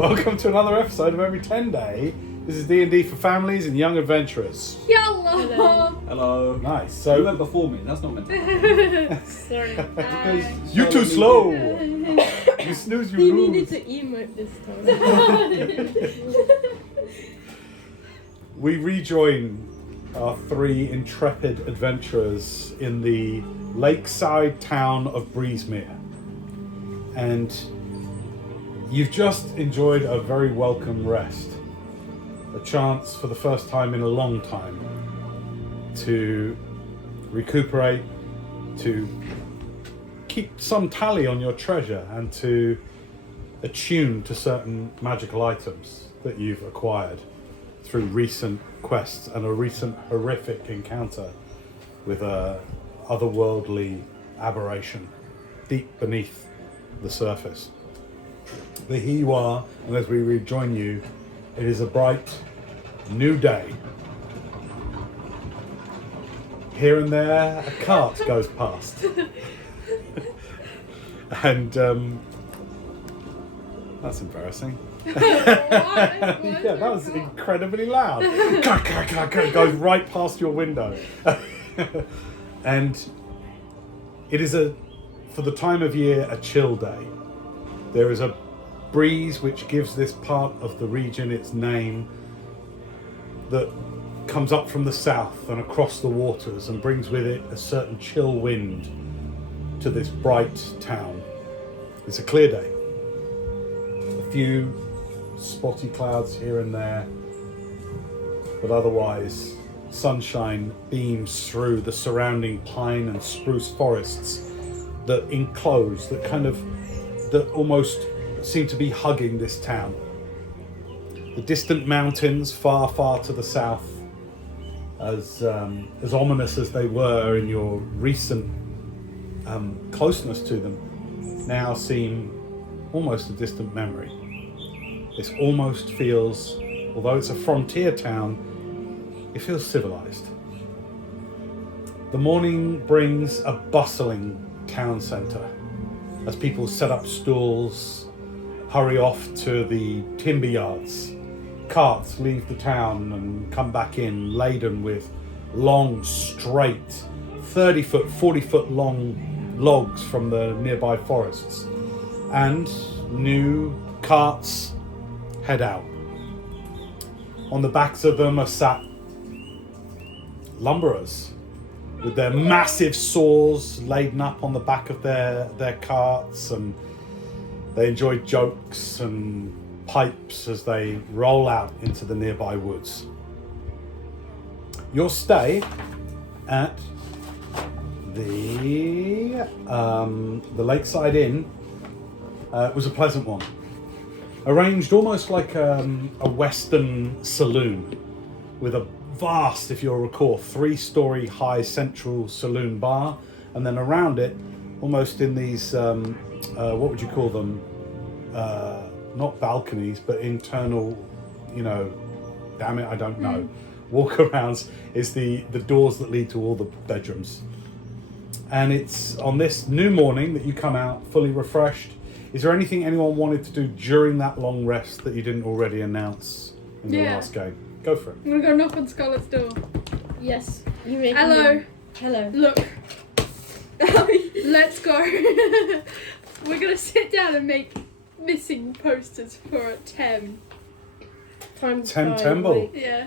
Welcome to another episode of Every Tenday. This is D&D for families and young adventurers. Hello. Hello. Nice. So you So went before me. That's not meant to happen. Sorry. you too slow. You snooze, you He lose. needed to emote this time. We rejoin our three intrepid adventurers in the lakeside town of BREEZEMERE. And you've just enjoyed a very welcome rest. A chance for the first time in a long time to recuperate, to keep some tally on your treasure, and to attune to certain magical items that you've acquired through recent quests and a recent horrific encounter with a otherworldly aberration deep beneath the surface. But here you are, and as we rejoin you, it is a bright new day. Here and there, a cart goes past. And that's embarrassing. Yeah, that was incredibly loud. It goes right past your window. And it is for the time of year, a chill day. There is a breeze which gives this part of the region its name, that comes up from the south and across the waters and brings with it a certain chill wind to this bright town. It's a clear day. A few spotty clouds here and there, but otherwise sunshine beams through the surrounding pine and spruce forests that enclose, that almost seem to be hugging this town. The distant mountains far, far to the south, as ominous as they were in your recent closeness to them, now seem almost a distant memory. This almost feels, although it's a frontier town, it feels civilized. The morning brings a bustling town centre as people set up stalls, hurry off to the timber yards. Carts leave the town and come back in laden with long, straight, 30-foot, 40-foot long logs from the nearby forests. And new carts head out. On the backs of them are sat lumberers with their massive saws laden up on the back of their carts, and they enjoy jokes and pipes as they roll out into the nearby woods. Your stay at the Lakeside Inn was a pleasant one. Arranged almost like a Western saloon, with a vast, if you'll recall, 3-story high central saloon bar, and then around it, almost in these, what would you call them? Not balconies, but internal, damn it, I don't know. Walkarounds is the doors that lead to all the bedrooms. And it's on this new morning that you come out fully refreshed. Is there anything anyone wanted to do during that long rest that you didn't already announce in the last game? Go for it. I'm gonna go knock on Scarlett's door. Yes. You make Hello. Hello. Look. Let's go. We're gonna sit down and make missing posters for Tem. Temple. Yeah.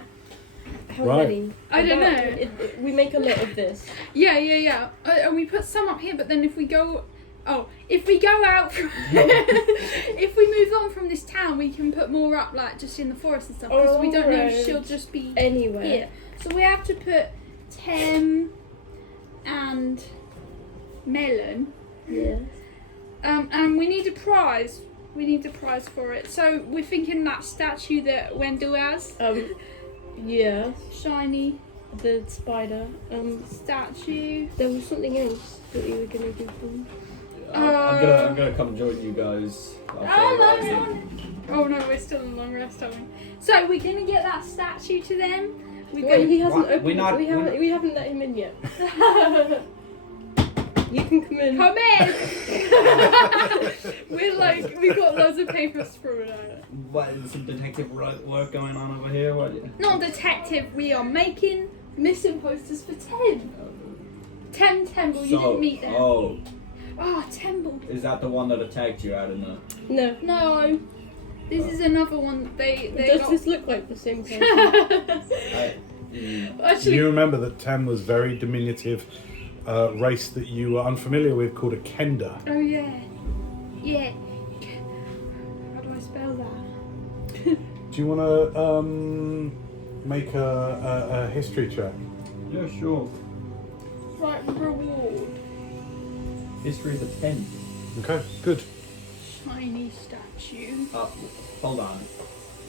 How Right. many? I don't know. We make a lot of this. Yeah. And we put some up here, but then if we go out, from if we move on from this town, we can put more up, like just in the forest and stuff, because we don't know if she'll just be anywhere. here. So we have to put Tem and Melon. Yes. And we need a prize. We need a prize for it. So we're thinking that statue that Wendell has. Yeah. Shiny The spider. statue. There was something else that you were gonna give them. I'm gonna come join you guys. Oh no, we're still in long rest, aren't we? So we're gonna get that statue to them. Wait, he hasn't Right, opened. we're not- We haven't let him in yet. You can come in. Come in! We're like, we've got loads of papers thrown out. What is some detective work going on over here? What? Not detective, we are making missing posters for 10. 10 Temple, you didn't meet them. Oh, Ah, Temple. is that the one that attacked you out in the? No. No. This is another one they Does got. this look like the same person? Actually, You remember that Tem was very diminutive race that you were unfamiliar with called a Kenda. oh yeah. Yeah. How do I spell that? Do you want to make a history check? Yeah, sure. Right, reward. History is a 10. Okay, good. Shiny statue. Hold on.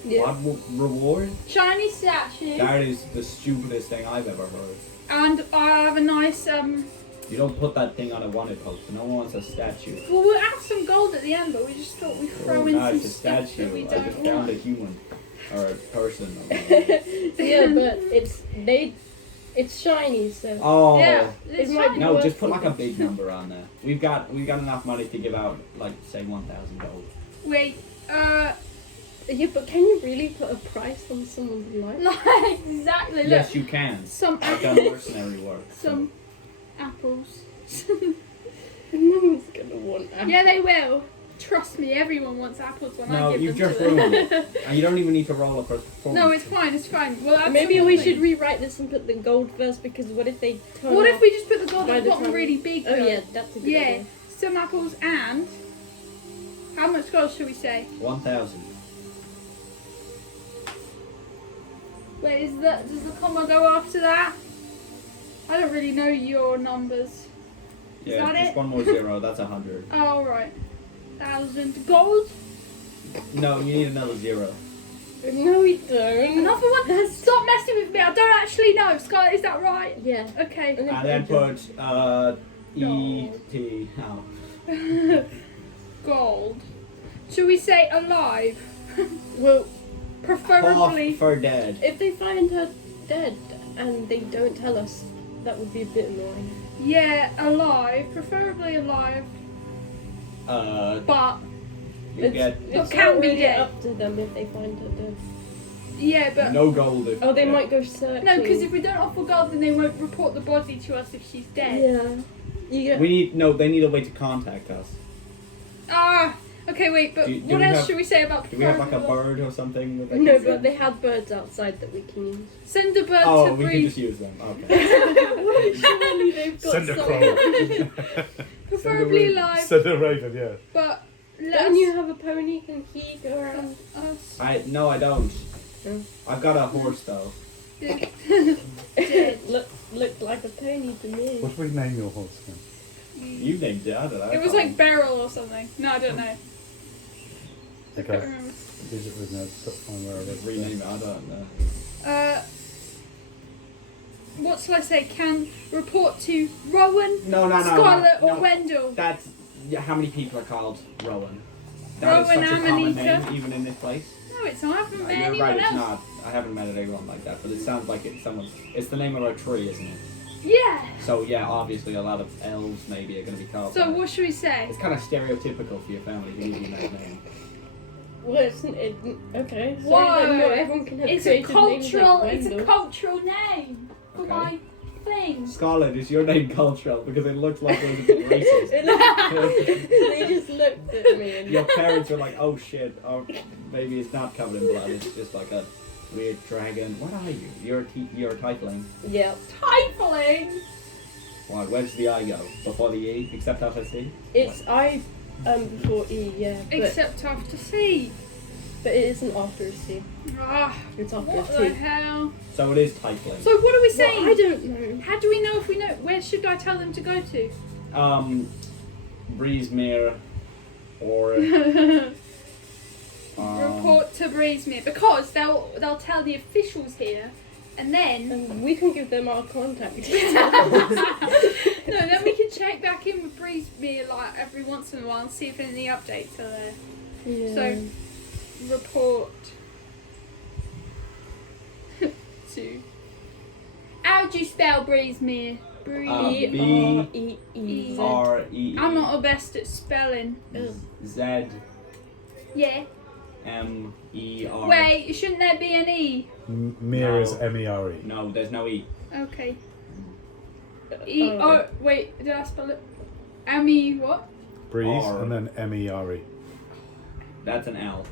Yeah. What reward? Shiny statue. That is the stupidest thing I've ever heard. And I have a nice You don't put that thing on a wanted poster. No one wants a statue. well, we'll add some gold at the end, but we just thought we'd throw in no, some it's a stuff statue. that we I don't just found a want. human or a person. Yeah, but it's shiny, so. Oh. Yeah, it's It might shiny. No, just put like a big number on there. We've got enough money to give out like say 1,000 gold. Wait, Yeah, but can you really put a price on someone's life? like exactly. Look, Yes, you can. some I've done mercenary work. some apples. No one's gonna want apples. Yeah, they will. Trust me, everyone wants apples when I No, give you've them just to them. ruined it. And you don't even need to roll up a performance. No, it's fine. It's fine. Well, that's Maybe the we thing. should rewrite this and put the gold first, because what if they turn What if off we just put the gold by at the the bottom time- really big? Oh though? yeah, that's a good Yeah, idea. some apples and how much gold should we say? 1,000. Wait, does the comma go after that? I don't really know your numbers. Yeah, that just it? one more zero. That's 100. Oh right, 1,000 gold. No, you need another zero. No, we don't. Another one. Stop messing with me. I don't actually know. Scarlett, is that right? Yeah. Okay. And then put E-T. Oh. Gold. Should we say alive? Well, Preferably. Half for dead. if they find her dead and they don't tell us, that would be a bit annoying. Yeah, alive. Preferably alive. But You get It's can not be really dead. up to them if they find her dead. yeah, but no gold if. Oh, they might go searching. no, because if we don't offer gold, then they won't report the body to us if she's dead. Yeah. You get. They need a way to contact us. Ah. Okay, wait. But Do what we else have- should we say about? Do we have like a preferably- bird or something? That they No, can but send? they had birds outside that we can use. Send a bird Oh, to we can breathe. just use them. Okay. Surely they've got Send a some. crow. Preferably alive, Send a raven, yeah. but Don't you have a pony? Can he go around? us. I don't. Oh. I've got a horse though. Dead. Looked like a pony to me. What do we name your horse then? You named it. I don't know. It was like Beryl or something. No, I don't know. I can't Okay. remember. Leave it with me. I'll just find where I wrote it. rename it. I don't know. What shall I say? Can report to Rowan, No, Scarlett, or no. Wendell. That's how many people are called Rowan. Rowan That is such a common Amanika. name, even in this place. No, it's not. I haven't met You're anyone right, it's else. not. I haven't met anyone like that, but it sounds like it's someone. It's the name of a tree, isn't it? Yeah. So yeah, obviously a lot of elves maybe are going to be called. So that. what should we say? It's kind of stereotypical for your family to give you that name. Well, okay. So Whoa. then not everyone can have It's a creative names cultural. like It's a Wendell. cultural name for Okay. my thing. Scarlet, is your name cultural? Because it looks like it was a bit racist. They just looked at me and Your parents were like, oh shit, oh, maybe it's not covered in blood, it's just like a weird dragon. What are you? You're a tiefling. yeah. Tiefling. Why, where's the I go? Before the E, except after C? It's I before E, yeah. But Except after C. it isn't after a C. Ah, It's after what a the T. hell? So it is tiefling. So what are we Well, saying? I don't know. How do we know if we know? Where should I tell them to go to? BREEZEMERE or Report to BREEZEMERE, because they'll tell the officials here, and then And we can give them our contact. no, then we can check back in with BREEZEMERE like every once in a while and see if any updates are there. Yeah. So report to. How do you spell BREEZEMERE? B-R-E-E-Z. R-E. I'm not the best at spelling. Z. Yeah. M-E-R. Wait, shouldn't there be an E? Mere is M-E-R-E. No, there's no E. Okay. E. Oh, wait, did I spell it? M-E what? Breeze R. and then M-E-R-E. That's an L.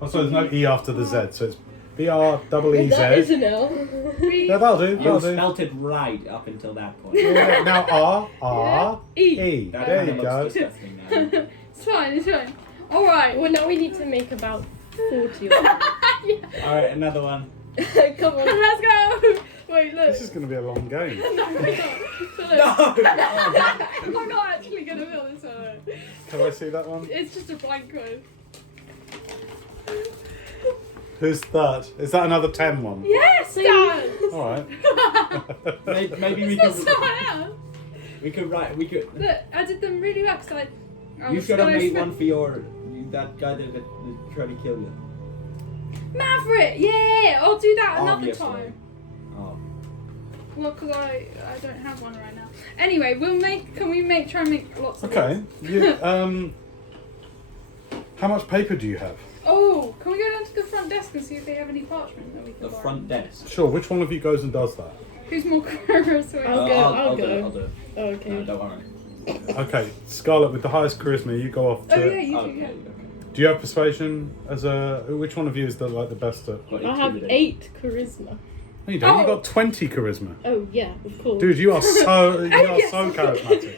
Also, there's no E after the Z, so it's That is B-R-E-E-Z. an L. Yeah, that'll do. You That'll do. spelt it right up until that point. Yeah, now R-E. That There kinda you looks go. disgusting now. It's fine, it's fine. Alright. Well, now we need to make about 40 of them. Alright, another one. Come on. Let's go! Wait, look. This is going to be a long game. No, we're not. So look. No! I'm not actually going to fill this one. Can I see that one? It's just a blank one. Who's that? Is that another 10 one? Yes, Dan! Alright. Maybe we It's not could. someone else. We could write. We could. Look, I did them really well because I You was should have gonna made spell- one for that guy that tried to kill you. Maverick, yeah! I'll do that another Obviously. time. Oh. Well, because I don't have one right now. Anyway, can we try and make lots of Okay. these? You, how much paper do you have? Oh, can we go down to the front desk and see if they have any parchment that we can The borrow? front desk. Sure, which one of you goes and does that? Who's more charisma? I'll go, I'll do it. go. I'll do it. Oh, okay. No, don't worry. Okay, Scarlett, with the highest charisma, you go off to... Oh yeah, you do, Okay. yeah. Do you have persuasion as a... Which one of you is the best at... Got I have intimidate. 8 charisma. No, you don't. Oh. You got 20 charisma. Oh, yeah, of course. Dude, you are so Yes. charismatic.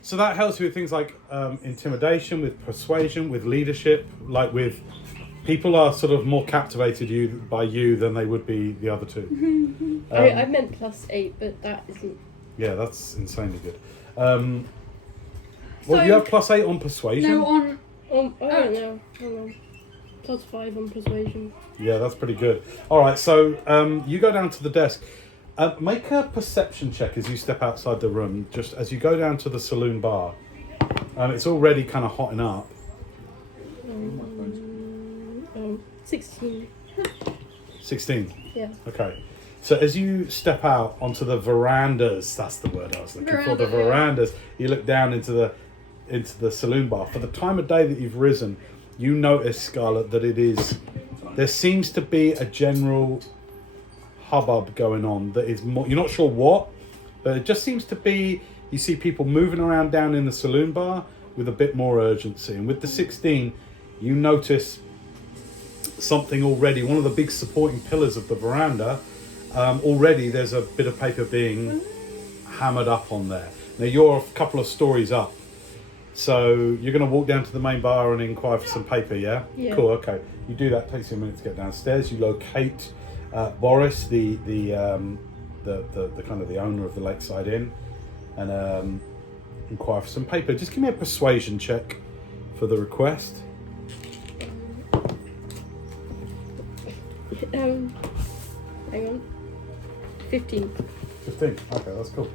So that helps you with things like intimidation, with persuasion, with leadership, like with... People are sort of more captivated by you than they would be the other two. I meant +8, but that isn't. Yeah, that's insanely good. Well, So- you have +8 on persuasion. No, on. Oh, I don't know. Hold on. +5 on persuasion. Yeah, that's pretty good. All right, so you go down to the desk. Make a perception check as you step outside the room, just as you go down to the saloon bar. It's already kind of hotting up. 16. 16. Yeah. Okay. So as you step out onto the verandas, that's the word I was looking for. The Veranda, yeah. verandas. You look down into the saloon bar. For the time of day that you've risen, you notice, Scarlett, that there seems to be a general hubbub going on that is more, you're not sure what, but it just seems to be, you see people moving around down in the saloon bar with a bit more urgency. And with the 16, you notice something already, one of the big supporting pillars of the veranda, already there's a bit of paper being hammered up on there. Now you're a couple of stories up, so you're going to walk down to the main bar and inquire for some paper, yeah? Yeah. Cool, okay. You do that, takes you a minute to get downstairs. You locate Boris, the kind of the owner of the Lakeside Inn, and inquire for some paper. Just give me a persuasion check for the request. Hang on. 15. 15. Okay, that's cool.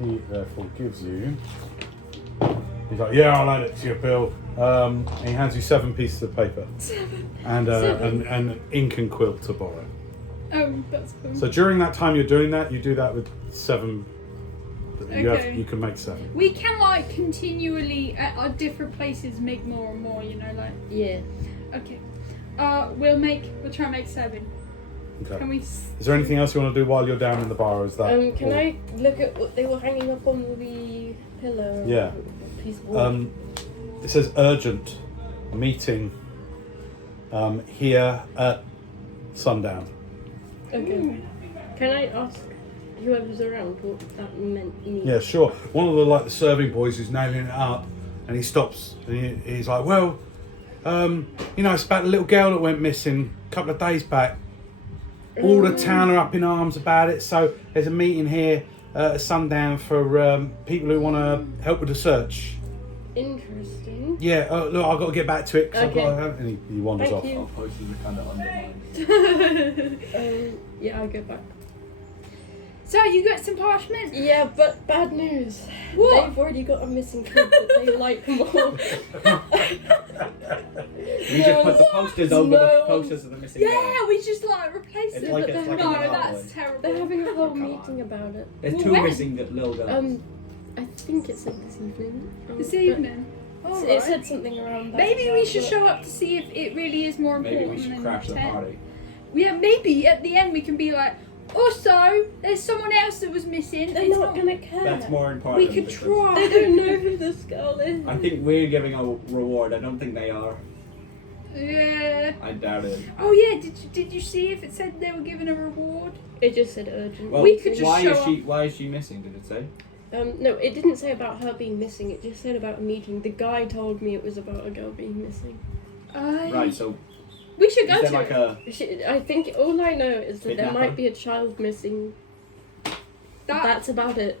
He therefore gives you. He's like, yeah, I'll add it to your bill. He hands you 7 pieces of paper and an ink and quill to borrow. Oh, that's cool. So during that time you're doing that, you do that with 7. Okay. You can make 7. We can like continually at our different places make more and more, you know, like. Yeah. Okay. We'll try and make 7. Okay. Can we? Is there anything else you want to do while you're down in the bar? Or is that? Can all? I look at what they were hanging up on the pillar? Yeah. Piece of wood. It says urgent meeting here at sundown. Okay. Can I ask whoever's around what that meant? Yeah, sure. One of the serving boys who's nailing it up, and he stops and he's like, "Well, it's about the little girl that went missing a couple of days back. All the town are up in arms about it, so there's a meeting here at sundown for people who want to help with the search." Interesting. Yeah, look, I've got to get back to it because Okay. I've got. And he wanders Thank off. you. Our posters are kind of undermined. Yeah, I'll go back. So you got some parchment? Yeah, but bad news. What? They've already got a missing kid that they like more. We just put the posters over the posters of the missing girl. Yeah, we just like replace It's it. like but it's they're like No, a monopoly. that's terrible. They're having a whole Come on. meeting about it. There's Well, two when? missing little girls. I think it's like this evening. This evening. It Alright. said something around that. Maybe we should but- show up to see if it really is more Maybe important we should than crash the 10. party. Yeah, maybe at the end we can be like, also, there's someone else that was missing. They're It's not gonna care. That's more important. We could because try. They don't know who this girl is. I think we're giving a reward. I don't think they are. Yeah. I doubt it. Oh yeah. Did you see if it said they were given a reward? It just said urgent. Well, We could just why show is up. why is she missing? Did it say? No, it didn't say about her being missing. It just said about a meeting. The guy told me it was about a girl being missing. Right. So We should go is there to like it. a? I think all I know is that there Kidnapper? might be a child missing. That's about it.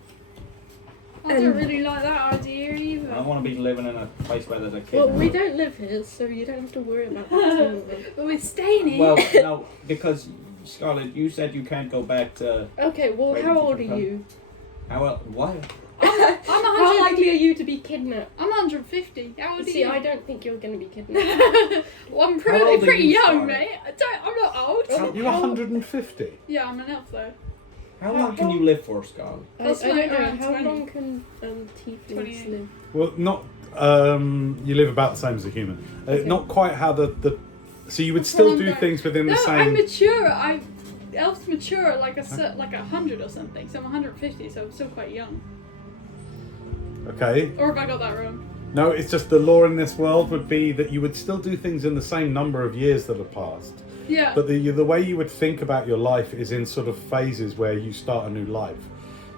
I don't really like that idea I either. don't want to be living in a place where there's a kid. Well, we don't live here, so you don't have to worry about that. But we're staying here. Well, no, because Scarlett, you said you can't go back to. Okay, well, Wait, how did old are you come? you? How? Why? I'm How 100. likely are you to be kidnapped? I'm 150. How old are See, you? I don't think you're going to be kidnapped. Well, I'm How pretty old are pretty you, young, Scarlett? mate. I'm not old. You're 150. Yeah, I'm an elf though. How long can you live for, Scarlett? I That's don't like know. around How 20. long can tieflings 28. live? Well, not. You live about the same as a human. Not quite how the. So you would still do Longer. things within No, the same. I'm mature. Elves mature at like 100 or something. So I'm 150. So I'm still quite young. Okay. Or have I got that wrong? No, it's just the law in this world would be that you would still do things in the same number of years that have passed. Yeah. But the way you would think about your life is in sort of phases where you start a new life.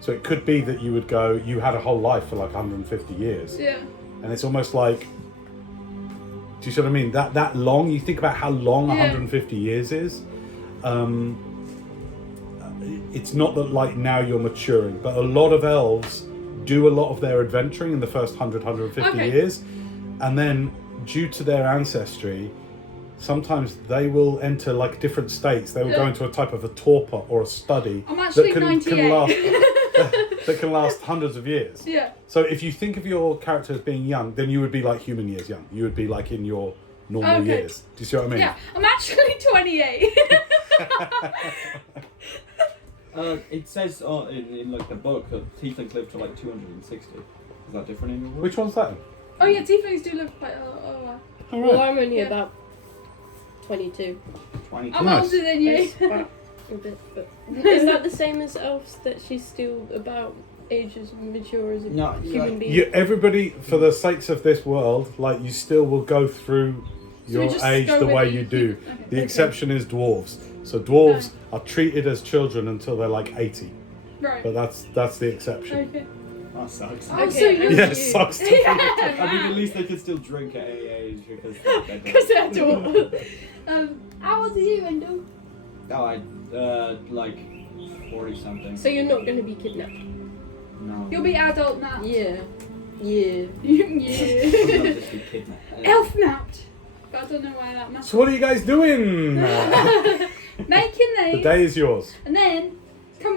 So it could be that you would go, you had a whole life for like 150 years. Yeah. And it's almost like, do you see what I mean? That long, you think about how long Yeah. 150 years is. It's not that like now you're maturing, but a lot of elves do a lot of their adventuring in the first 150 Okay. years. And then due to their ancestry, sometimes they will enter like different states. They will go Yeah. into a type of a torpor or a study I'm actually can 98. last that can last hundreds of years. Yeah. So if you think of your character as being young, then you would be like human years young. You would be like in your normal Okay. years. Do you see what I mean? Yeah. I'm actually 28. It says in like the book that tieflings live to like 260. Is that different in your book? Which one's that? Oh yeah, tieflings do live quite a while. All Well, right. I'm only Yeah. about 22. 22. I'm Nice. older than you. That's about a bit, but is that the same as elves, that she's still about age as mature as a No, human like- being? Everybody, for the sakes of this world, like you still will go through So we your just age go the with way the you do. human- okay. The exception is dwarves. So dwarves are treated as children until they're like 80. Right. But that's the exception. Okay. That sucks. Oh, so Okay, you're Yeah, you. it sucks to Yeah, I mean, right. at least they can still drink at any age because they're Because they're dwarves. How old are you, Wendell? Oh, like 40 something. So you're not going to be kidnapped? No. You'll be adult now. Yeah. Yeah. I'm not Yeah. just be kidnapped. Elf mount. But I don't know why that matters. So what are you guys doing? Making The these. day is yours. And then,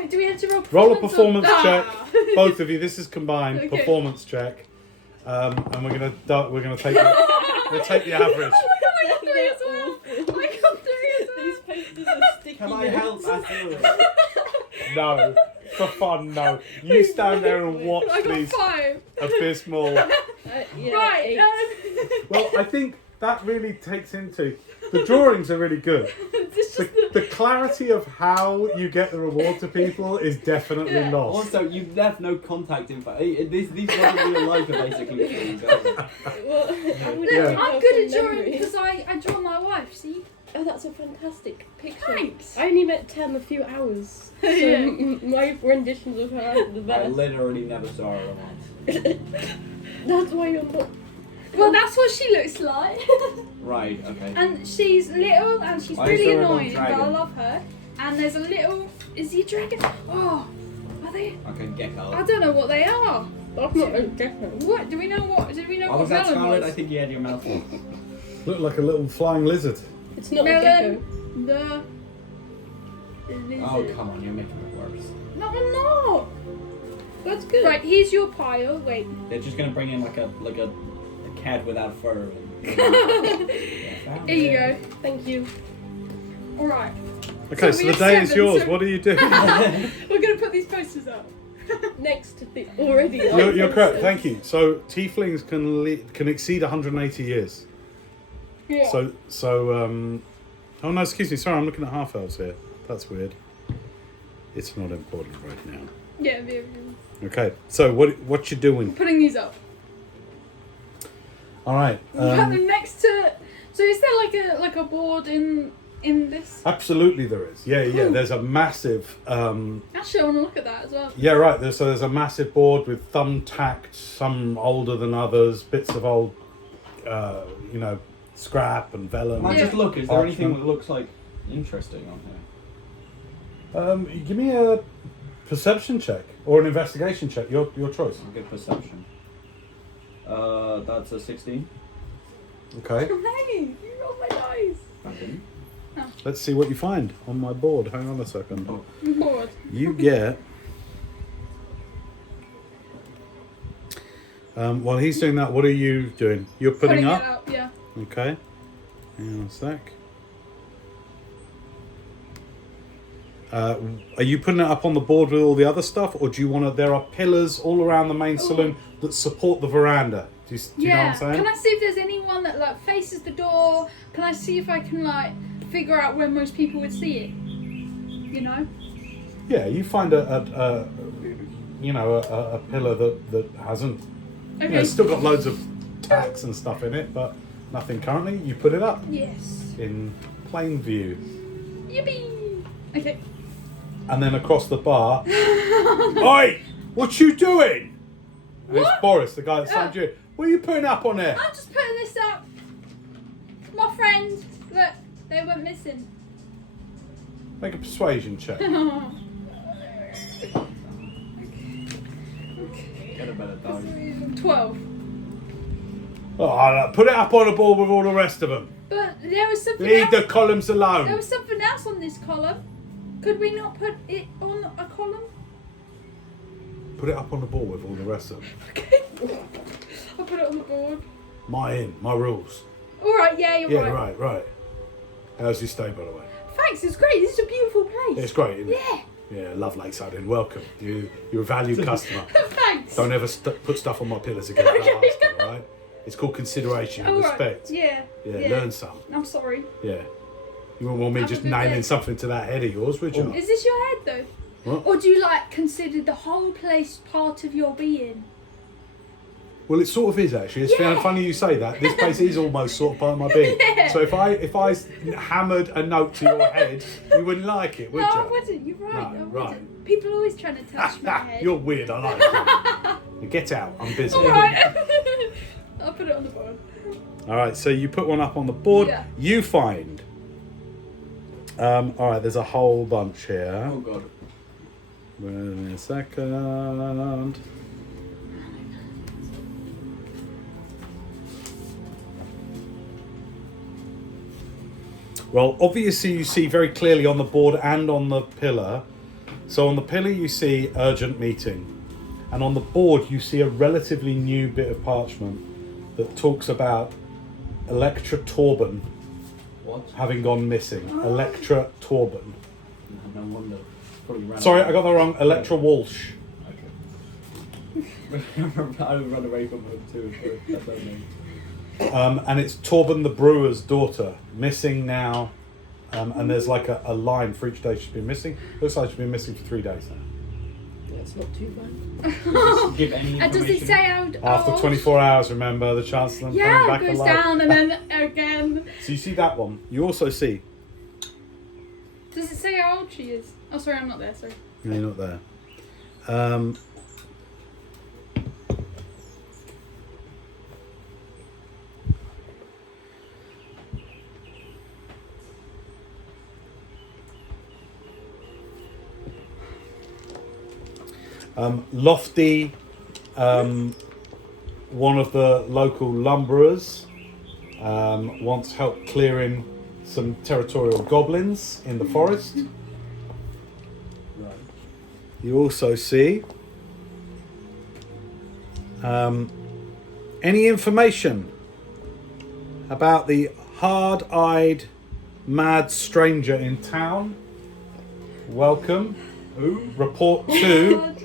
do we have to roll Roll a performance? performance check. Ah. Both of you. This is combined Okay. performance check. And we're gonna take the average. Oh my god, I got 3 as well. I got 3 as well. These posters are sticky. Can I help? No, for fun, no. You stand there and watch I got these 5. abysmal. Yeah, Right. 8. Well, I think that really takes into the drawings are really good. It's just The clarity of how you get the reward to people is definitely Yeah. lost. Also, you've left no contact info. These ones in real life are basically things. Well, I would Yeah. have I'm good at from drawing memory. because I draw my wife, see? Oh, that's a fantastic picture. Thanks. I only met Tem a few hours, so Yeah. my renditions of her are the I best. literally never saw her once. That's why you're not. Well, that's what she looks like. Right, okay. And she's little and she's I really saw her on annoying, but I Dragon. love her. And there's a little. Is he a dragon? Oh, are they? Okay, gecko. I don't know what they are. I'm not a gecko. What? Do we know what? Do we know Oh, what was that melon Scarlet? was? I think you had your mouth full. Look like a little flying lizard. It's not a Melon. gecko. The. Oh, come on, you're making it worse. No, I'm not. That's good. Right, here's your pile. Wait. They're just gonna bring in like a cat without fur. Here you go. Thank you. All right. Okay, So so we the have day is 7, yours. so- What are you doing? We're gonna put these posters up. Next to the already. You're correct. Thank you. So tieflings can exceed 180 years. Yeah. Oh no, excuse me. Sorry, I'm looking at half elves here. That's weird. It's not important right now. Yeah, Okay. So what you doing? putting these up. All right. Put them next to. So is there like a board in this? Absolutely, there is. Yeah. Cool. There's a massive. Actually, I want to look at that as well. Yeah, right. There's a massive board with thumbtacked, some older than others, bits of old, scrap and vellum. Can I Yeah. just look? Is there anything Parchment. that looks like interesting on here? Give me a perception check or an investigation check. Your choice. I'll get perception. That's a 16. Okay. Hey, you rolled my dice. Okay. Let's see what you find on my board. Hang on a second. Oh. I'm bored. You get. While he's doing that, what are you doing? You're putting It up. up, yeah. Okay. Hang on a sec. Are you putting it up on the board with all the other stuff, or do you want to? There are pillars all around the main saloon that support the veranda. Do you know what I'm saying? Can I see if there's anyone that like faces the door? Can I see if I can like figure out where most people would see it? You know? Yeah, you find a pillar that hasn't. Okay. It's still got loads of tacks and stuff in it, but nothing currently. You put it up Yes. in plain view, Yippee! Okay. and then across the bar. Oi! What you doing? And it's What? Boris, the guy that signed you. What are you putting up on there? I'm just putting this up. My friend, look, they went missing. Make a persuasion check. Get a better dog. 12. Oh, put it up on a board with all the rest of them. But there was something Leave else. the columns There alone. was something else on this column. Could we not put it on a column? Put it up on the board with all the rest of them. Okay. I'll put it on the board. My rules. Alright, yeah, you're Yeah, right. right. How's your stay, by the way? Thanks, it's great. This is a beautiful place. It's great, isn't it? Yeah. Yeah, love Lakeside Inn. Welcome. You're a valued customer. Thanks. Don't ever put stuff on my pillars again. Okay. Don't ask it, all right? It's called consideration and Alright, respect. Yeah. Yeah, learn some. I'm sorry. Yeah. You wouldn't want me Have a just good nailing day. something to that head of yours, would you? Is this your head though? What? Or do you like consider the whole place part of your being? Well, it sort of is actually. It's Yeah. funny you say that. This place is almost sort of part of my being. Yeah. So if I hammered a note to your head, you wouldn't like it, would No, you? I wouldn't. You're right. No, I wouldn't. right. People are always trying to touch my head. You're weird. I like it. Get out. I'm busy. Alright. I'll put it on the board. All right. So you put one up on the board. Yeah. You find. All right. There's a whole bunch here. Oh god. Wait a second. Well, obviously you see very clearly on the board and on the pillar. So on the pillar you see urgent meeting. And on the board you see a relatively new bit of parchment that talks about Electra Torben What? having gone missing. Electra Torben. No wonder. Probably ran Sorry, away. I got that wrong. Electra Walsh. Okay. I would run away from her too. So that's okay. And it's Torben the brewer's daughter, missing now. And there's like a line for each day she's been missing. Looks like she's been missing for 3 days now. That's not too bad. Give any And does it information? say how After old? 24 hours, remember, the chance of them Yeah, coming it back goes alive. down and then again. So you see that one. You also see... Does it say how old she is? Oh, sorry, I'm not there. Sorry. No, you're not there. Lofty, one of the local lumberers, wants help clearing some territorial goblins in the forest. You also see any information about the hard-eyed mad stranger in town. Welcome. Who? Report to.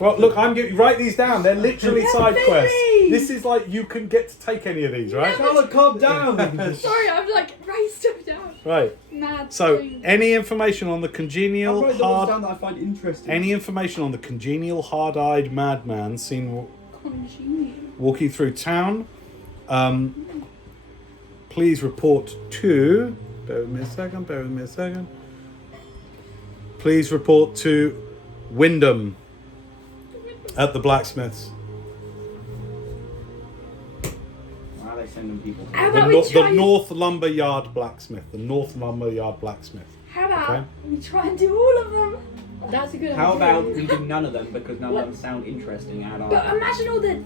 Well, look, I'm giving. Write these down. They're literally side quests. This is like you can get to take any of these, right? Charlotte, calm down. Sorry, I've like write stuff down. Right. Mad. So, stranger. any information on the congenial I'll write the ones down hard. that I find interesting. Any information on the congenial hard-eyed madman seen Congenial. walking through town? Please report to. Bear with me a second. Please report to Wyndham at the blacksmiths. Why are they sending people? How The, about we try? the North Lumber Yard blacksmith. The North Lumber Yard blacksmith. How about Okay. we try and do all of them? That's a good How idea. about we do none of them because none of them sound interesting at all? But imagine all that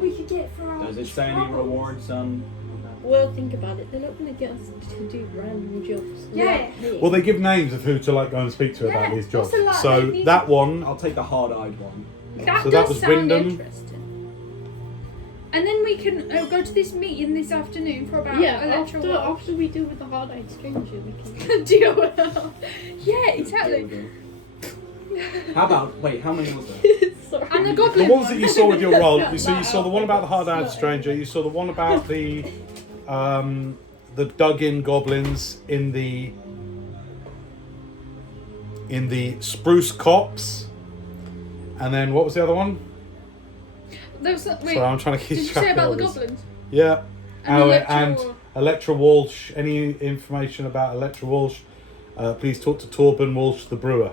we could get for our Does it say any trouble. rewards on? Well, think about it. They're not going to get us to do random jobs. Yeah. Well, they give names of who to like go and speak to about Yeah, these jobs. also, like, So they need- that one. I'll take the hard-eyed one. That So that does was sound Wyndham. interesting. And then we can go to this meeting this afternoon for about Yeah, electoral after we deal with the hard-eyed stranger, we can. deal with them. Yeah, exactly. How about, wait, how many was there? Sorry. And the The goblin ones that you saw with your roll, you That saw the one about the hard-eyed stranger. You saw the one about the dug-in goblins in the spruce copse, and then what was the other one? There was wait, Sorry, I'm trying to keep did you track say of about all the this. goblins? Yeah, And and Electra Walsh. Any information about Electra Walsh? Please talk to Torben Walsh, the brewer.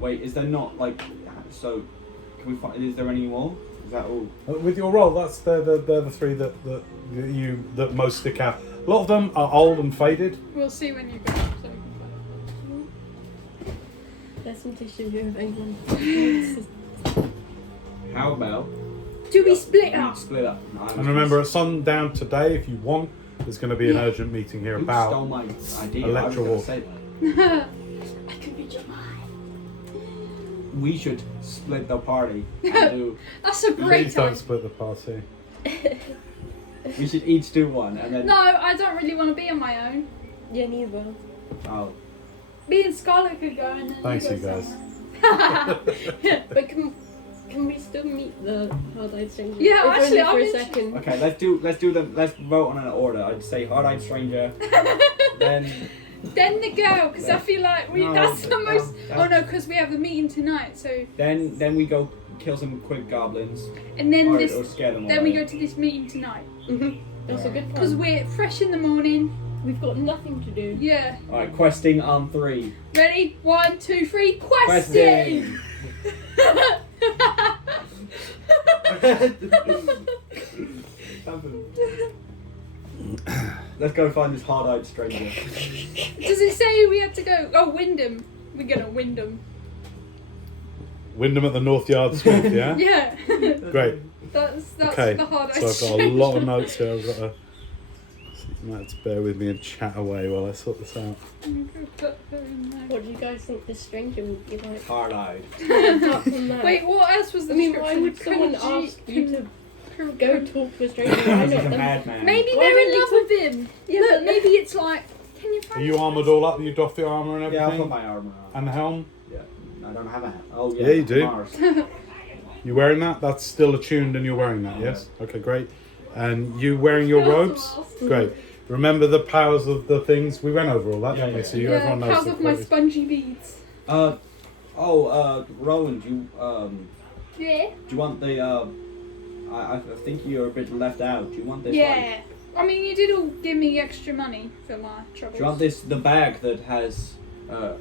Wait, is there not, like, so, can we find, is there any more? Is that all? With your roll, that's they're the three that most stick out. A lot of them are old and faded. We'll see when you go up so we can find There's some tissue here of anyone. How about it. Do we split we up? split up? No, I was And remember, at sundown today, if you want, there's going to be an urgent meeting here who about. stole my idea? Electra I was Walsh. gonna say I that. could read your mind. We should split the party and do. That's a great Please don't time. split the party. We should each do one and then. No, I don't really want to be on my own. Yeah, neither. Oh, Me and Scarlett could go and then Thanks, you you go guys. somewhere. But can we still meet the hard-eyed stranger? Yeah, If actually, only I'm for a interested. second. okay. Let's do them. Let's vote on an order. I'd say hard-eyed stranger. Then Then the girl, because I feel like No, that's the most. that- Oh no, because we have the meeting tonight, so we go kill some quick goblins and then or this. scare them. Then we away. go to this meeting tonight That's a good because plan. we're fresh in the morning. We've got nothing to do. Yeah. All right, questing on 3. Ready? 1, 2, 3. Questing. Let's go find this hard-eyed stranger. Does it say we have to go? Oh, Wyndham. We're gonna Wyndham. Wyndham at the North Yard Smith, yeah? Yeah. Great. That's Okay, the hard so I've got a lot of notes here. I've got to. You might have to bear with me and chat away while I sort this out. What do you guys think this stranger would be like? Hard-eyed. Apart from that. Wait, what else was the I mean, why description? would someone ask you to go talk to a stranger? Why He's not a them? madman. Maybe Why they're don't in they love talk- with him. Yeah, Look, but maybe it's like, can you Are find you us? armoured all up? You doff the armour and Yeah, I'll put everything? my armor on. And the helm? Yeah, I don't have a hat. Oh yeah. Yeah, you do. Mars. You wearing that? That's still attuned and you're wearing that, yes? Okay, great. And you wearing your robes? Great. Remember the powers of the things? We went over all that, Yeah, didn't we? yeah. So Yeah, everyone knows powers the of my quotes. spongy beads. Rowan, do you Yeah. do you want the I think you're a bit left out. Do you want this? Like, Yeah. I mean, you did all give me extra money for my troubles. do you want the bag that has that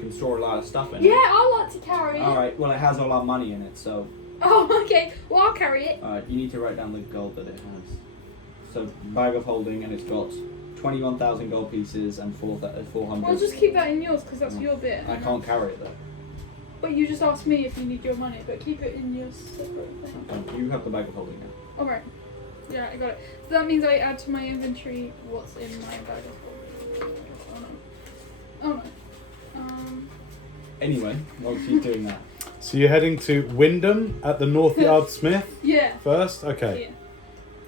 can store a lot of stuff in Yeah, it? I like to carry it. All right. Well, it has a lot of money in it, so Oh, okay. Well, I'll carry it. you need to write down the gold that it has. So bag of holding, and it's got 21,000 gold pieces and 400. Well, just keep that in yours because that's your bit. I can't carry it though. But you just asked me if you need your money, but keep it in your separate thing. You have the bag of holding now. Alright. Yeah, I got it. So that means I add to my inventory what's in my bag of holding. Oh no. Oh no. Anyway, while she's doing that. So you're heading to Wyndham at the North Yard Smith Yeah. first? Okay, Yeah.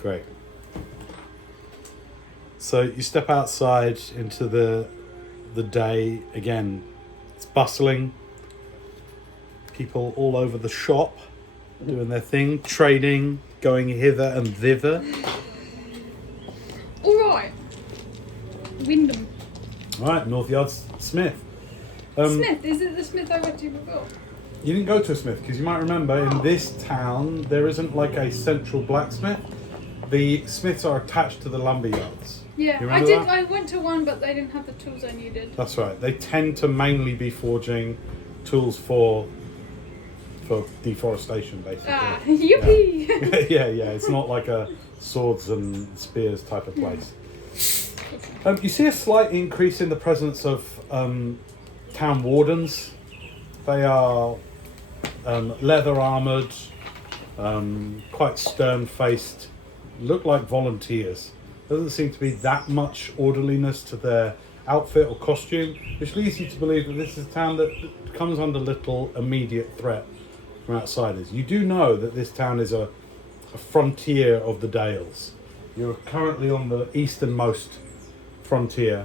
great. So you step outside into the day. Again, it's bustling. People all over the shop doing their thing, trading, going hither and thither. Alright. Wyndham. Right, North Yard Smith. Smith, is it the Smith I went to before? You didn't go to a smith because you might remember in this town there isn't like a central blacksmith. The smiths are attached to the lumber yards. Yeah, You I remember did. that? I went to one, but they didn't have the tools I needed. That's right. They tend to mainly be forging tools for deforestation, basically. Ah, yippee! yeah. It's not like a swords and spears type of place. You see a slight increase in the presence of town wardens. They are leather armoured, quite stern-faced, look like volunteers. Doesn't seem to be that much orderliness to their outfit or costume, which leads you to believe that this is a town that comes under little immediate threat from outsiders. You do know that this town is a frontier of the Dales. You're currently on the easternmost frontier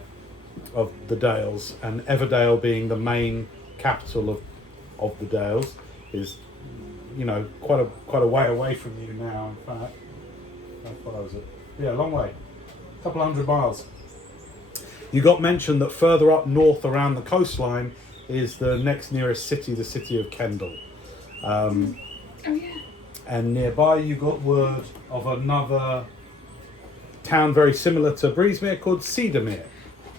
of the Dales, and Everdale being the main capital of the Dales is, you know, quite a way away from you now. In fact, how far was it? Yeah, a long way, a couple 100 miles. You got mentioned that further up north around the coastline is the next nearest city, the city of Kendal. Oh yeah. And nearby you got word of another town very similar to BREEZEMERE called Cedarmere.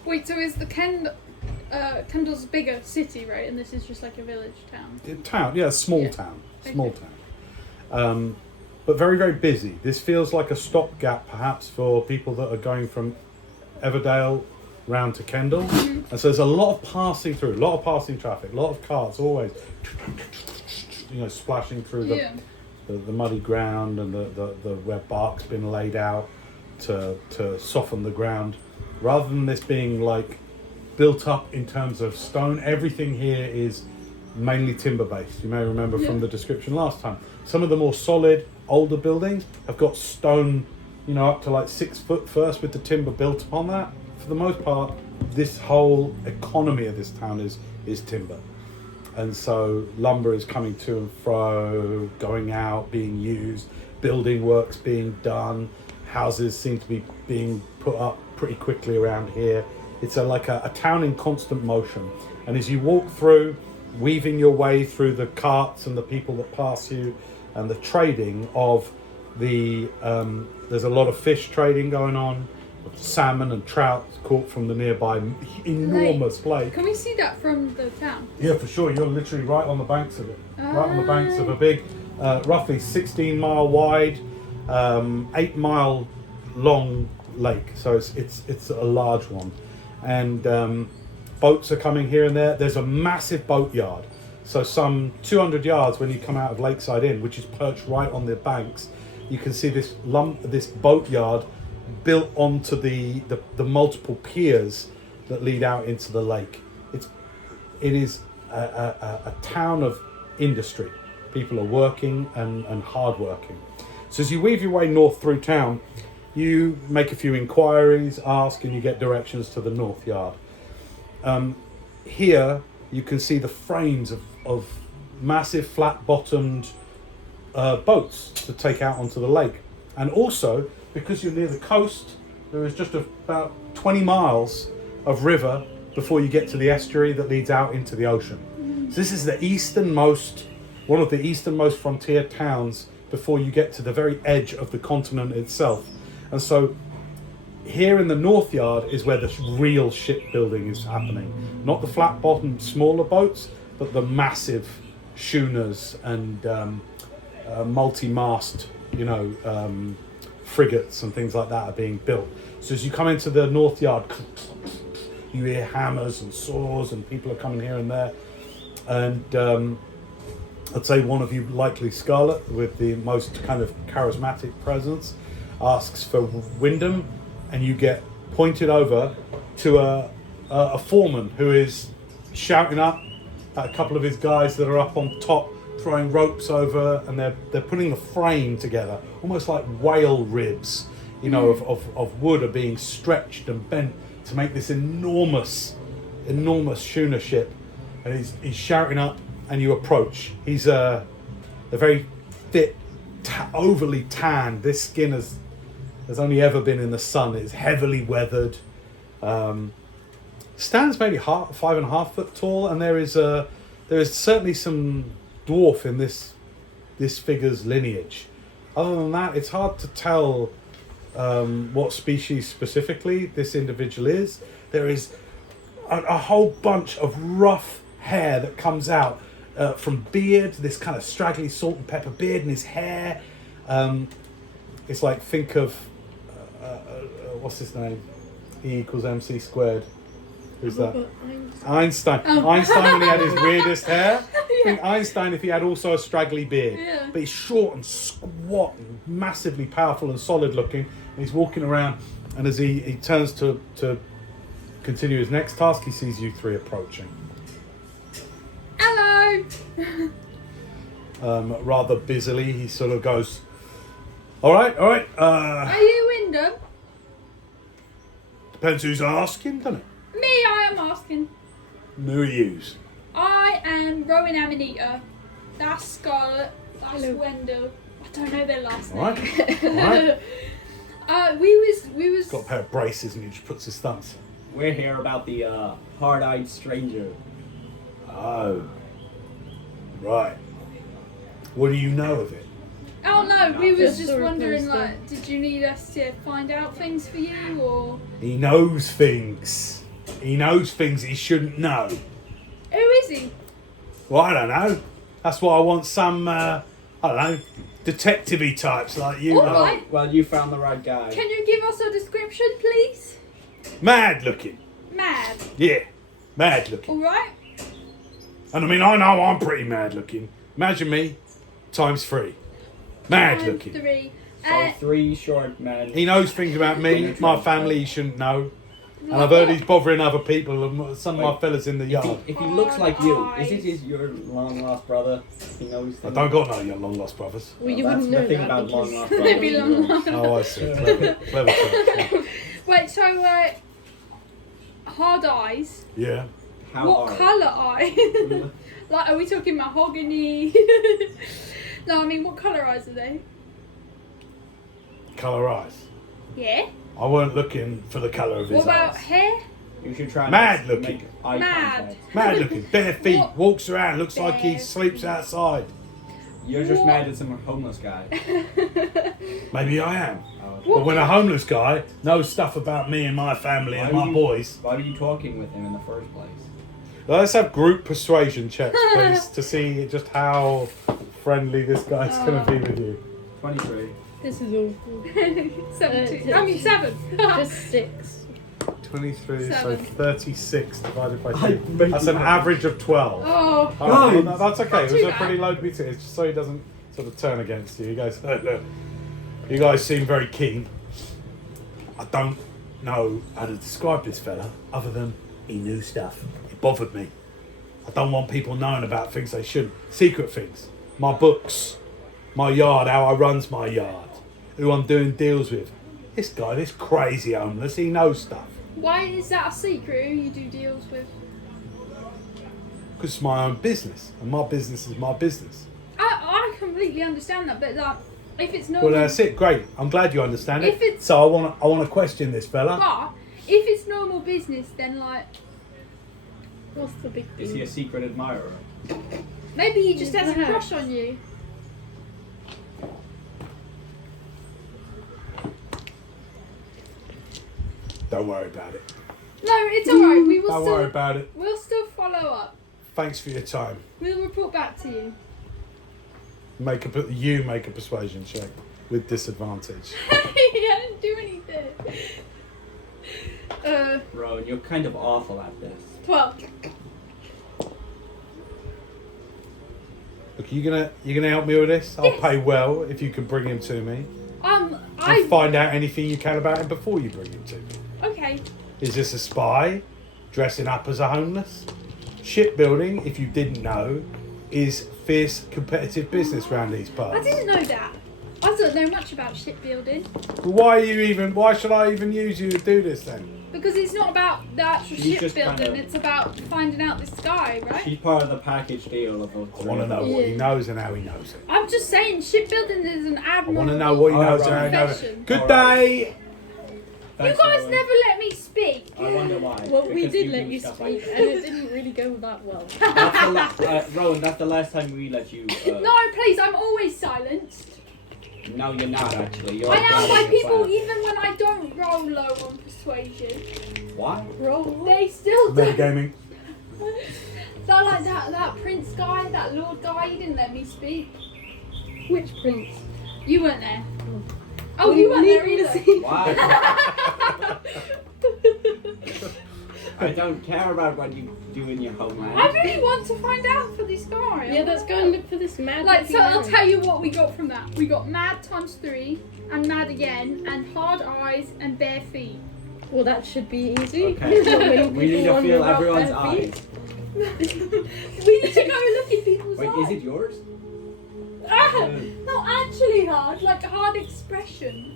Wait, so is the Kendall's a bigger city, right? And this is just like a village town. Small Yeah. town. Okay. But very, very busy. This feels like a stopgap perhaps for people that are going from Everdale round to Kendal. Mm-hmm. And so there's a lot of passing through, a lot of passing traffic, a lot of carts always, you know, splashing through the muddy ground and the where bark's been laid out to soften the ground. Rather than this being like built up in terms of stone, everything here is mainly timber based. You may remember from the description last time. Some of the more solid, older buildings have got stone, you know, up to like 6 foot first with the timber built upon that. For the most part, this whole economy of this town is timber. And so lumber is coming to and fro, going out, being used, building works being done, houses seem to be being put up pretty quickly around here. It's like a town in constant motion. And as you walk through, weaving your way through the carts and the people that pass you and the trading of the, there's a lot of fish trading going on, salmon and trout caught from the nearby enormous lake. Can we see that from the town? Yeah, for sure. You're literally right on the banks of it. Right on the banks of a big, roughly 16 mile wide, 8 mile long lake. So it's a large one. And boats are coming here and there. There's a massive boat yard. So some 200 yards when you come out of Lakeside Inn, which is perched right on the banks, you can see this boat yard built onto the multiple piers that lead out into the lake. It is a town of industry. People are working and hard working. So as you weave your way north through town, you make a few inquiries, ask, and you get directions to the North Yard. Here you can see the frames of massive flat-bottomed boats to take out onto the lake. And also, because you're near the coast, there is just about 20 miles of river before you get to the estuary that leads out into the ocean. So this is one of the easternmost frontier towns before you get to the very edge of the continent itself. And so here in the North Yard is where the real shipbuilding is happening. Not the flat-bottomed smaller boats, but the massive schooners and multi-mast, frigates and things like that are being built. So as you come into the North Yard, you hear hammers and saws and people are coming here and there. And I'd say one of you, likely Scarlet, with the most kind of charismatic presence, asks for Wyndham, and you get pointed over to a foreman who is shouting up, at a couple of his guys that are up on top throwing ropes over, and they're putting the frame together, almost like whale ribs, you know, of wood are being stretched and bent to make this enormous schooner ship. And he's shouting up, and you approach. He's a very fit, overly tanned. This skin has only ever been in the sun. It's heavily weathered. Stands maybe 5.5 foot tall, and there is certainly some dwarf in this figure's lineage. Other than that, it's hard to tell what species specifically this individual is. There is a whole bunch of rough hair that comes out from beard, this kind of straggly salt and pepper beard, and his hair. It's like, think of what's his name? E equals MC squared. Who's that? Einstein. Oh. Einstein when he had his weirdest hair. I think Einstein if he had also a straggly beard. Yeah. But he's short and squat and massively powerful and solid looking. And he's walking around, and as he turns to continue his next task, he sees you three approaching. Hello. Rather busily, he sort of goes, all right. Are you Wyndham? Depends who's asking, doesn't it? Me, I am asking. Who are yous? I am Rowan Amanita. That's Scarlett. That's Hello. Wendell. I don't know their last All name. right. All right. We was. Got a pair of braces, and he just puts his thumbs. We're here about the hard-eyed stranger. Oh. Right. What do you know of it? Oh no, we was Just just a wondering, poster. like, did you need us to find out things for you, or He knows things. He knows things he shouldn't know. who is he? Well, I don't know. That's why I want some, I don't know, detective-y types like you. All right. Well, you found the right guy. Can you give us a description, please? Mad looking. Mad. Yeah. Mad looking. All right. And I mean, I know I'm pretty mad looking. Imagine me times 3. Mad And looking. 3. So 3 short men. He knows things about me, my family he shouldn't know. And I've heard he's bothering other people, and some of my fellas in the yard. If he looks like you, Eyes. is it your long-lost brother? He knows I things. don't got no young long lost brothers. Well, you That's wouldn't the know thing that about because long-lost They brothers. belong. Oh, I see. Clever choice. Wait, so hard eyes. Yeah. How What are colour eyes? Like, are we talking mahogany? No, I mean, what colour eyes are they? Colour eyes. Yeah. I weren't looking for the colour of his What about eyes. hair? You should try and Mad make looking. eye Mad. contact. Mad looking, bare feet, What? walks around, looks like he Bare sleeps outside. You're just What? mad at some homeless guy. Maybe I am. Oh, What? But when a homeless guy knows stuff about me and my family and Why my were you- boys, Why were you talking with him in the first place? let's have group persuasion checks, please, to see just how friendly this guy's going to be with you. 23. this is awful. 17. I mean, 7. Just 6. 23, so 7. 36 divided by I 2. made That's you an happy. average of 12. Oh. All right, well, Nice. that's okay. It was too a bad. pretty low beat. It's just so he doesn't sort of turn against you. He goes, look, you guys seem very keen. I don't know how to describe this fella other than he knew stuff. It bothered me. I don't want people knowing about things they shouldn't. Secret things. My books. My yard. How I runs my yard. Who I'm doing deals with. This guy, this crazy homeless, he knows stuff. Why is that a secret? Who you do deals with? Because it's my own business. And my business is my business. I completely understand that, but like, if it's normal, Well, that's it. Great. I'm glad you understand it. If it's- So I want to question this fella. but if it's normal business, then like What's the big Is he deal? a secret admirer? maybe he just has a Perhaps. crush on you. Don't worry about it. No, it's alright. We will Don't still worry about it. we'll still follow up. Thanks for your time. We'll report back to you. You make a persuasion check with disadvantage. I didn't do anything. Rowan, you're kind of awful at this. 12. Look, you gonna help me with this? I'll Yes. pay well if you can bring him to me. I And find out anything you can about him before you bring him to me. okay. Is this a spy dressing up as a homeless? Shipbuilding, if you didn't know, is fierce competitive business around these parts. I didn't know that. I don't know much about shipbuilding. Why should I even use you to do this then? Because it's not about the actual She's just shipbuilding, kind of- it's about finding out this guy, right? She's part of the package deal of those I want to know what he knows and how he knows it. I'm just saying, shipbuilding is an I admirable want to know what he knows Alright. and how he knows it. profession. Good Alright. day! You guys never let me speak. I wonder why. Well, we Because did you let do you stuff speak, like and it didn't really go that well. That's Rowan, that's the last time we let you. No, please, I'm always silenced. No, you're not actually. You're I am by guarding people yourself. even when I don't roll low on persuasion. What? Roll. They still do. Metagaming. So like that prince guy, that lord guy, he didn't let me speak. Which prince? You weren't there. Oh, you weren't there Neither either. was he. What? I don't care about what you do in your homeland. I really want to find out for this guy. Yeah, let's go and look for this mad. Like, so looking I'll man. tell you what we got from that. We got mad times 3, and mad again, and hard eyes, and bare feet. Well, that should be easy. Okay. Not many We need people to wander feel around everyone's bare feet. eyes. We need to go look in people's Wait, eyes. is it yours? Ah, not actually hard, like hard expressions.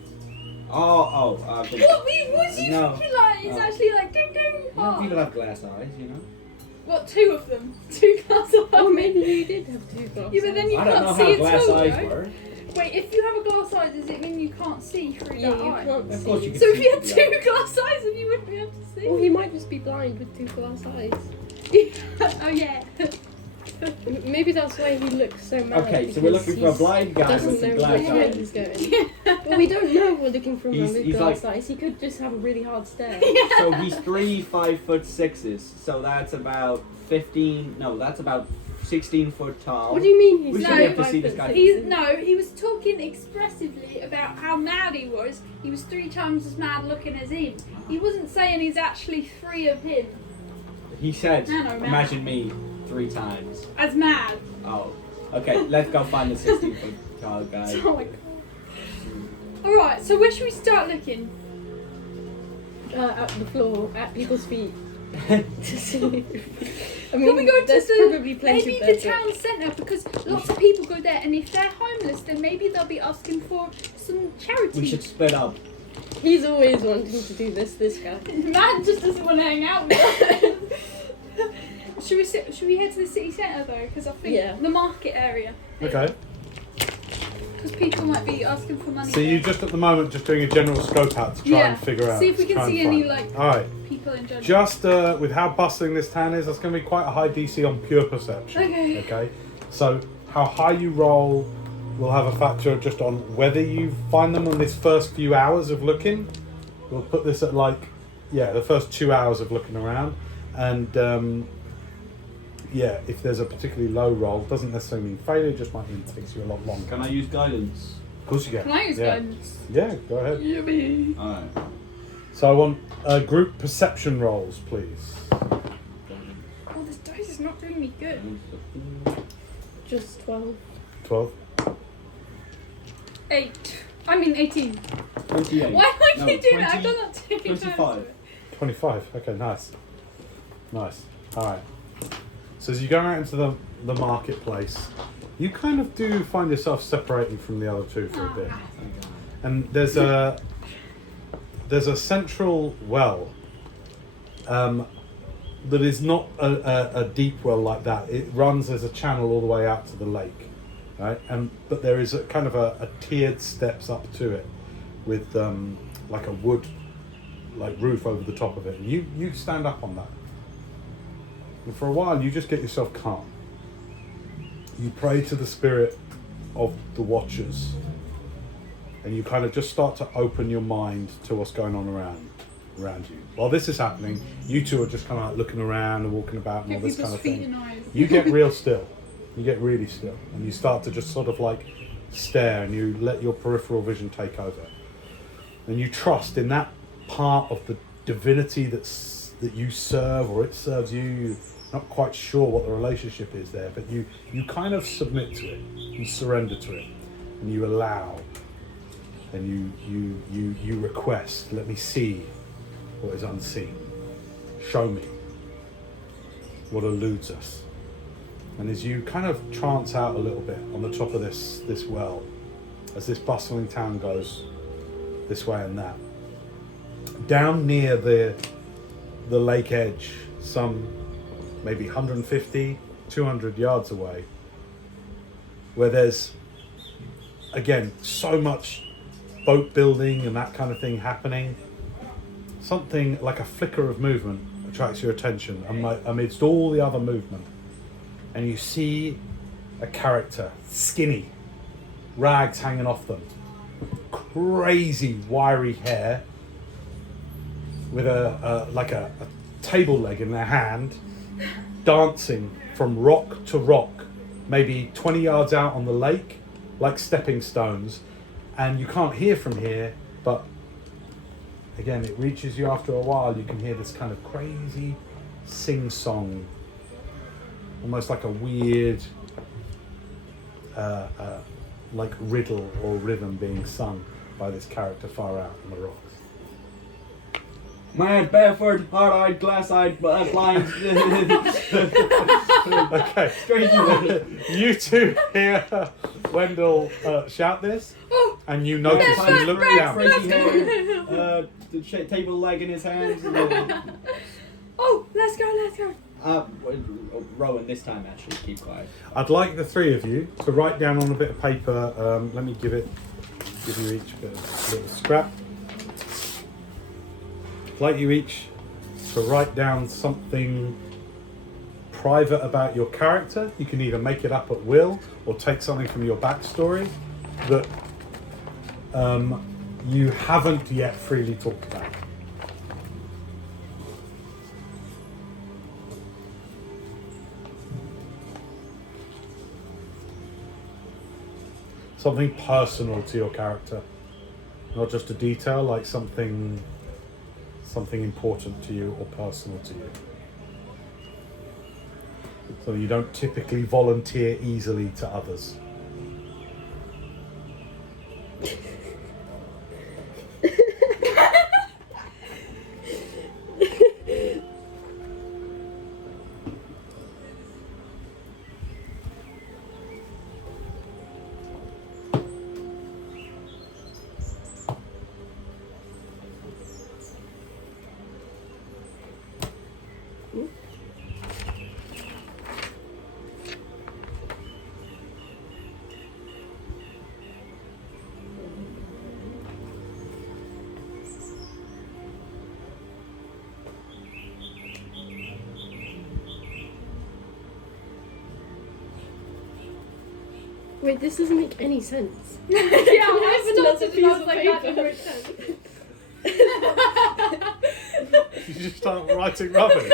Oh, What was you No. thinking like? It's No. actually like ding ding no, hard. people have glass eyes, you know. What, 2 of them? 2 glass eyes? Oh, maybe you did have 2 glasses. Yeah, but then you I don't know can't how see at glass all, eyes right? work. Wait, if you have a glass eye, does it mean you can't see through Yeah, that you eye? can't Of course see. you can So if see you had through 2 glass eyes, then you wouldn't be able to see. Well, he might just be blind with 2 glass eyes. Oh yeah. Maybe that's why he looks so mad. Okay, so we're because looking for a he's- blind guy doesn't with some know glass which way eyes. he's going. But we don't know we're looking for him He's- with he's glass like- eyes. He could just have a really hard stare. So he's 3 5'6". So that's about 15. No, that's about 16 foot tall. What do you mean he's We should be able to see this guy. He was talking expressively about how mad he was. He was 3 times as mad looking as him. He wasn't saying he's actually 3 of him. He said, No, no, imagine me 3 times. As mad. Oh, okay. Let's go find the 16 foot tall guy. Oh my god. Alright, so where should we start looking? At the floor, at people's feet. To see. I Can mean, we go to there's the probably plenty maybe there, the town centre, because lots of people go there, and if they're homeless, then maybe they'll be asking for some charity. We should split up. but he's always wanting to do this guy. Man just doesn't want to hang out with us. Should we head to the city centre though? Because I think Yeah. the market area. Okay. Because people might be asking for money. So you just at the moment just doing a general scope out to try Yeah, and figure out. see if we can try and see any, find. like- Alright. people in general. Just with how bustling this town is, that's going to be quite a high DC on pure perception. Okay. Okay. So how high you roll will have a factor just on whether you find them on this first few hours of looking. We'll put this at the first 2 hours of looking around, and if there's a particularly low roll, doesn't necessarily mean failure. Just might mean it takes you a lot longer. Can I use guidance? Of course you can. Can I use yeah. guidance? Yeah, go ahead. Yippee. Alright. So I want group perception rolls, please. Oh, this dice is not doing me good. Just 12. 12. 18. 28. Why do I No, keep doing that? 20, I've done that 2 times. 25. 25. Okay, nice. Nice. Alright. So as you go out into the marketplace, you kind of do find yourself separating from the other 2 for a bit. And there's a central well that is not a deep well like that. It runs as a channel all the way out to the lake, right? But there is a kind of a tiered steps up to it with like a wood roof over the top of it. And you stand up on that. And for a while you just get yourself calm. You pray to the spirit of the watchers. And you kind of just start to open your mind to what's going on around you. While this is happening, you 2 are just kind of like looking around and walking about and all Get this people's kind of feet thing. and eyes. You get real still. You get really still. And you start to just sort of like stare, and you let your peripheral vision take over. And you trust in that part of the divinity that you serve, or it serves you. You're not quite sure what the relationship is there, but you kind of submit to it. You surrender to it. And you allow. And you request, let me see what is unseen. Show me. what eludes us. And as you kind of trance out a little bit on the top of this well, as this bustling town goes this way and that, down near the lake edge, some maybe 150, 200 yards away, where there's, again, so much boat building and that kind of thing happening, something like a flicker of movement attracts your attention amidst all the other movement. And you see a character, skinny, rags hanging off them, crazy wiry hair, with a table leg in their hand, dancing from rock to rock, maybe 20 yards out on the lake, like stepping stones. And you can't hear from here, but again, it reaches you after a while. You can hear this kind of crazy sing-song, almost like a weird like riddle or rhythm being sung by this character far out on the rocks. Mad, barefoot, hard-eyed, glass-eyed, blind. Okay, you two hear Wendell shout this, and you notice, you look down. Crazy hair, the table leg in his hands. Oh, let's go. Rowan, this time actually, keep quiet. I'd like the three of you to write down on a bit of paper. Let me give you each a little scrap. I'd like you each to write down something private about your character. You can either make it up at will or take something from your backstory that you haven't yet freely talked about. Something personal to your character, not just a detail, like something important to you or personal to you. So you don't typically volunteer easily to others. Wait, this doesn't make any sense. Yeah, I started and I was like, that doesn't make sense. You just start writing rubbish.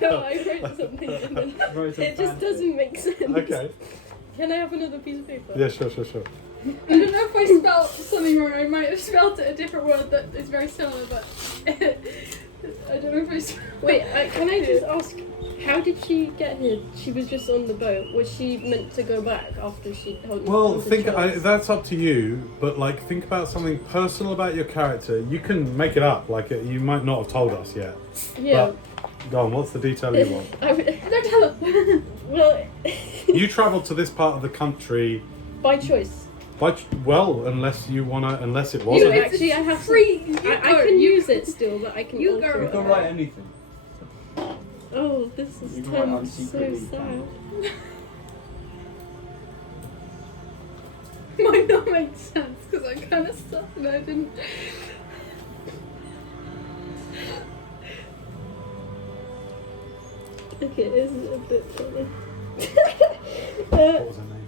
No, I wrote something and then it just doesn't make sense. Okay. Can I have another piece of paper? Yeah, sure. I don't know if I spelled something wrong. I might have spelled it a different word that is very similar, but I don't know if I spelled. Wait, can I just ask, how did she get here? She was just on the boat. Was she meant to go back after she? Well, that's up to you. But like, think about something personal about your character. You can make it up. Like, you might not have told us yet. Yeah. But, go on. What's the detail you want? Don't tell them. Well, You travelled to this part of the country. by choice. Unless it No, wasn't. actually, I have free. I can use it still, but I can You alter go. it. You can write anything. Oh, this is You can write turned so unsecretly sad. Might not make sense because I kind of stuck and I didn't. Okay, this is a bit funny. What was her name?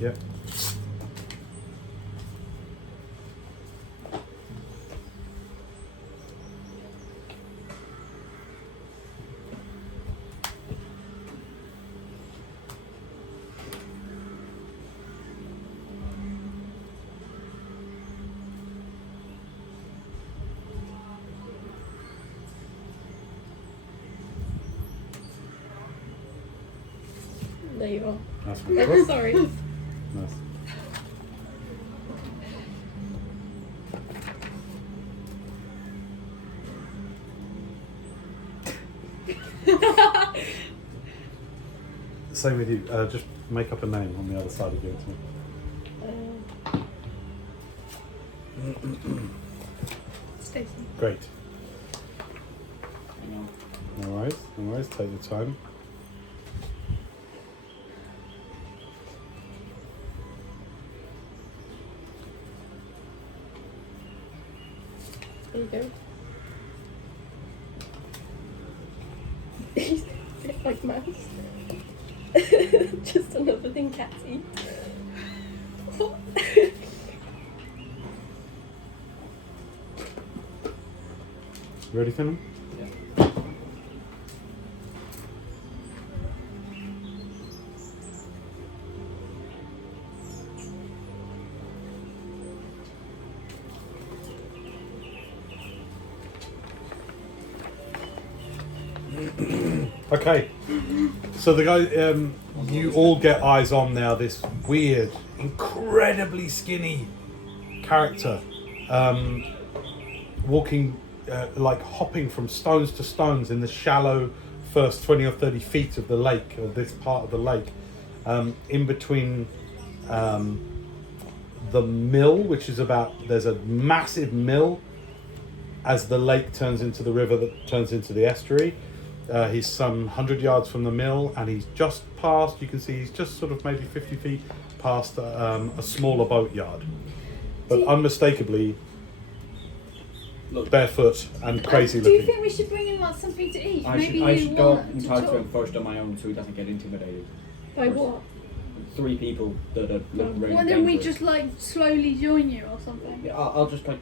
Yep. There you are. That's what Sorry. Nice. Same with you. Just make up a name on the other side of you. Stacey. Great. Hang on. No worries. No worries. Take your time. There you go. He's like mouse. Just another thing cats eat. You ready, Finley? Yeah. Okay. So the guy, you all get eyes on now. This weird, incredibly skinny character, walking, like hopping from stones to stones in the shallow first 20 or 30 feet of the lake, or this part of the lake, in between the mill, which is there's a massive mill as the lake turns into the river that turns into the estuary. He's some 100 yards from the mill, and he's just past, you can see he's just sort of maybe 50 feet past a smaller boatyard. But unmistakably Look, barefoot and crazy Do you looking. think we should bring him like something to eat? I Maybe should you go up want and to talk to talk. him first on my own so he doesn't get intimidated. By what? 3 people that are look really Well, then we dangerous. just like slowly join you or something. Yeah, I'll just like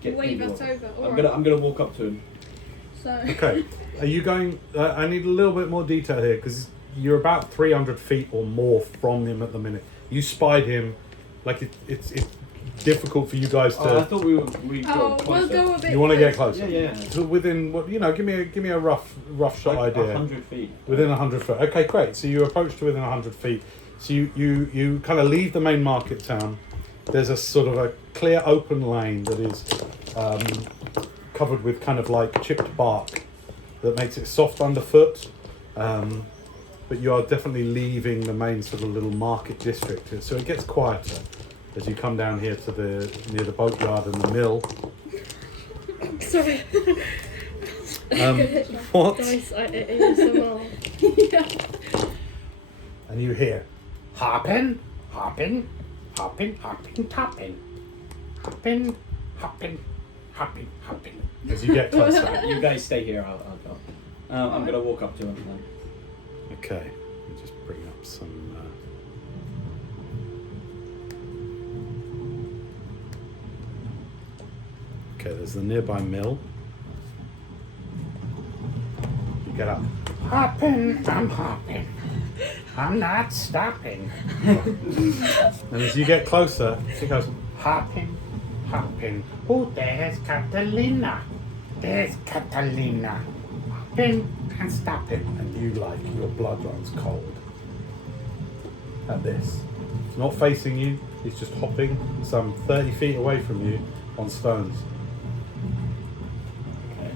get Wave people us over. over. I'm Alright. gonna walk up to him. So. Okay, are you going? I need a little bit more detail here because you're about 300 feet or more from him at the minute. You spied him, like it's difficult for you guys to. Oh, I thought we Oh, we'll closer. go a bit. You want to get closer. closer? Yeah. So within what give me a rough shot Like idea. 100 feet. Within 100 foot. Okay, great. So you approach to within 100 feet. So you kind of leave the main market town. There's a sort of a clear open lane that is covered with kind of like chipped bark that makes it soft underfoot. But you are definitely leaving the main sort of little market district. So it gets quieter as you come down here to near the boatyard and the mill. Sorry. What? Guys, ASMR. Yeah. And you hear, hoppin', hoppin', hoppin', hoppin', toppin', hoppin', hoppin', hoppin', hoppin'. As you get closer. You guys stay here. I'll go. I'm gonna walk up to him then. Okay, let me just bring up some. Okay, there's the nearby mill. You get up. Hoppin', I'm hopping. I'm not stopping. And as you get closer, she goes, hopping, hopping. Oh, there's Catalina. There's Catalina. Hopping and stopping. And you your blood runs cold. At this. It's not facing you, it's just hopping some 30 feet away from you on stones. Okay.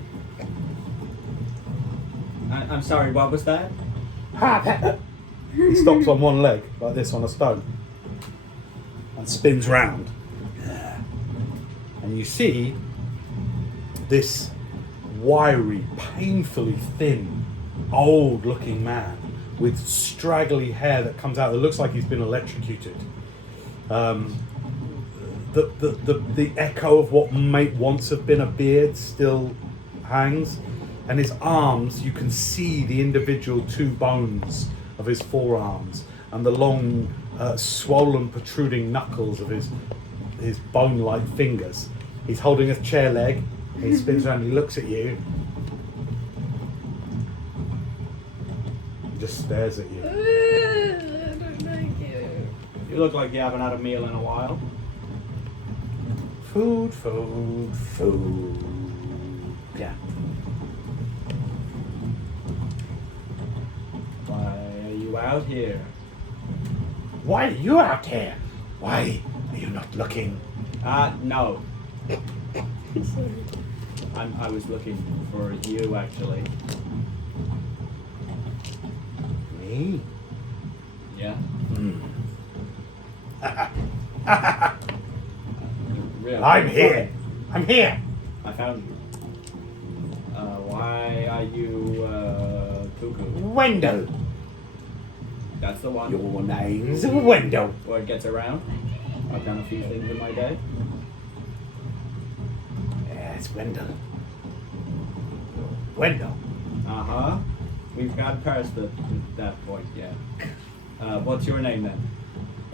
I'm sorry. What was that? He stops on one leg, like this, on a stone, and spins round. And you see this wiry, painfully thin, old-looking man with straggly hair that comes out that looks like he's been electrocuted. The echo of what might once have been a beard still hangs, and his arms, you can see the individual 2 bones of his forearms and the long, swollen, protruding knuckles of his bone-like fingers. He's holding a chair leg. He spins around. He looks at you. He just stares at you. I don't like you. You look like you haven't had a meal in a while. Food, food, food. Yeah. Why are you out here? Why are you out here? Why are you not looking? No. Sorry. I was looking for you actually. Me? Yeah. Really? I'm here. I'm here. I found you. Why are you cuckoo? Wendell. That's the one. Your name's Wendell. Word gets around. I've done a few things in my day. Yes, Wendell. Wendell. Uh-huh. We've got past that point, yeah. What's your name then?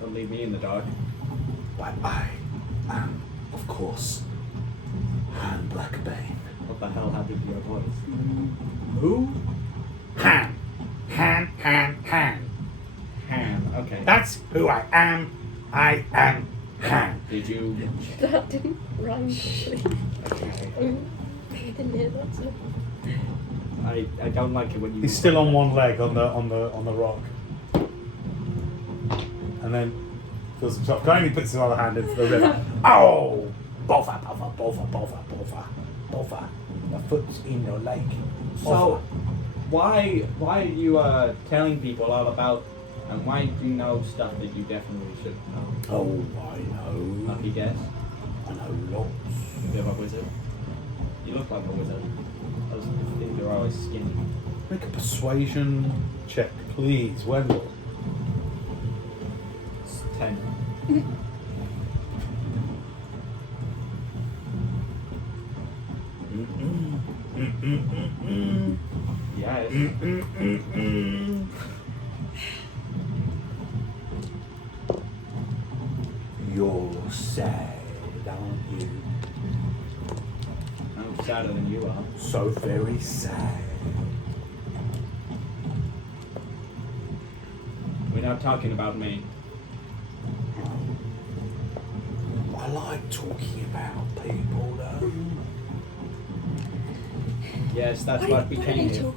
Don't leave me in the dark. Why, I am, of course, Han Blackbane. What the hell happened to your voice? Who? Han. Ham. Okay. That's who I am. I am Han. Did you? That didn't rhyme. Actually. Okay. I didn't hear that. So. I don't like it when you. He's still on one leg on the rock, and then feels himself going. He puts his other hand into the river. Oh, bother. My foot's in your leg. So, why are you telling people all about, and why do you know stuff that you definitely shouldn't know? Oh, I know. Lucky guess. I know lots. You're a wizard. You look like a wizard. Those things are always skinny. Make a persuasion check, please, Wendell. It's 10. Yes. You're sad, aren't you? I'm sadder than you are. So very sad. We're not talking about me. I like talking about people, though. Yes, that's what we came here.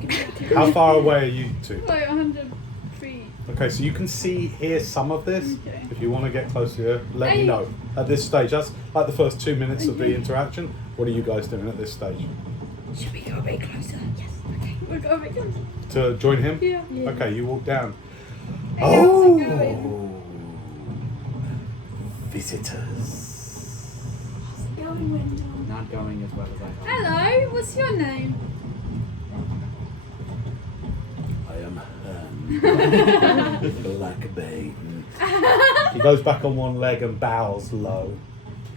How far away are you two? Like 100 feet. Okay, so you can hear some of this. Okay. If you want to get closer, let me Hey. know. At this stage, that's like the first 2 minutes of the Okay. interaction. What are you guys doing at this stage? Should we go a bit closer? Yes. Okay. We'll go a bit closer. To join him? Yeah. Yeah. Okay, you walk down. Hey, how's it going? Visitors. How's it going, Wendell? Not going as well as I hoped. Hello, what's your name? I am Blackbane. He goes back on one leg and bows low.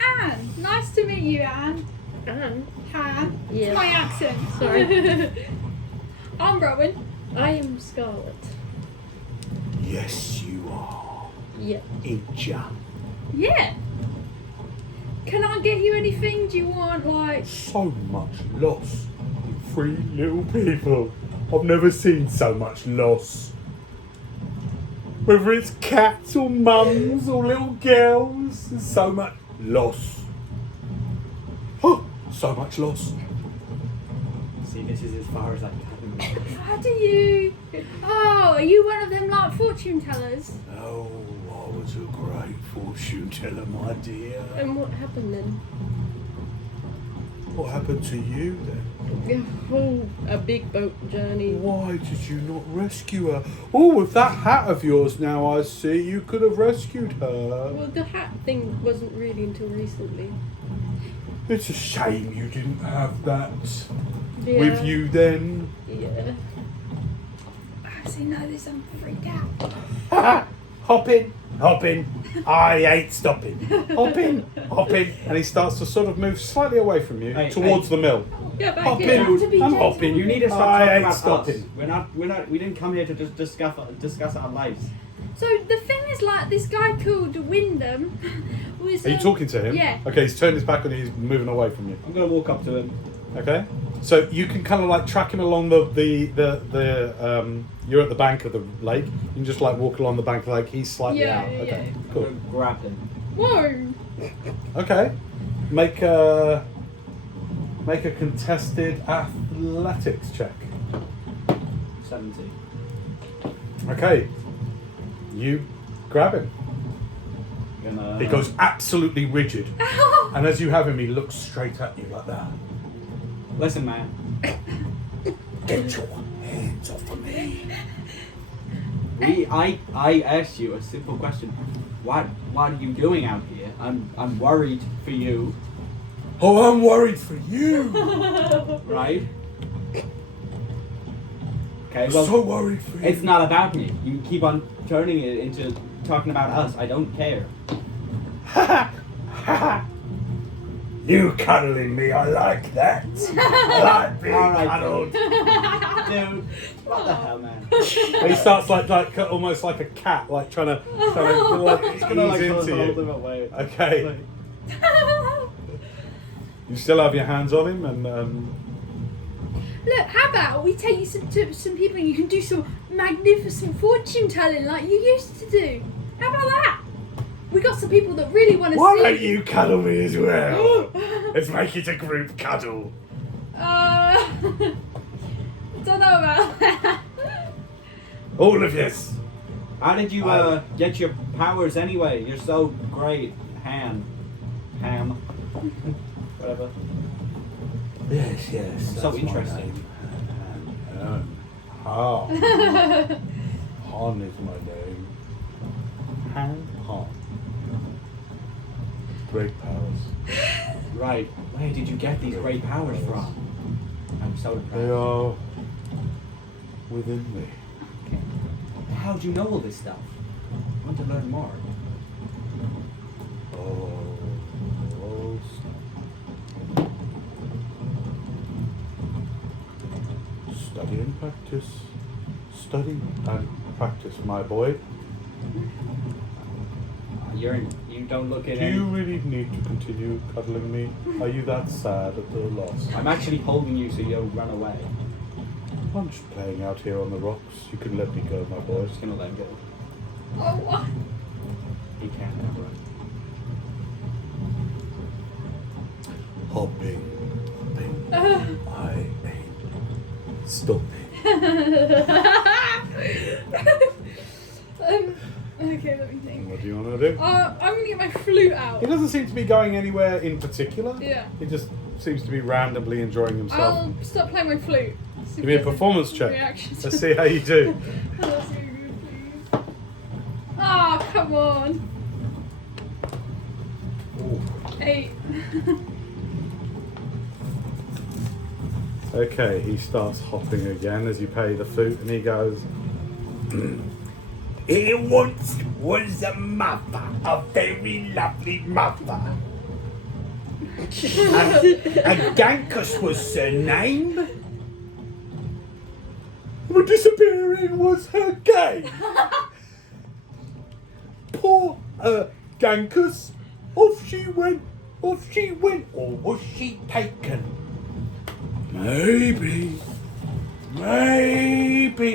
Anne. Nice to meet you, Anne. And Han. Yeah. It's my accent. Sorry. I'm Rowan. I am Scarlet. Yes, you are. Yeah. Idja. Yeah. Can I get you anything? Do you want like? So much loss in 3 little people. I've never seen so much loss. Whether it's cats or mums or little girls, there's so much loss. Oh, so much loss. See, this is as far as I've gotten. How do you? Oh, are you one of them like fortune tellers? Oh, I was a great fortune teller, my dear. And what happened then? What happened to you then? A big boat journey. Why did you not rescue her? Oh, with that hat of yours now I see, you could have rescued her. Well, the hat thing wasn't really until recently. It's a shame you didn't have that Yeah. with you then. Yeah. As you know this, I'm freaked out. Hop in. I ain't stopping. Hop in. And he starts to sort of move slightly away from you Hey, towards the mill. Yeah, back Hop here. in. have to be I'm gentle. hopping. You need to stop I talking ain't about stopping. us. We didn't come here to just discuss our lives. So the thing is, like, this guy called Wyndham was. Are you talking to him? Yeah. Okay, he's turned his back and he's moving away from you. I'm gonna walk up to him. Okay, so you can kind of like track him along the you're at the bank of the lake. You can just like walk along the bank of the lake. He's slightly Yeah, out. yeah, Okay, yeah. I'm cool. gonna grab him. Whoa! Okay, make a contested athletics check. 70. Okay, you grab him. Gonna. He goes absolutely rigid, and as you have him, he looks straight at you like that. Listen, man. Get your hands off of me. I asked you a simple question. What are you doing out here? I'm worried for you, Oh, I'm worried for you. right? Okay, I'm well, so worried for you. it's not about me. You keep on turning it into talking about us. I don't care. You cuddling me, I like that. I like being All right, cuddled. Dude, what the hell, man? He starts like almost like a cat, like trying to like He's gonna like ease hold into him you. away. Okay. You still have your hands on him, and Look, how about we take you to some people and you can do some magnificent fortune telling like you used to do? How about that? We got some people that really want to why see. don't you cuddle me as well? Let's make it a group cuddle. Don't know about that. All of this. How did you get your powers anyway? You're so great, Ham, whatever. Yes. So interesting. Han. Han is my name. Han. Great powers. Right. Where did you get these great powers from? I'm so They impressed. are within me. How do you know all this stuff? I want to learn more. Study and practice. Study and practice, my boy. You don't look at Do any. you really need to continue cuddling me? Are you that sad at the loss? I'm actually holding you so you don't run away. I'm just playing out here on the rocks. You can let me go, my boy. I'm just gonna let him go. Oh, what? He can't have run. Hopping. I ain't stopping. Okay, let me think. What do you want to do? I'm gonna get my flute out. He doesn't seem to be going anywhere in particular. Yeah. He just seems to be randomly enjoying himself. I'll stop playing my flute. Give me a performance check. Reaction to Let's see how you do. Oh, come on. Ooh. 8. Okay, he starts hopping again as you pay the flute, and he goes. It once was a mother, a very lovely mother. And Gankus was her name. But disappearing was her game. Poor Gankus. Off she went, or was she taken? Maybe, maybe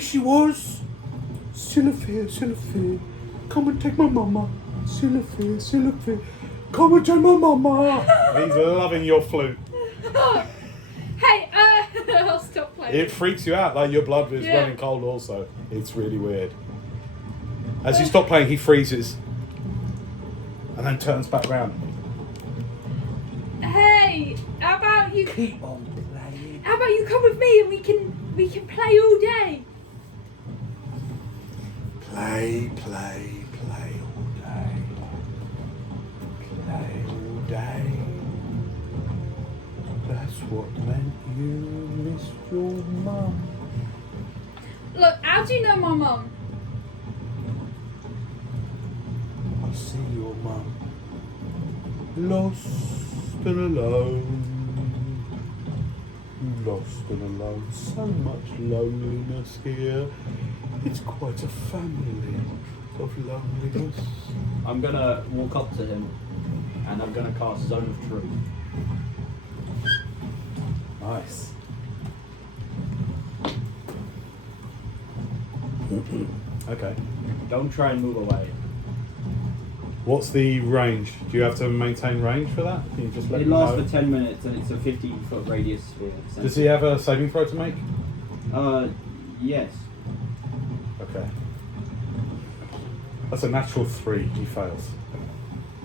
she was. Silafir, come and take my mama. Silafir, come and take my mama. He's loving your flute. Hey, I'll stop playing. It freaks you out, like your blood is Yeah. running cold also. It's really weird. As you stop playing, he freezes. And then turns back round. Hey, how about you? Keep on playing. How about you come with me and we can play all day? Play all day. Play all day. That's what meant you missed your mum. Look, how do you know my mum? I see your mum. Lost and alone. Lost and alone. So much loneliness here. It's quite a family of loneliness. I'm gonna walk up to him and I'm gonna cast Zone of Truth. Nice. Okay. Don't try and move away. What's the range? Do you have to maintain range for that? Can you just let It me lasts know? for 10 minutes and it's a 50-foot radius sphere. Does he have a saving throw to make? Yes. Okay. That's a natural 3. He fails.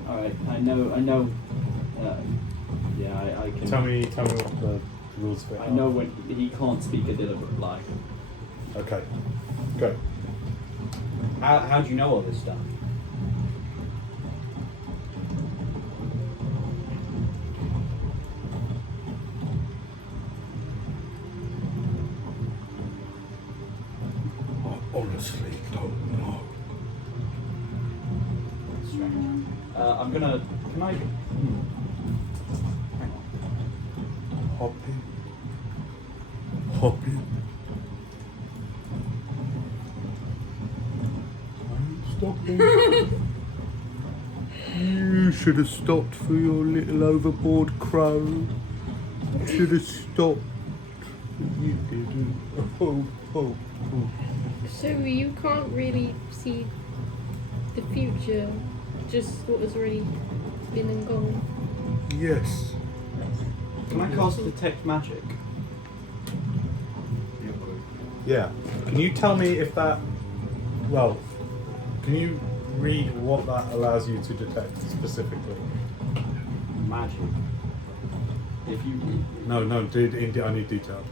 Alright, I know. I can. Tell me what the rules of it I are. know when he can't speak a deliberate lie. Okay. Go. How do you know all this stuff? I honestly don't know. That's strange. I'm gonna. Can I? Hang on. Hop in. Hop in. Stopping. You should have stopped for your little overboard crow. Should have stopped. You didn't. Oh. So you can't really see the future, just what has already been and gone. Yes. Can I cast detect magic? Yeah. Can you tell me if that? Well, can you read what that allows you to detect specifically? Magic. If you. No. I need detail.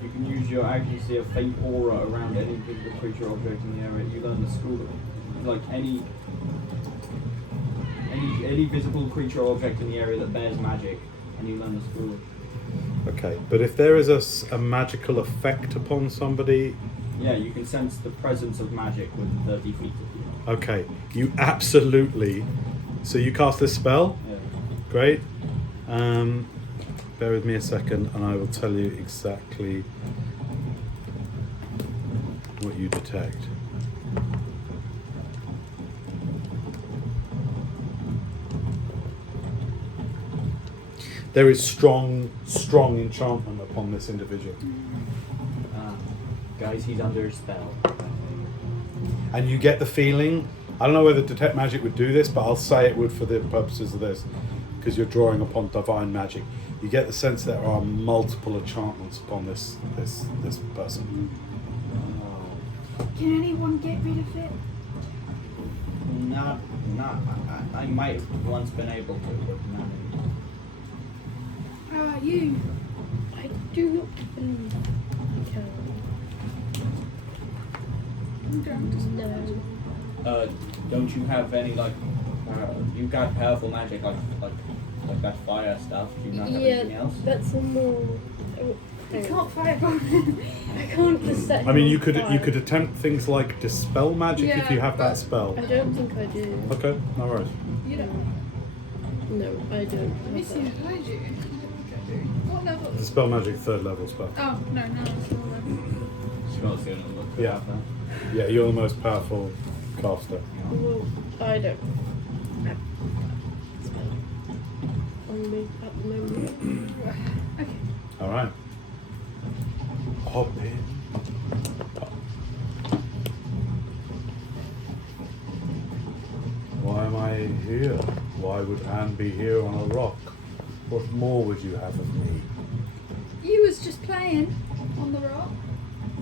You can use your action to see a faint aura around any visible creature or object in the area. You learn the school. Like any visible creature or object in the area that bears magic, and you learn the school. Okay, but if there is a magical effect upon somebody, Yeah, you can sense the presence of magic within 30 feet of you. okay, you absolutely. So you cast this spell. Yeah. Great. Bear with me a second, and I will tell you exactly what you detect. There is strong enchantment upon this individual. Guys, he's under a spell. And you get the feeling, I don't know whether Detect Magic would do this, but I'll say it would for the purposes of this, because you're drawing upon divine magic. You get the sense there are multiple enchantments upon this person. Can anyone get rid of it? Not. I might have once been able to, but not anymore. How about you? I do not believe I can. No. Don't you have any you got powerful magic like that fire stuff? Do you not have anything else? That's a more. I can't fireball. I can't just set. I mean, him you on could fire. attempt things like dispel magic if Yeah, you have that but- spell. I don't think I do. Okay, no worries. You don't. No, I don't. Let me have see that. if I do. I don't think I do. What level? Dispel magic, 3rd level spell. Oh, no, it's not level. Scott's gonna look Yeah. at that. Yeah, you're the most powerful caster. Well, I don't have that spell on me at the moment. Okay. All right. Hop in. Why am I here? Why would Anne be here on a rock? What more would you have of me? You was just playing on the rock.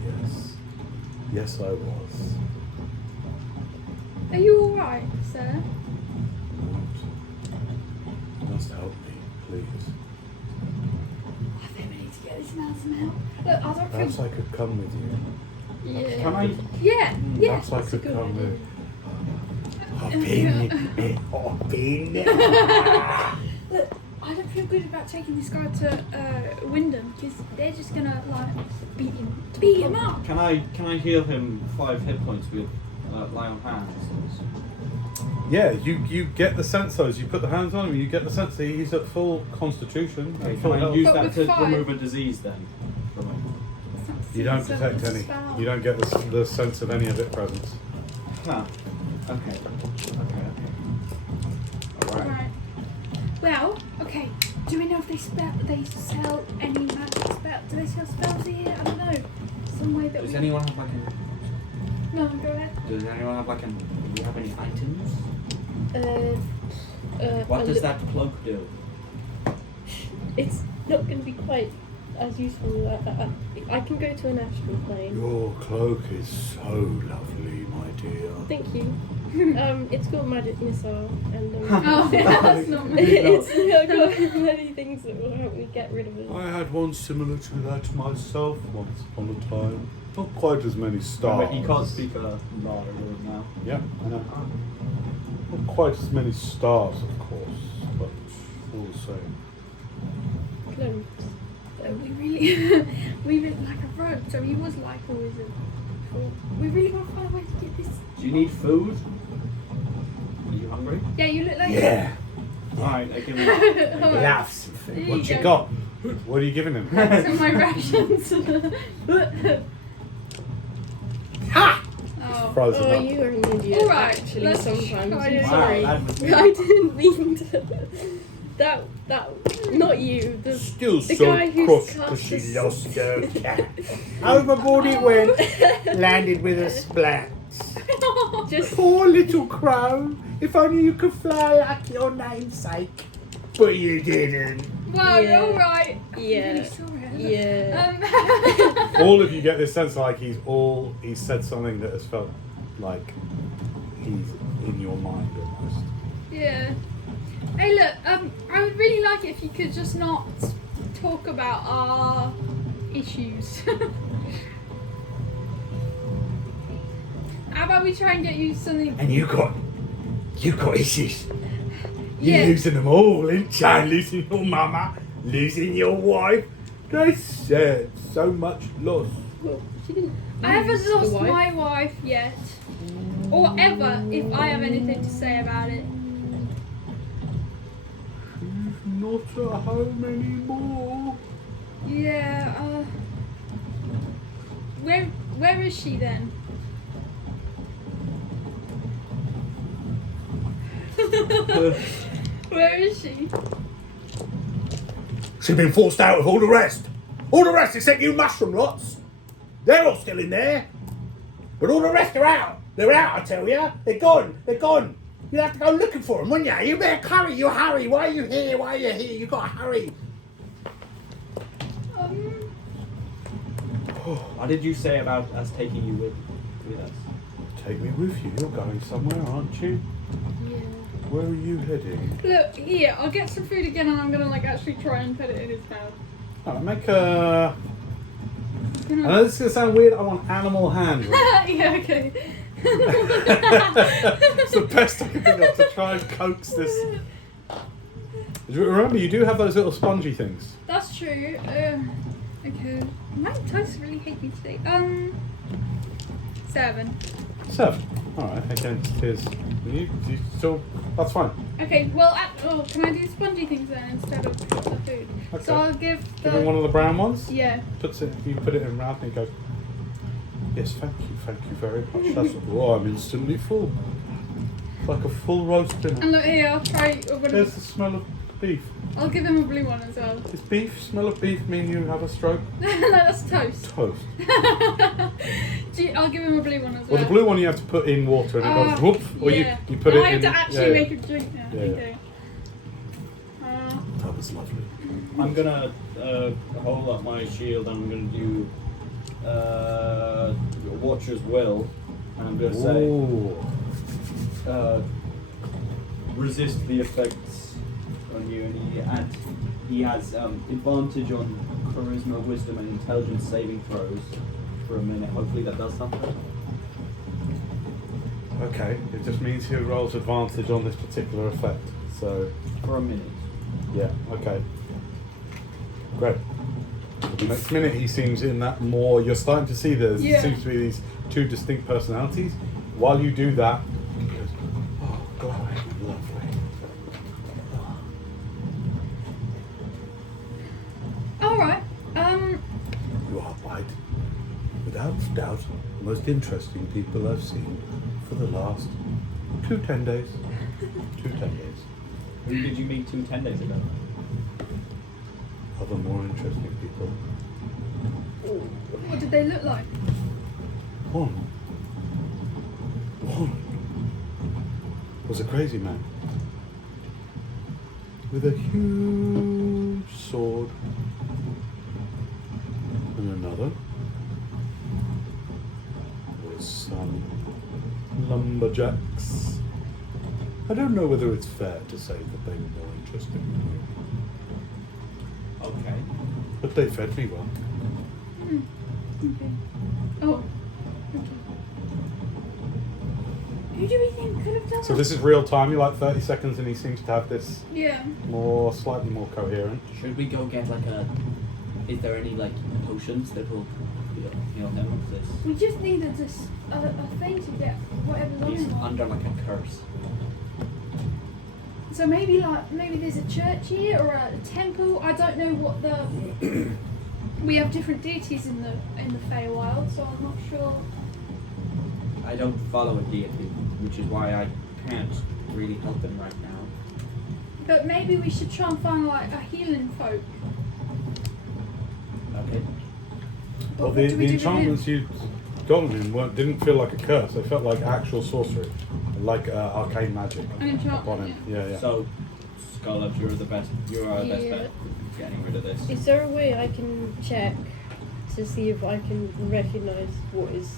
Yes. Yes, I was. Are you alright, sir? You must help me, please. I think we need to get this man some help. Look, I don't Perhaps think. I could come with you. Yeah. Can I? Yeah, yeah. Perhaps I that's a could good come idea. with. Hop in. Hop in. Look, I don't feel good about taking this guy to Wyndham because they're just gonna beat him up. Can I heal him 5 hit points with lay on hands? Yeah, you get the sense though, as you put the hands on him, you get the sense that he's at full constitution. Okay, at full can I health. use But that with to 5. remove a disease then? From him? You don't detect any. You don't get the sense of any of it presence. Huh. Okay. Alright. Right. Well, okay. Do we know if they sell any magic spells? Do they sell spells here? I don't know. Some way that Does we. anyone have like a... No, go ahead. Does anyone have like an... Do you have any items? What a does li- that cloak do? It's not going to be quite as useful. I can go to an astral plane. Your cloak is so lovely, my dear. Thank you. It's got magic missile and Oh, yeah, that's not me. it's got many things that will help me get rid of it. I had one similar to that myself once upon a time. Not quite as many stars. But he can't speak a lot of word now. Yeah, I know. Not quite as many stars, of course, but all the same. Clones. We really, we really like a rogue, so he was like a wizard. We really want to find a way to get this. Do you need food? Are you hungry? Yeah, you look like. Yeah, Alright, I give him Alright. have some food. There What you you go. got? What are you giving him? Some of my rations. Ha! Oh. Frozen Oh, up. you are an idiot. Alright, actually, let's sometimes. try I'm it. sorry. Wow, that was I didn't mean to. That, not you. Still the so guy who's cross cast because she this- lost her cat. Overboard it went, landed with a splat. Just Poor little crow. If only you could fly like your namesake. But you didn't. Wow, Yeah. you're right. yeah, I'm really sorry. yeah. All of you get this sense like he said something that has felt like he's in your mind almost. Yeah. Hey, look. I would really like it if you could just not talk about our issues. How about we try and get you something? And you got issues. Yeah. You're losing them all, ain't you? Losing your mama, losing your wife. That's sad. So much loss. Well, she didn't. I haven't lose the lost wife. my wife yet, or ever. If I have anything to say about it. She's not at home anymore. Yeah. Where is she then? Where is she? She's been forced out with all the rest. All the rest except you mushroom lots. They're all still in there. But all the rest are out. They're out, I tell you. They're gone. They're gone. You'll have to go looking for them, won't you? You better hurry. You hurry. Why are you here? Why are you here? You gotta hurry. What did you say about us taking you with us? Take me with you. You're going somewhere, aren't you? Yeah. Where are you heading? Look here. I'll get some food again, and I'm gonna like actually try and put it in his mouth. Oh, make a. I know this is gonna sound weird. I want animal handling. Yeah. Okay. It's the best I can think of to try and coax this. Remember, you do have those little spongy things. That's true. Okay. My toes really hate me today. 7. 7. Alright, against his. You still. That's fine. Okay. Well, can I do spongy things then instead of the food? Okay. So I'll give Give him one the. of the brown ones. Yeah. You put it in his mouth and he goes, yes, thank you very much. That's I'm instantly full. Like a full roast dinner. And look here. I'll try. There's the smell of beef. I'll give him a blue one as well. Does beef, smell of beef mean you have a stroke? No, that's toast. Toast. I'll give him a blue one as well. Well, the blue one you have to put in water and it goes whoop, or yeah. you put No, it I in. have to actually make a drink now. Yeah. Okay. That was lovely. I'm gonna hold up my shield and I'm gonna do Watcher's Will, and I'm gonna say Ooh. resist the effects on you, and he has advantage on charisma, wisdom, and intelligence saving throws for a minute. Hopefully that does something. Okay, it just means he rolls advantage on this particular effect. So, For a minute. yeah, okay. Great. The next minute he seems in that more, you're starting to see there seems to be these two distinct personalities. While you do that, he goes, oh, glowing, lovely. Alright. You are quite, without doubt, the most interesting people I've seen for the last 2 Tendays. 2 Tendays. Who did you meet 2 days ago? Other more interesting people. What did they look like? One was a crazy man with a huge sword, and another was some lumberjacks. I don't know whether it's fair to say that they were more interesting than you, Okay. but they fed me well. Okay. Oh. Okay. Who do we think could have done So that? this is real time. You're like 30 seconds, and he seems to have this Yeah. slightly more coherent. Should we go get like a? Is there any like potions that will, heal him of this? We just needed a thing to get whatever's on He's him. under like a curse. So maybe there's a church here or a temple. I don't know what the. We have different deities in the Feywild, so I'm not sure. I don't follow a deity, which is why I can't really help him right now. But maybe we should try and find like a healing folk. Okay. But Well, what the do we do with him? enchantments you got on him didn't feel like a curse. They felt like actual sorcery, like arcane magic An enchantment. upon him. Yeah. So, Scarlet, you're the best. You're our best Yeah. bet. Getting rid of this. Is there a way I can check to see if I can recognise what is?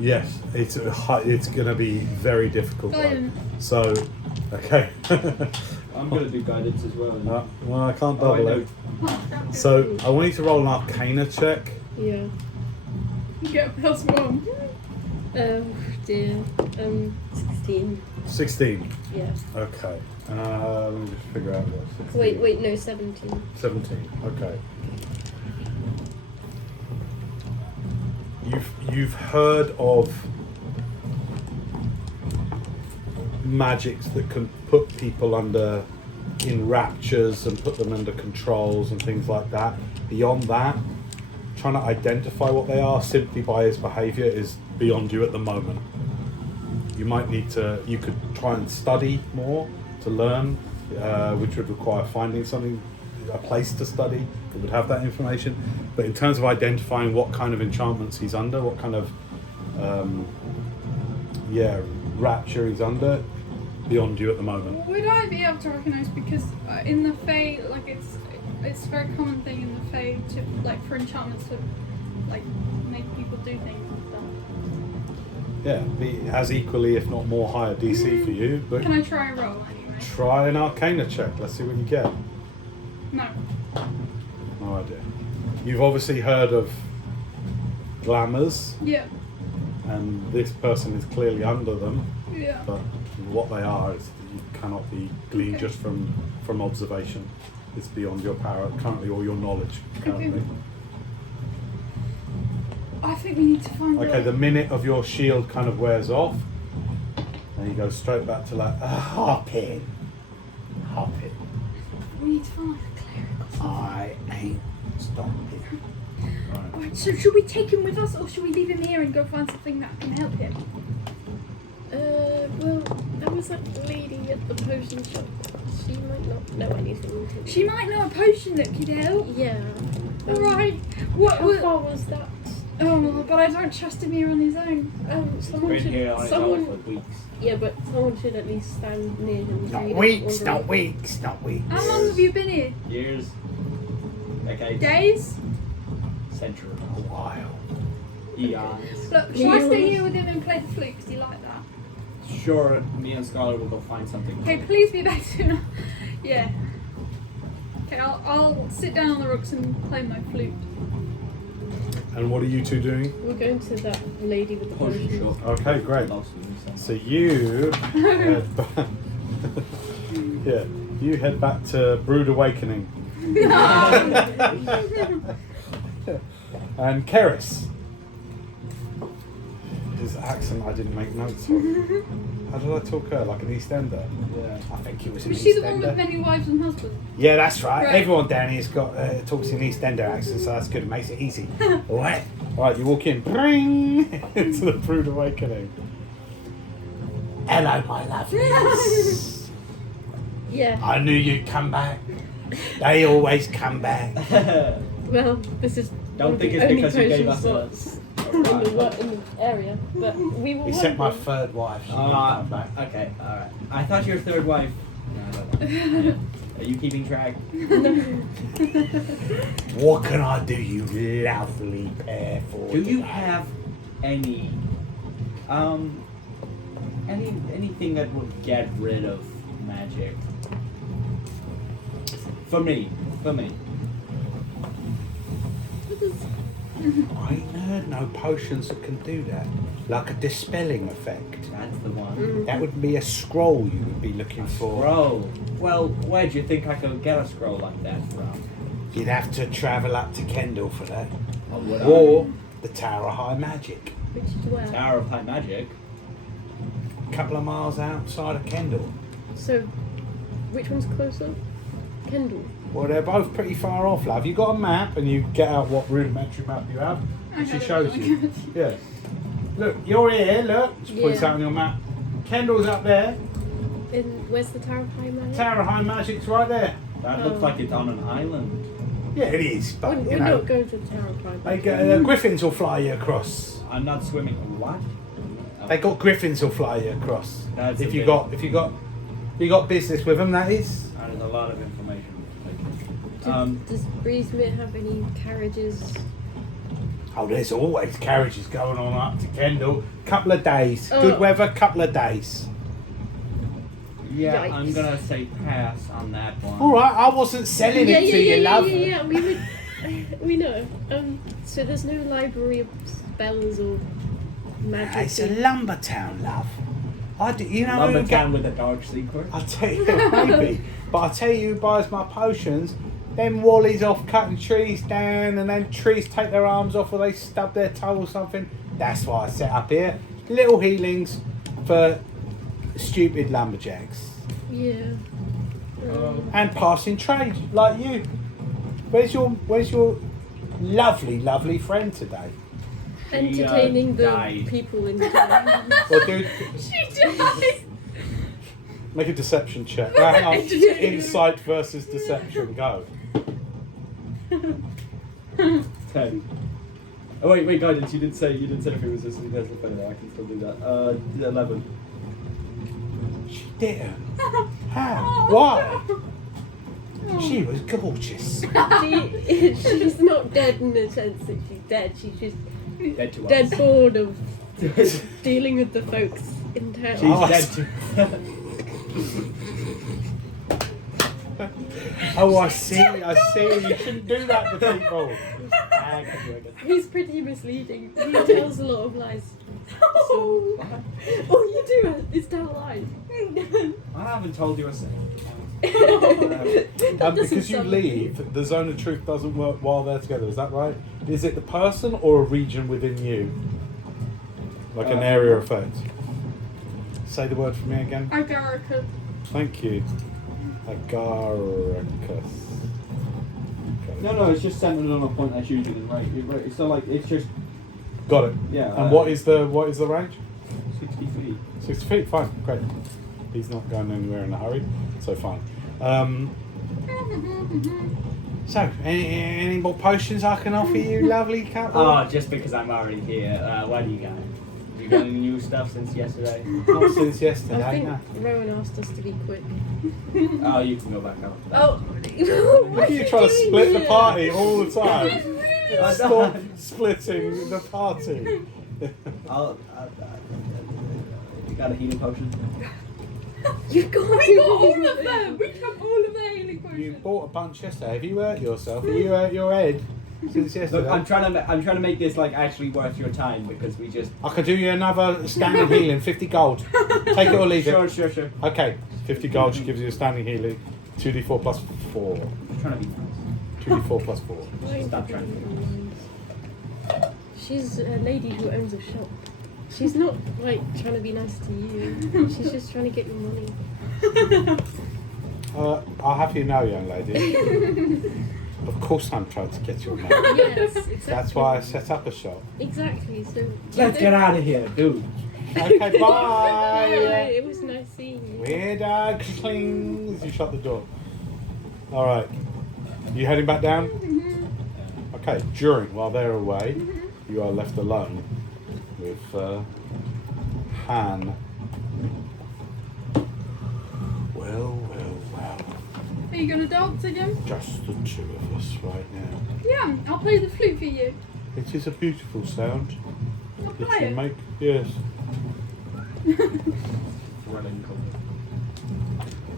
Yes, it's going to be very difficult. Though. Guidance. So, okay. I'm gonna do guidance as well. Well, I can't Oh, I double know. it. So I want you to roll an Arcana check. Yeah. You get a +1. Oh dear. 16. 16. Yeah. Okay. Let me just figure out what. 16. Wait, no, 17. 17. Okay. You've heard of magics that can put people in raptures and put them under controls and things like that. Beyond that, trying to identify what they are simply by his behaviour is beyond you at the moment. You could try and study more to learn, which would require finding a place to study that would have that information. But in terms of identifying what kind of enchantments he's under, what kind of rapture he's under, beyond you at the moment. Would I be able to recognise, because in the Fae, like it's a very common thing in the Fae to like for enchantments to like make people do things and stuff. Yeah, he has equally, if not more, higher DC for you. But Can I try and roll anyway? try an Arcana check. Let's see what you get. No. No idea. You've obviously heard of glamours, Yeah. and this person is clearly under them. Yeah. But what they are is you cannot be gleaned Okay. just from observation. It's beyond your power currently, or your knowledge currently. I think we need to find. Okay, the minute of your shield kind of wears off, and you go straight back to like hop in. We need to find like a cleric or something. I ain't stopping. Right. Alright, so should we take him with us, or should we leave him here and go find something that can help him? Well, there was that lady at the potion shop. She might not know anything. She might know a potion that could help. Yeah. Alright. What? How far was that? Oh, but I don't trust him here on his own. Someone Been here on should. his own Someone. for weeks. Yeah, but someone should at least stand near him. so he doesn't Weeks. wander away. How long have you been here? Years. Decades. Days? Centuries. A while. Eons. Look, shall I stay here with him and play the flute? Because he like that. Sure, me and Scarlet will go find something. Okay, please be back soon. Yeah. Okay, I'll sit down on the rocks and play my flute. And what are you two doing? We're going to that lady with the Potion potion. shop. Okay, great. Lost me some. So you head back. Yeah, you head back to Brood Awakening. And Keris. His accent I didn't make notes on. How did I talk her? Like an East Ender? Yeah. I think he was an Was she East the one Ender. with many wives and husbands? Yeah, that's right. Right. Everyone down here's got talks in East Ender accent, so that's good. It makes it easy. Alright. Alright, you walk in, bring into the Brood Awakening. Hello, my lovelies. Yeah. I knew you'd come back. They always come back. Well, this is Don't one of think the it's only because you gave potion us slots in the area, but we will. Except my wondering. third wife. She didn't come back. Okay, alright. I thought your third wife. No, I don't know. Are you keeping track? What can I do, you lovely pair for Do you today? have any anything that would get rid of magic. For me. I ain't heard no potions that can do that. Like a dispelling effect. That's the one. That would be a scroll you would be looking for. Scroll. Well, where do you think I could get a scroll like that from? You'd have to travel up to Kendall for that. Or would Or the Tower of High Magic. Which is where. Tower of High Magic? A couple of miles outside of Kendall. So, which one's closer? Kendall. Well, they're both pretty far off, love. You got a map and you get out what rudimentary map you have, and she shows you. Yeah. Look, you're here, look. She points out on your map. Kendall's up there. And where's the Tower of High Magic? Tower of High Magic's right there. That looks like it's on an island. Yeah, it is, but We're you know. not going to the Tower of High Magic. Griffins will fly you across. I'm not swimming. What? They got griffins will fly you across. That's if a you bit- got business with them, that is. That is a lot of information. Does BREEZEMERE have any carriages? Oh, there's always carriages going on up to Kendall. Couple of days, Oh. good weather, couple of days. Yeah, Yikes. I'm gonna say pass on that one. All right, I wasn't selling it to you, love. Yeah. We know. So there's no library of spells or magic. It's a lumber town, love. You know Lumber who town with a dark secret. I'll tell you, maybe. But I'll tell you who buys my potions. Them wallies off cutting trees down, and then trees take their arms off or they stub their toe or something. That's why I set up here. Little healings for stupid lumberjacks. Yeah. And passing trade, like you. Where's your lovely friend today? Entertaining the died. people in town. Well, dude, She died. make a deception check. Hang on. Insight versus deception. Go. 10. Oh wait, guidance. You didn't say if it was just because of failure. I can still do that. 11. She didn't. How? Why? She was gorgeous. She's not dead in the sense that she's dead. She's just Dead to dead us. bored of dealing with the folks in town. She's Oh, dead to. Oh, I see. You shouldn't do that to people. He's pretty misleading. He tells a lot of lies. So, all you do is tell lies. I haven't told you a thing. That doesn't Because you sound like leave, the zone of truth doesn't work while they're together. Is that right? Is it the person or a region within you? Like an area effect? Say the word for me again. Agarica. Thank you. Agaricus. No, it's just centered on a point that's usually right. It's not like it's just Got it. yeah. And what is the range? 60 feet. 60 feet. Fine. Great. He's not going anywhere in a hurry, so fine. So, any more potions I can offer you, lovely couple? Oh, just because I'm already here. What do you got? You got any new stuff since yesterday? Not since yesterday. I think no. Rowan asked us to be quick. Oh, you can go back out. Oh, Look at you trying to split the party all the time. I Stop splitting the party. You got a healing potion? You've got We got all of them. We have all of the healing You potions. bought a bunch yesterday. Have you hurt yourself? Have you hurt your head since yesterday? Look, I'm trying to make this like actually worth your time because we just. I could do you another standing healing, 50 gold. Take it or leave it. Sure. Okay, 50 gold she gives you a standing healing. 2d4 plus 4. I'm trying to be nice. 2d4 plus 4. Stop trying to. She's a lady who owns a shop. She's not like trying to be nice to you. She's just trying to get your money. I'll have you know, young lady. Of course I'm trying to get your money. Yes, exactly. That's why I set up a shop. Exactly. So Let's get out of here, dude. Okay, Bye. bye! It was nice seeing you. Weird cling as you shut the door. Alright. You heading back down? Okay, while they're away, you are left alone with Han. Well. Are you gonna dance again? Just the two of us right now. Yeah, I'll play the flute for you. It is a beautiful sound I'll that play you it. make. Yes. Running cover.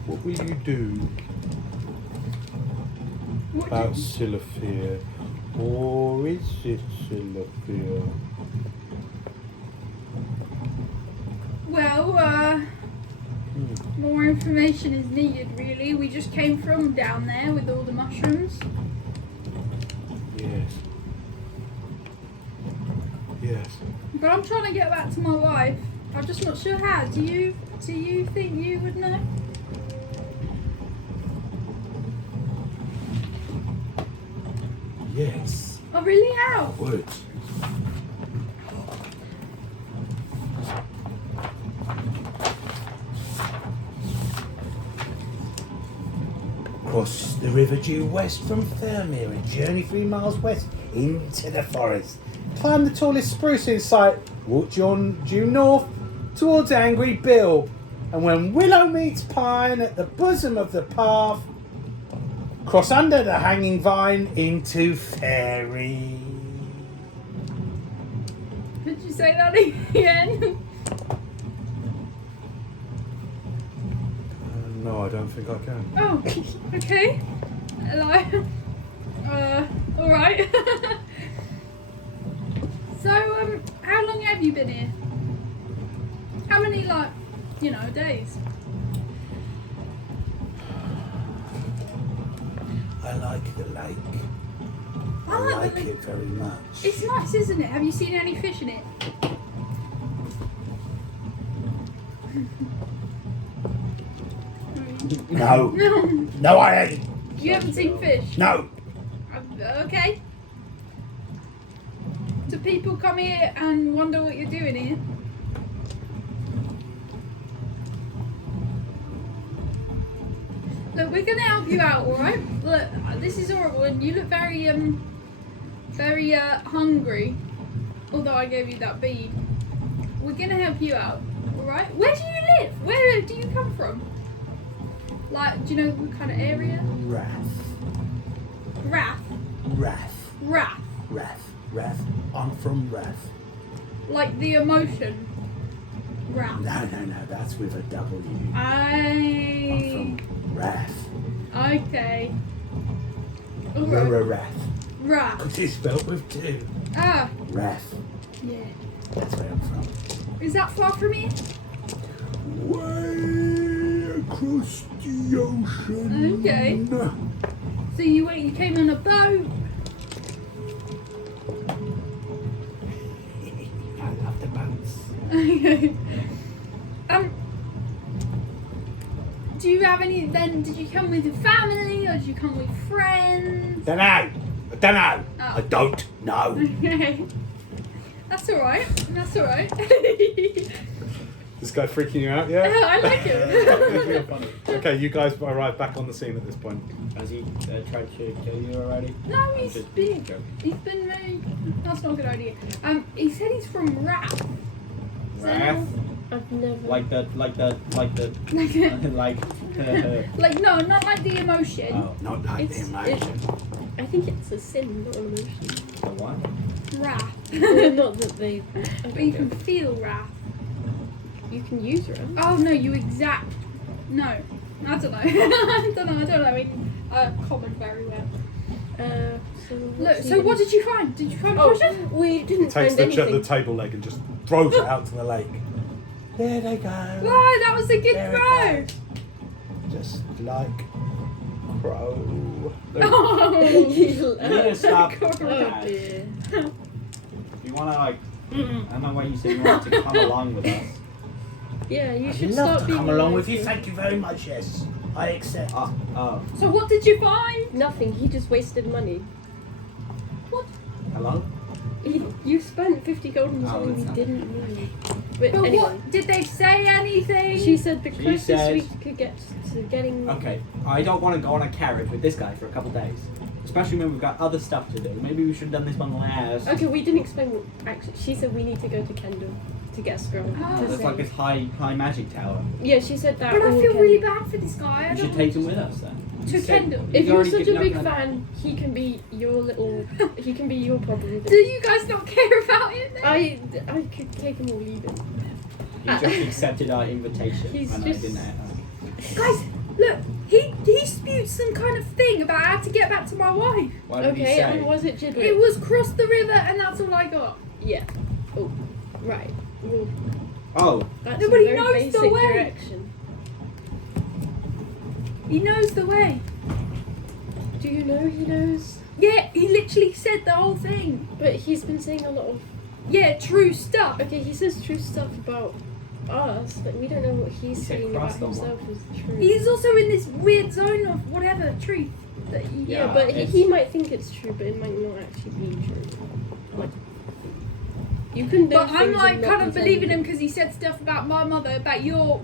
What will you do What about did- Silafir? Or is it Silafir? Well, more information is needed, really. We just came from down there with all the mushrooms. Yes. Yes. But I'm trying to get back to my wife. I'm just not sure how. Do you think you would know? Yes. Oh, really? How? Would. Cross the river due west from Thermere and journey 3 miles west into the forest. Climb the tallest spruce in sight, walk due north towards Angry Bill. And when willow meets pine at the bosom of the path, cross under the hanging vine into Fairy. Did you say that again? No, I don't think I can. Oh, okay. Hello. Alright. So, how long have you been here? How many, days? I like the lake. I I like like the lake. it very much. It's nice, isn't it? Have you seen any fish in it? No, No. no, I ain't. You haven't seen fish? No. Okay. Do people come here and wonder what you're doing here? Look, we're gonna help you out, alright? Look, this is horrible and you look very hungry. Although I gave you that bead. We're gonna help you out, alright? Where do you live? Where do you come from? Like, do you know what kind of area? Wrath. Wrath. Wrath. Wrath. Wrath. Wrath. I'm from Wrath. Like the emotion. Wrath. No, that's with a W. I'm I. from Wrath. Okay. Alright. Wrath. Wrath. Because it's spelled with 2. Ah, Wrath. yeah. That's where I'm from. Is that far from here? Way across the ocean. Okay. So you came on a boat. I love the boats. Okay. Do you have any then? Did you come with your family or did you come with friends? Don't know. I don't know. Oh. I don't know. Okay. That's alright. That's alright. This guy freaking you out, yeah? I like it. Funny. Okay, you guys arrive back on the scene at this point. Has he tried to kill you already? No, I'm he's just been. joking. He's been very. That's not a good idea. He said he's from Wrath. Wrath? I've never. Like the Like, like no, not like the emotion. oh, Not like It's- the emotion. I think it's a sin, not an emotion. the what? Wrath. Not that they. But you can feel wrath. You can use it. Oh no, you exact. No, I don't know. I don't know. I mean, common very well. So Look, so what did you find? Did you find a Oh, potion? we didn't Takes find the anything. table leg and just throws it out to the lake. There they go. Wow, that was a good There throw. it goes. Just like crow. Oh, You need to stop. Oh that. dear. You want to I don't know why you said you want to come along with us. Yeah, you I'd should love start to being come along with you. nicer. Thank you very much. Yes, I accept. Oh, so what did you find? Nothing. He just wasted money. hello? You spent 50 gold on Oh, something we that's didn't need. But But anyway, what did they say anything? she said the She closest said- we could get to getting. Okay, I don't want to go on a carriage with this guy for a couple days. Especially when we've got other stuff to do. Maybe we should have done this one last. Okay, we didn't explain what. Actually, she said we need to go to Kendall to get a scroll. Oh. to There's save. like this high magic tower. Yeah, she said that. But I all feel can- really bad for this guy. I We don't should take him want with us then. to You said- Kendall. If He's you're already such good a big enough then. fan, he can be your little. He can be your problem. Do you guys not care about him then? I could take him or leave him. He just accepted our invitation. He's and just- I didn't. Guys, look, he spewed some kind of thing about how to get back to my wife. What did he Okay, say? and was it Jidley? It was cross the river, and that's all I got. Yeah. Oh, right. Well, Oh, that's Nobody a very knows the basic way. direction. He knows the way. Do you know he knows? Yeah, he literally said the whole thing. But he's been saying a lot of. Yeah, true stuff. Okay, he says true stuff about us, but we don't know what he's He said saying about cross the himself is true. He's also in this weird zone of whatever truth that he. Yeah, Yeah, but it's- he might think it's true, but it might not actually be true. Like, you can do But I'm things like and not kind of pretend. believing him because he said stuff about my mother, about your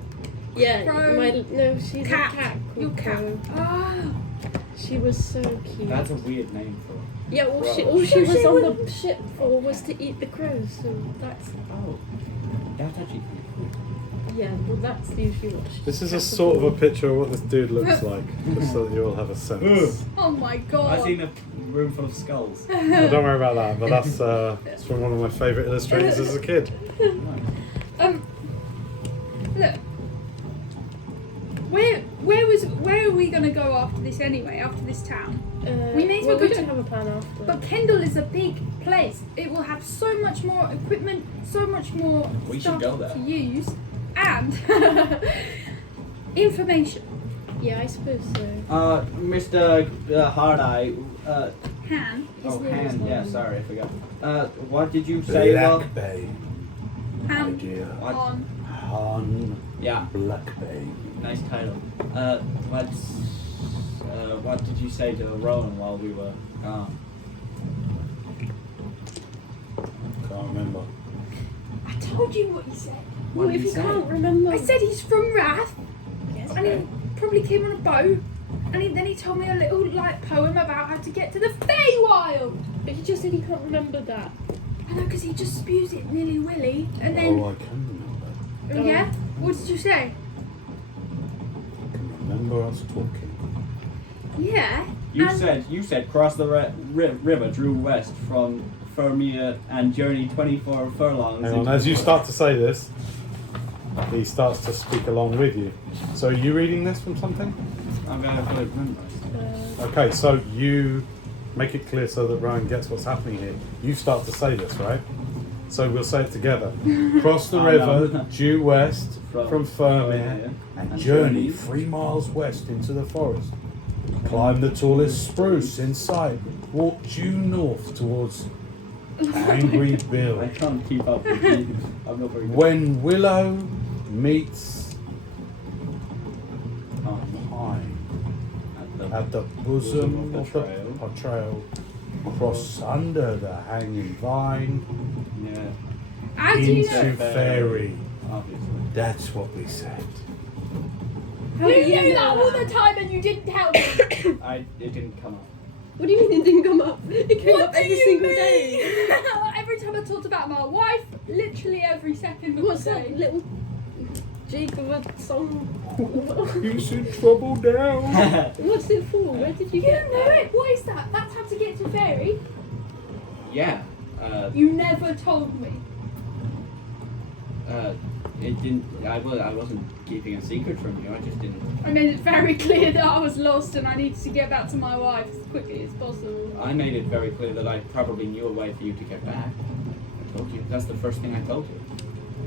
Yeah, Crow. no, she's cat. a cat Your called cat. Crow. Ah. She was so cute. that's a weird name for. Yeah, all Crow. she was She on wouldn't- the ship for was to eat the crows, so that's Oh, that's actually pretty yeah. Well, that's usually what. This is a cats are sort of a for. picture of what this dude looks like, just so that you all have a sense. Oh my cool. god. I've seen a room full of skulls. Well, don't worry about that, but that's it's from one of my favourite illustrators as a kid. Look. Where are we gonna go after this anyway? After this town? We may as well we go don't to- have a plan after. But Kendall is a big place. It will have so much more equipment, so much more We stuff should go there. to use, and information. yeah, I suppose so. Mr. Hard-Eye, Han. His oh, name is Han, yeah, Han. sorry, I forgot. What did you say about... Black Bay, my Han. dear. What? On. Han Yeah, Black Bay. nice title. What did you say to Rowan while we were gone? Can't remember. I told you what he said. Well, did if he you say? can't remember, I said he's from Wrath, Yes. and he probably came on a boat, and then he told me a little like poem about how to get to the Feywild. But he just said he can't remember that. I know, because he just spews it nilly willy, and then Oh, I can remember. Oh. yeah. What did you say? I can remember us talking. Yeah. You and said cross the river due west from Fermia and journey 24 furlongs. Hang on, into as the you forest. start to say this, he starts to speak along with you. So are you reading this from something? I'm gonna have to remember. Okay, so you make it clear so that Ryan gets what's happening here. You start to say this, right? So we'll say it together. Cross the Oh, river, no. due west from Fermia, Fermia, and and journey journey 3 miles west into the forest. Climb the tallest spruce in sight. Walk due north towards Angry I Bill. can't keep up with you. I'm not very good. When Willow meets Oh, Pine at at the bosom of the trail, cross under the hanging vine yeah, how do you know? into fairy. obviously. That's what we said. How You do knew that all that? the time, and you didn't tell me. It didn't come up. What do you mean it didn't come up? It came What up do every you single mean? day. Every time I talked about my wife, literally every second of What's the that day. little Jake of a song? He's in trouble now. What's it for? Where did you You get know that? it. What is that? That's how to get to fairy. Yeah. You never told me. It didn't. I wasn't keeping a secret from you. I just didn't. I made it very clear that I was lost and I needed to get back to my wife as quickly as possible. I made it very clear that I probably knew a way for you to get back. I told you. That's the first thing I told you.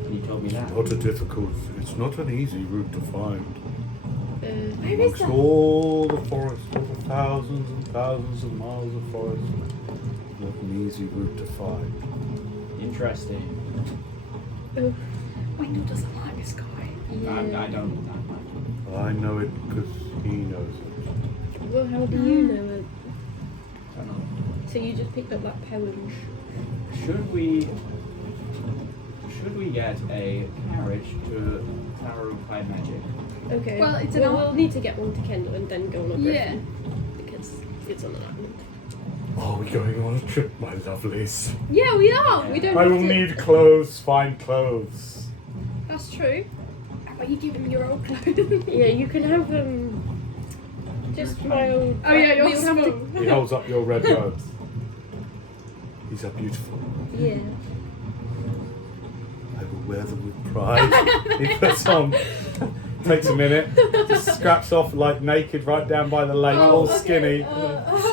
And you told me that. Not a difficult, it's not an easy route to find. Where is Amongst that? all the forest, all the thousands and thousands of miles of forest, not an easy route to find. Interesting. Oh, Wendell doesn't like this guy. yeah. I don't that much. I know it because he knows it. Well, how do you know it? I don't know. So you just picked up that poem. Should we get a carriage to Tower of High Magic? Okay. Well, it's we'll need to get one to Kendall and then go on a Yeah. griffin. Because it's on an island. Are we going on a trip, my lovelies? Yeah, we are. Yeah. We don't I have will to... need clothes, fine clothes. That's true. How about you give him your old clothes? Yeah, you can have just my old... Oh yeah, you're we would have to... small. He holds up your red robes. These are beautiful. Yeah. I will wear them with pride. He puts on, takes a minute, just scraps off like naked right down by the lake, all skinny.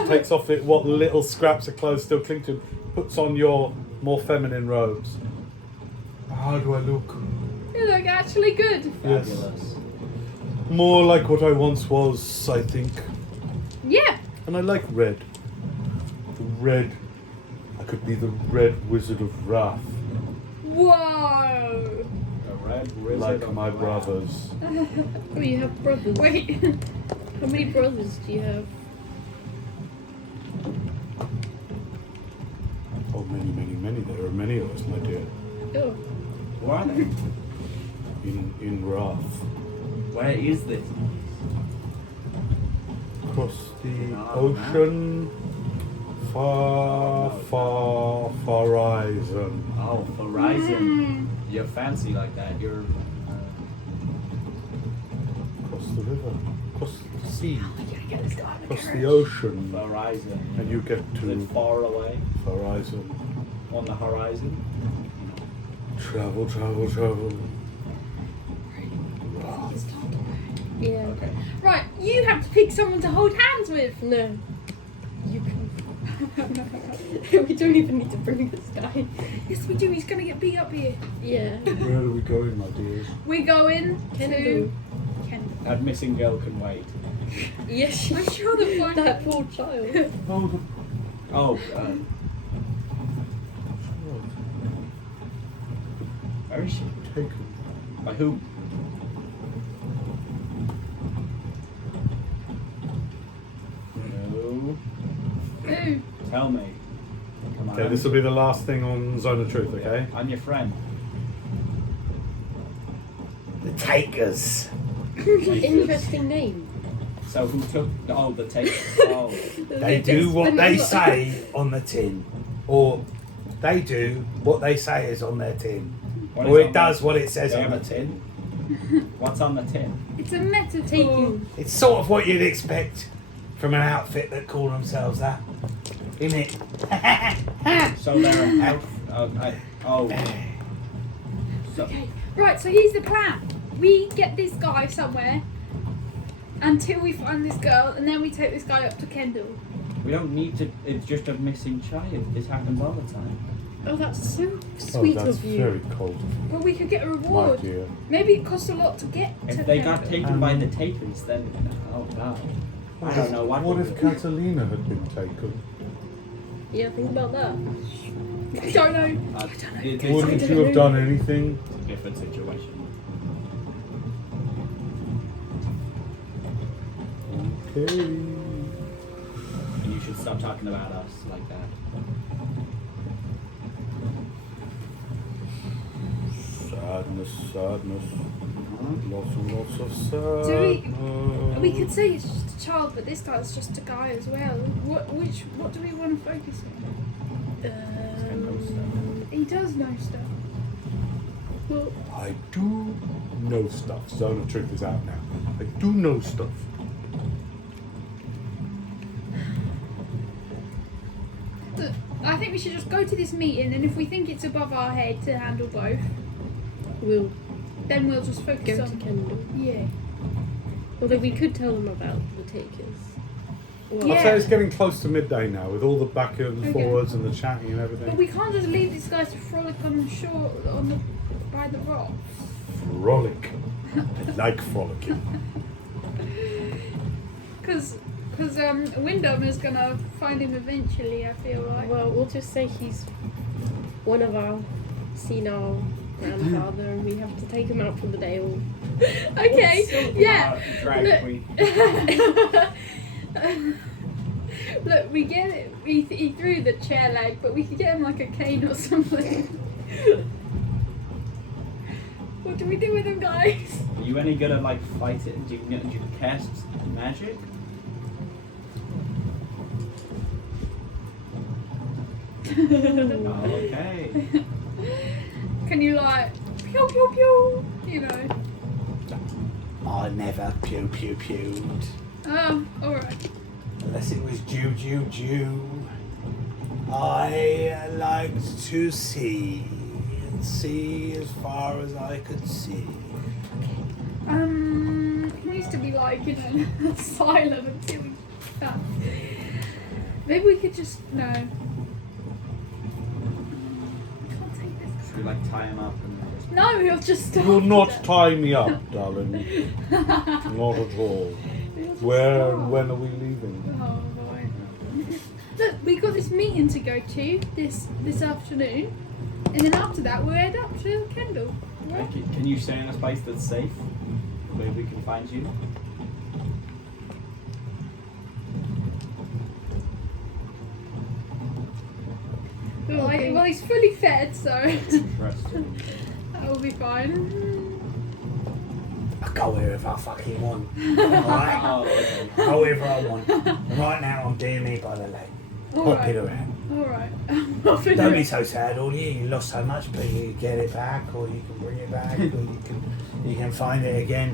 Takes off it, what little scraps of clothes still cling to him. Puts on your more feminine robes. How do I look? You look actually good. Yes. Fabulous. More like what I once was, I think. Yeah. And I like red. The red. I could be the Red Wizard of Wrath. Whoa. The red wizard Like of my wrath. brothers. Oh, you have brothers. Wait. How many brothers do you have? Oh, many, many, many. There are many of us, my dear. Oh, Where are they? In Wrath. Where is this? Across the Oh, man. ocean. Far, far, horizon. Oh, Horizon. You're fancy like that. You're. Across the river. Across the sea. Get this guy on the Across the carriage. ocean. Horizon. And you get Is it to far away horizon. on the horizon? Travel, travel, travel. Wrath. yeah. Okay. Right, you have to pick someone to hold hands with. No. You can. We don't even need to bring this guy. Yes, we do. He's gonna get beat up here. Yeah. Where are we going, my dears? We're going Kendall. to Kendall. That missing girl can wait. Yes. I'm sure that one. That poor child. Oh, the Oh, where is she? taken. By who? No. Ooh. Tell me. Come on. Okay, this will be the last thing on Zone of Truth, okay? I'm your friend. The Takers. Interesting name. So who took? Oh, the tape. Oh, They do what they say on the tin. Or they do what they say is on their tin. what Or is it on does the- what it says They on have the a tin. What's on the tin? It's a metaphor. Taking. It's sort of what you'd expect from an outfit that call themselves that. Isn't it? So they're out. Oh. So, Okay. Right. So here's the plan. We get this guy somewhere until we find this girl, and then we take this guy up to Kendall. we don't need to. It's just a missing child. This happens all the time. Oh, that's so sweet that's of you. very cold, But we could get a my reward. dear. Maybe it costs a lot to get If to they got Kendall. taken by the takers, then oh god. I don't know what. What we if do. Catalina had been taken? Yeah, think about that. I don't know. It's Wouldn't a you have done anything? different situation. Okay. And you should stop talking about us like that. Sadness, sadness. Lots and lots of So sadness. we could say it's just a child, but this guy's just a guy as well. What do we want to focus on? He does know stuff. Well, I do know stuff. Zone of Truth is out now. I do know stuff. Look, I think we should just go to this meeting, and if we think it's above our head to handle both, we'll then we'll just focus go on. to Kendall. Yeah. Although we could tell them about the takers. Well, Yeah. I'd say it's getting close to midday now with all the back and Okay. forwards and the chatting and But everything. we can't just leave these guys to frolic on the shore, by the rocks. Frolic. I like frolicking. Because Wyndham is gonna find him eventually. I feel like. well, we'll just say he's one of our senile grandfather and we have to take him out for the day. Or Okay. Yeah. Drag Look. queen. Look, we get it. He threw the chair leg, but we could get him like a cane or something. What do we do with him, guys? Are you any good at like fighting? Do you cast magic? Oh, okay. Can you like pew pew pew? You know. I never pew pew pewed. Oh, all right. Unless it was Jew. I like to see can see as far as I could see. He needs to be like, you know, silent until we that. Maybe we could just no. I can't take this. Should we like tie him up and just... No, he'll just stop. You'll not tie me up, darling. Not at all. Where and when are we leaving? Oh boy. Look, we got this meeting to go to this afternoon, and then after that we'll head up to Kendall. Right? Can you stay in a space that's safe, where we can find you? Well, he's fully fed, so Interesting. that'll be fine. I go wherever I fucking want. Alright? Oh, okay. Go wherever I want. Right now I'm doing me by the leg. Hop it around. Alright. Don't be so sad, all you. You lost so much, but you get it back, or you can bring it back, or you can find it again.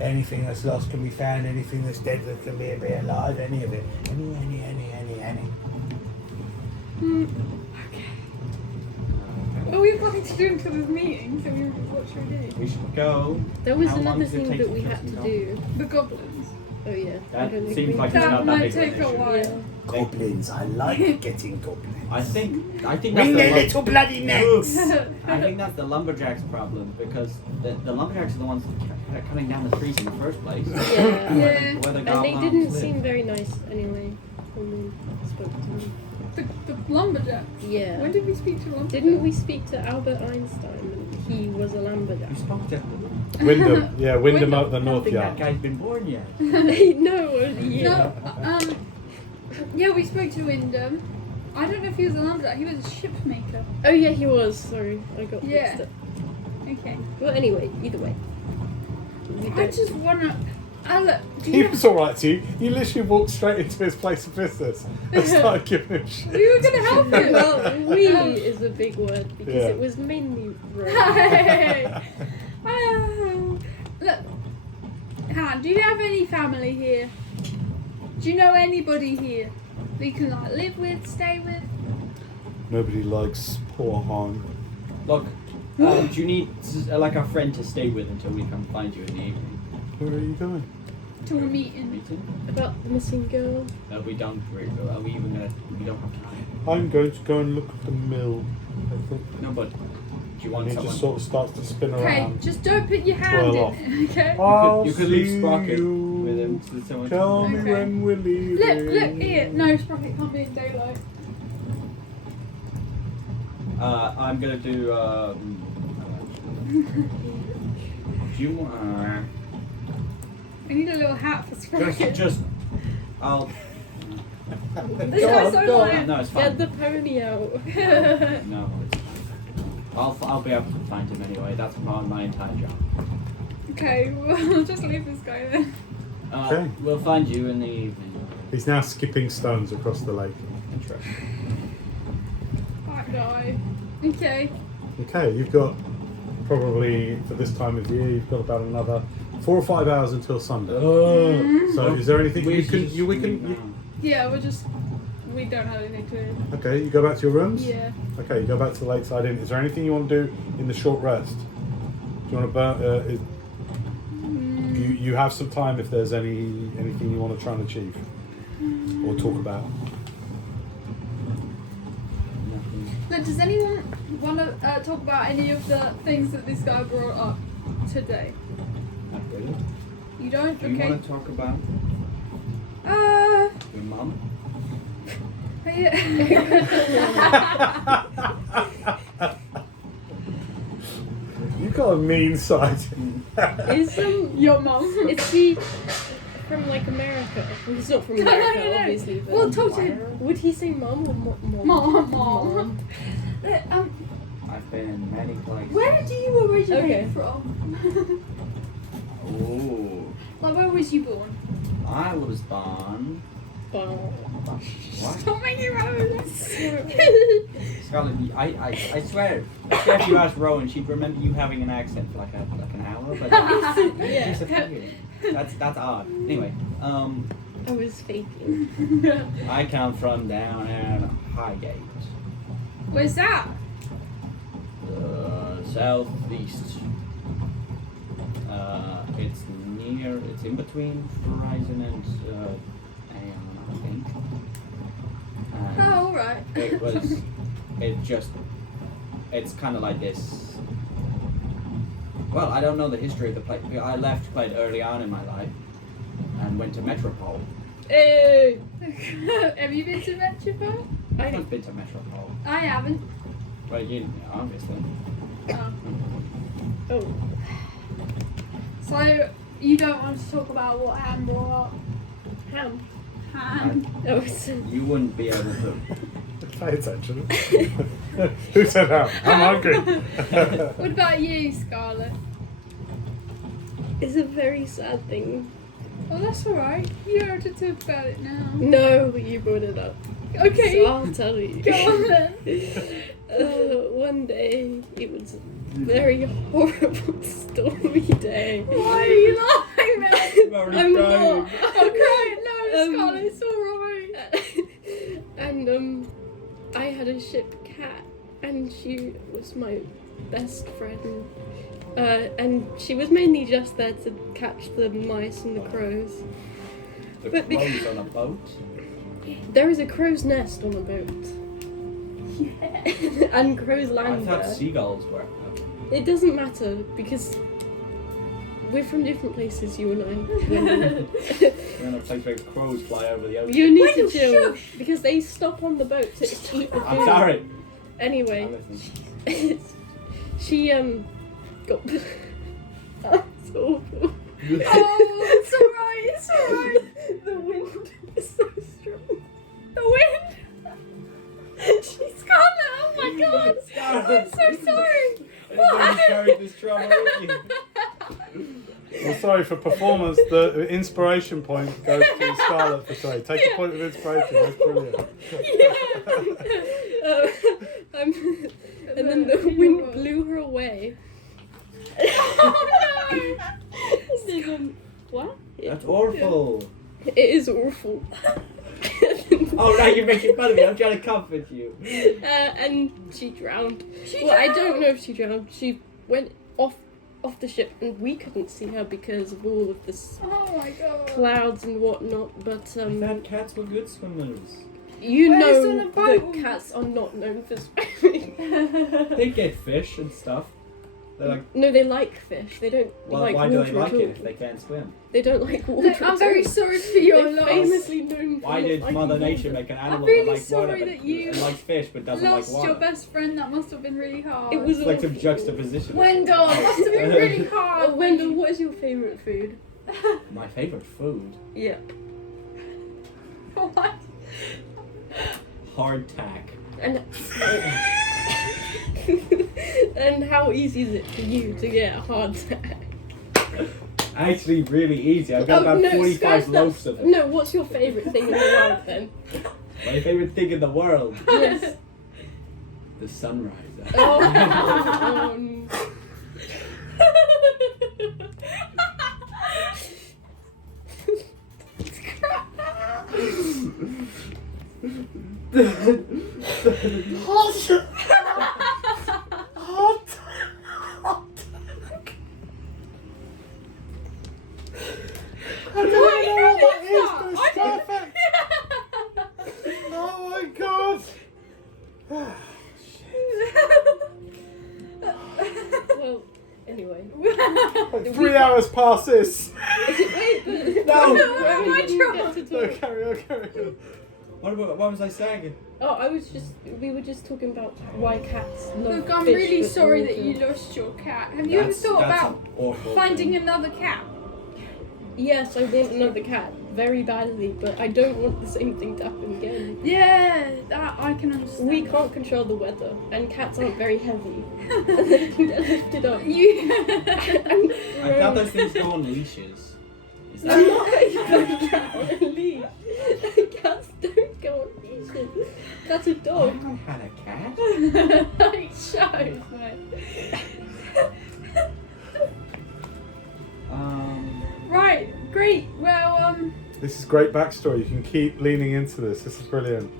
Anything that's lost can be found. Anything that's dead that can be alive. Any of it. Any. Okay. What are we planning to do until this meeting? So what should we do? We should go. There was How long another does it thing take that to we kill had some to goblins? do. The goblins. Oh yeah. That I don't think seems we- like it's That not that might big of an take a issue. while. Yeah. Goblins. I like getting goblins. I think that's Bring the their little bloody necks. I think that's the lumberjacks' problem, because the lumberjacks are the ones cutting down the trees in the first place. Yeah. Yeah. Where the And they goblins didn't live. seem very nice anyway when we spoke to them. The lumberjacks. Yeah. When did we speak to lumberjacks? Didn't we speak to Albert Einstein and he was a You lumberjack? spoke to Wyndham. Yeah, Wyndham Wyndham. out the I don't north think yard. that guy's been born yet. No, yeah. No, yeah, we spoke to Wyndham. I don't know if he was a lumberjack. He was a ship maker. Oh yeah, he was. Sorry, I got Yeah. mixed up. Okay. Well, anyway, either way. We I don't- just wanna. Look, do He you was alright to you. You literally walked straight into his place of business and started giving him shit. we were gonna help him. Well, we is a big word because Yeah. it was mainly wrong. Hey. Oh. Look, Han, do you have any family here? Do you know anybody here we can like live with, stay with? Nobody likes poor Han. Look, do you need like a friend to stay with until we come find you in the evening? Where are you going? To a meeting. Meeting? About the missing girl. No, we don't. Are we even gonna? We don't have time. I'm going to go and look at the mill. I think. No, but do you want And he someone? just sort of starts to spin Okay, around. just don't put your hand Twirl in it, okay? I'll you could leave see Sprocket you. with him so that someone Tell can... me Okay. when we're leaving. Look here. No, Sprocket can't be in daylight. I'm gonna do. Do you want? I need a little hat for Sprocket. Just. I'll. This guy's so light. No, it's Get fine. the pony out. No, it's. I'll be able to find him anyway. That's part of my entire job. Okay, we'll just leave this guy then. Okay. We'll find you in the evening. He's now skipping stones across the lake. Interesting. That guy. Okay. Okay, you've got probably, for this time of year, you've got about another 4 or 5 hours until sundown. Oh. So is there anything we can... Yeah, we don't have anything to do. Okay, you go back to your rooms? Yeah. Okay, you go back to the lakeside inn. Is there anything you want to do in the short rest? Do you want to burn... You have some time if there's anything you want to try and achieve or talk about. Look, does anyone want to talk about any of the things that this guy brought up today? Not really. You don't? Do you Okay. want to talk about your mum? You got a mean side. Is Your mum. Is he from like America? He's not from No, America, no. obviously. But We'll talk to him. would he say mom or mom? Mom. I've been in many places. Where do you originate Okay. from? Oh, Like, where was you born? I was born. What? Stop making Rowan. Scarlett, I swear if you asked Rowan, she'd remember you having an accent for like an hour, but Yeah. disappeared. That's odd. Anyway, I was faking. I come from down in Highgate. Where's that? southeast. It's in between Horizon and Aeon, I think. And Oh, alright. it's kind of like this. Well, I don't know the history of the place. I left quite early on in my life and went to Metropole. Hey! Have you been to Metropole? I haven't been to Metropole. I haven't. Well, you obviously. Oh. Oh. So, you don't want to talk about what Anne brought up? Ham. Ham. Oh, so You wouldn't be able to. Pay attention. Who said that? I'm hungry. What about you, Scarlett? it's a very sad thing. Oh, that's alright. You don't have to talk about it now. No, you brought it up. Okay. So I'll tell you. Go on then. One day, it was a very horrible, stormy day. Why are you laughing now? I'm not. I'm crying. No, Scarlett, it's alright. And I had a ship cat, and she was my best friend. And she was mainly just there to catch the mice and the crows. The But crows on a boat. There is a crow's nest on the boat. Yeah. And crows I land thought there. seagulls were. It doesn't matter because we're from different places, you and I. We're in a place where crows fly over the ocean. You need Wait, to chill shush. because they stop on the boat to eat the food. I'm sorry. Anyway, I'm listening. she got. That's awful. Oh, it's alright. It's alright. The wind is so strong. The wind. She's Scarlett. Oh my god. I'm so sorry. I didn't know you carried this trauma with you. Well, sorry for performance. The inspiration point goes to Scarlett for today. Take a point of inspiration. That's brilliant. And then the wind blew her away. Oh What? That's awful. It is awful. Oh, now you're making fun of me. I'm trying to comfort you. And she drowned. I don't know if she drowned. She went off the ship, and we couldn't see her because of all of this Oh my god. clouds and whatnot. But That cats were good swimmers. you Well, it's know on a that boat. cats are not known for swimming. They get fish and stuff. They're like, No, they like fish. They don't well, like why water do they like at all. it if they can't swim? They don't like water. Look, I'm at very all. sorry for your They're loss. famously known for Why not did liking Mother water. Nature make an animal really that likes sorry water that you and likes fish but doesn't like Lost water? your best friend. That must have been really hard. It was It's like some awful. juxtaposition. Wendell. Must have been really hard. Oh, Wendell, what is your favourite food? My favourite food? Yep. What? Hardtack. And and how easy is it for you to get a hardtack? Actually, really easy. I've got about 45 scratch that. loaves of it. No, what's your favourite thing in the world then? My favourite thing in the world? Yes. The sunrise. Oh, Oh my god! well, anyway. Like 3 hours past this. Wait, but No. My trouble. No, carry on. What was I saying? Oh, we were just talking about why cats love Look, I'm fish really but sorry water. that you lost your cat. Have you ever thought That's about an awful finding thing. another cat? Yes, I want another cat very badly, but I don't want the same thing to happen again. Yeah, that I can understand. We can't control the weather, and cats aren't very heavy. They can get lifted up. You. I thought those things go on leashes. Is I'm that... not a cat on a leash. Cats don't go on leashes. That's a I dog. haven't had a cat. It shows, mate. Right, great. Well, This is great backstory. You can keep leaning into this. This is brilliant.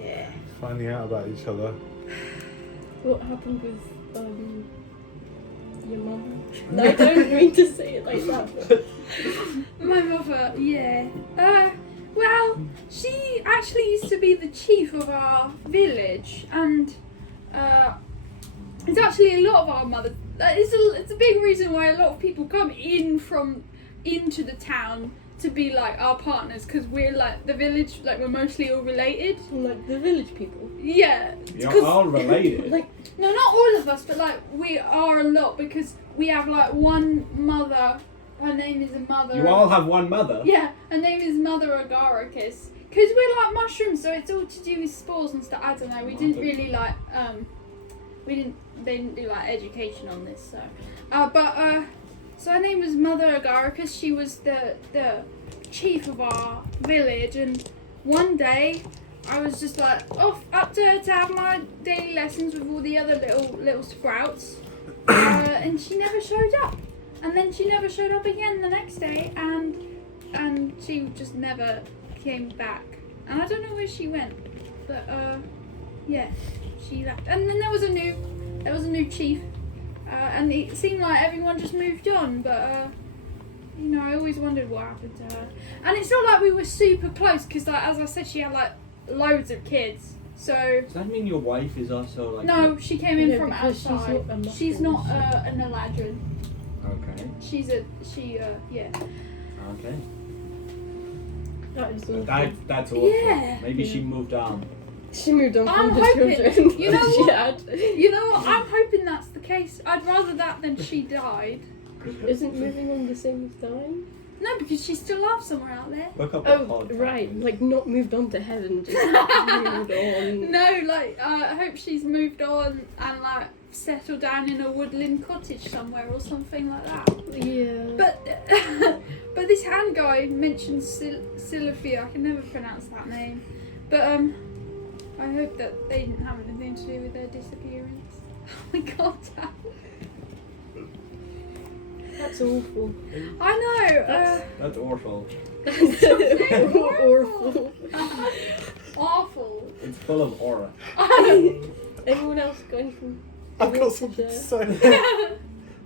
Yeah. Finding out about each other. What happened with your mum? No, I don't mean to say it like that. But... My mother, yeah. Well, she actually used to be the chief of our village, and it's actually a lot of our mothers. It's a big reason why a lot of people come into the town to be like our partners, because we're like the village, like we're mostly all related. Like the village people. Yeah. You're all related. Like, no, not all of us, but like we are a lot, because we have like one mother. Her name is Mother. You all have one mother? Yeah, her name is Mother Agaricus. Because we're like mushrooms, so it's all to do with spores and stuff. I don't know. We didn't really like they didn't do like education on this, so so her name was Mother Agaricus. She was the chief of our village, and one day I was just like off up to have my daily lessons with all the other little sprouts, and she never showed up. And then she never showed up again the next day, and she just never came back. And I don't know where she went, but yeah, she left. And then there was a new chief, and it seemed like everyone just moved on. But you know, I always wondered what happened to her. And it's not like we were super close, because like as I said, she had like loads of kids. So does that mean your wife is also like? No, she came in from because outside. She's not an Eladrin. Okay. Yeah. Okay. That is awful. That's awful. Yeah. Maybe she moved on. She moved on I'm from the hoping- children. you know that she what? had. You know what? I'm hoping that's the case. I'd rather that than she died. Isn't moving on the same as dying? No, because she's still alive somewhere out there. Look up Oh, right. Like, not moved on to heaven, just moved on. No, like I hope she's moved on and like settled down in a woodland cottage somewhere or something like that. Yeah. But this hand guy mentioned Silifia. I can never pronounce that name. But I hope that they didn't have anything to do with their disappearance. Oh my god. That's awful. I know. That's awful. Awful. Awful. It's full of aura. Anyone else got anything? I've got something to say.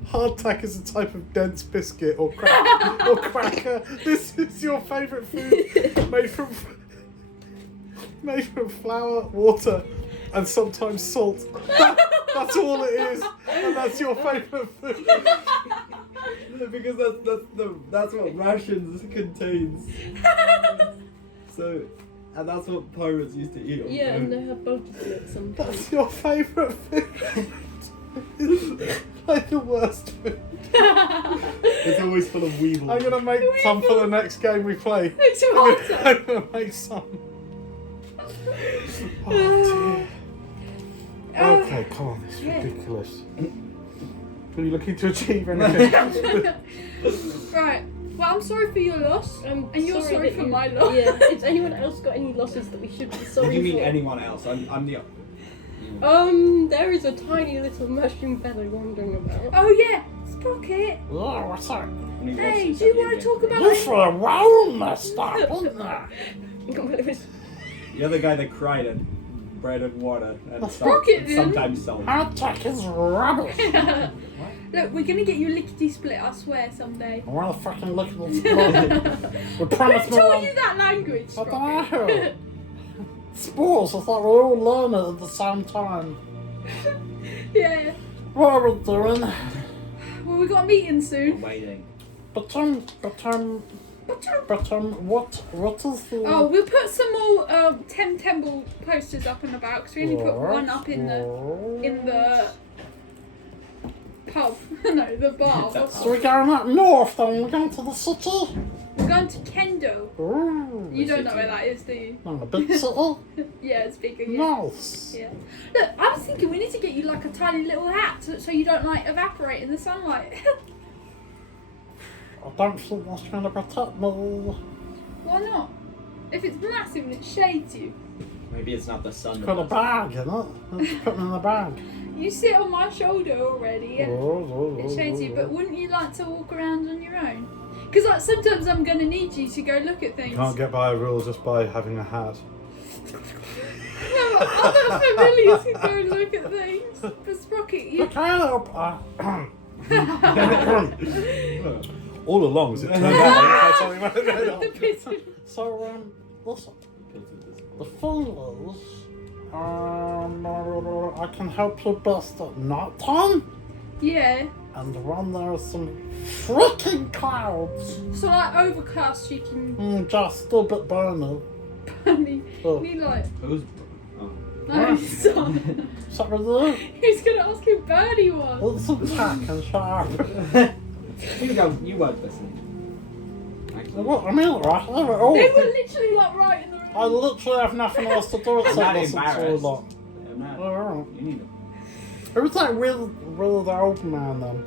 Hardtack is a type of dense biscuit or cracker. This is your favourite food, made from flour, water, and sometimes salt. That's all it is, and that's your favourite food. Because that's what rations contains. So, and that's what pirates used to eat. Yeah, and they have bugs in it sometimes. That's your favourite food. Like the worst food. It's always full of weevils. I'm gonna make some for the next game we play. It's water. I'm gonna make some. Oh dear. Okay, come on, it's ridiculous. Are you looking to achieve anything? Right. Well, I'm sorry for your loss, and you're sorry that for you- my loss. Yeah. Has anyone else got any losses that we should be sorry What do you mean for? anyone else? I'm the... There is a tiny little mushroom feather wandering about. Oh yeah, Sprocket. Yeah, what's up? Hey, do you want to talk about? You for a while messed up, isn't there? Well, it was You're the guy that cried at bread and water and Sprocket did. sometimes salt. Hardtack is rubbish. Look, we're gonna get you lickety split. I swear someday. I want to fucking look at this. We promised Who me taught one. you that language, I Sprocket? don't know. Spores, I thought we all learn it at the same time. Yeah. What are we doing? Well, we got a meeting soon. I'm waiting. But what is the... Oh, we'll put some more Temple posters up and about, because we only put one up in the pub. No, the bar. So we're going up north then, we're going to the city? We're going to Kendo. Ooh. You don't know where that is, do you? A big city? Yeah, it's bigger. Yeah. Nice. Yeah. Look, I was thinking we need to get you like a tiny little hat so you don't like evaporate in the sunlight. I don't think that's going to protect me. Why not? If it's massive and it shades you. Maybe it's not the sun. It's got a bag in it. Let's put it in the bag. You sit on my shoulder already and it shades you, but wouldn't you like to walk around on your own? Because like sometimes I'm going to need you to go look at things. Can't get by a rule just by having a hat. No, other familiars who go and look at things. But Sprocket, you All along, as it turned out, something like the that. pigeon. So, listen, the Finleys, I can help you best at night time, Yeah. and when there's some freaking clouds, So like overcast, you can just a bit burning. bunny. Oh. Need like. Who's? Oh. No, stop. So with Who's gonna ask who Bernie was? it's a pack and sharp. You weren't listening. Actually. What, I mean, right, They were literally like right in the room. I literally have nothing else to do I'm except not listen to a embarrassed. lot. I'm not. Alright. You need it. Who's that weird old man then?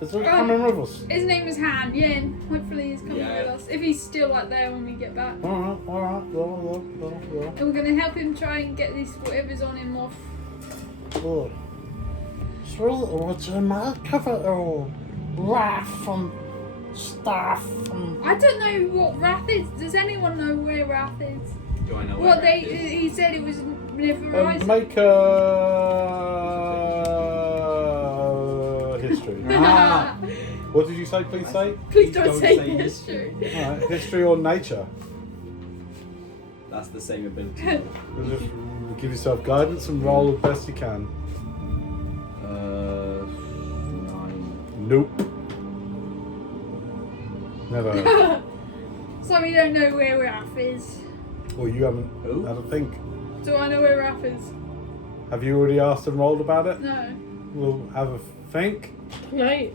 Is he coming with us? His name is Han. Yeah, and hopefully he's coming Yeah. with us. If he's still like there when we get back. Alright, yeah. And we're gonna help him try and get this whatever's on him off. Good. So, what do you make of it all? Wrath and stuff and... I don't know what Wrath is. Does anyone know where Wrath is? Do I know Well, where it is? he said it was near Verizon. make a... history. Ah. What did you say, please say? Please don't say say history. Alright, history or nature? That's the same ability. Just give yourself guidance and roll the best you can. 9. Nope. Never. So we don't know where Wrath is. Well, you haven't Who? had a think. Do I know where Wrath is? Have you already asked and rolled about it? No. We'll have a think. No.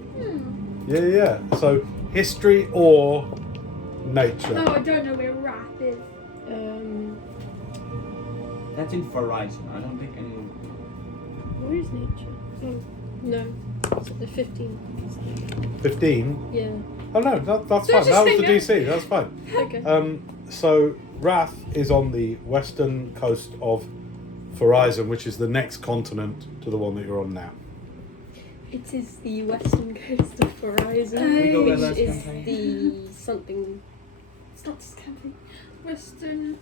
Yeah. So, history or nature? No, I don't know where Wrath is. That's in Verizon. I don't think anyone. Where is nature? Oh, no. It's at the 15. 15? Yeah. Oh no, that's Don't fine. just That was say the no. DC, that's fine. Okay. So, Wrath is on the western coast of Verizon, which is the next continent to the one that you're on now. It is the western coast of Horizon, We go there which last is campaign. the something. It's not this campaign. Western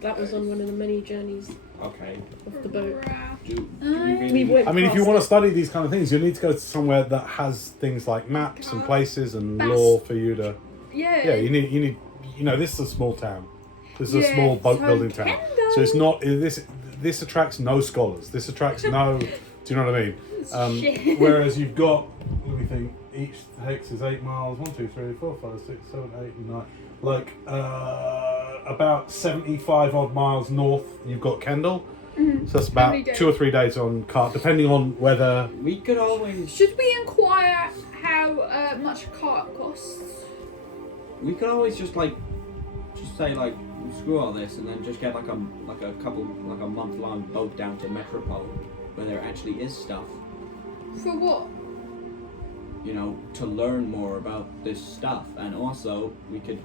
That was on one of the many journeys Okay. of the boat. Wrath. Do we We really? went I mean, if you past want to it. study these kind of things, you need to go to somewhere that has things like maps and places and That's- lore for you to. Yeah. Yeah, you need. You know, this is a small town. This is a Yeah, small boat so building town. Kendall. So it's not this attracts no scholars. This attracts no. Do you know what I mean? Shit. Whereas you've got, let me think, each hex is 8 miles. 1, 2, 3, 4, 5, 6, 7, 8, 9. Like about 75 odd miles north, you've got Kendall. Mhm. So that's How about many days? 2 or 3 days on cart, depending on whether. We could always. Should we inquire how much a cart costs? We could always just say screw all this and then just get like a month-long boat down to Metropole where there actually is stuff. For what? You know, to learn more about this stuff, and also we could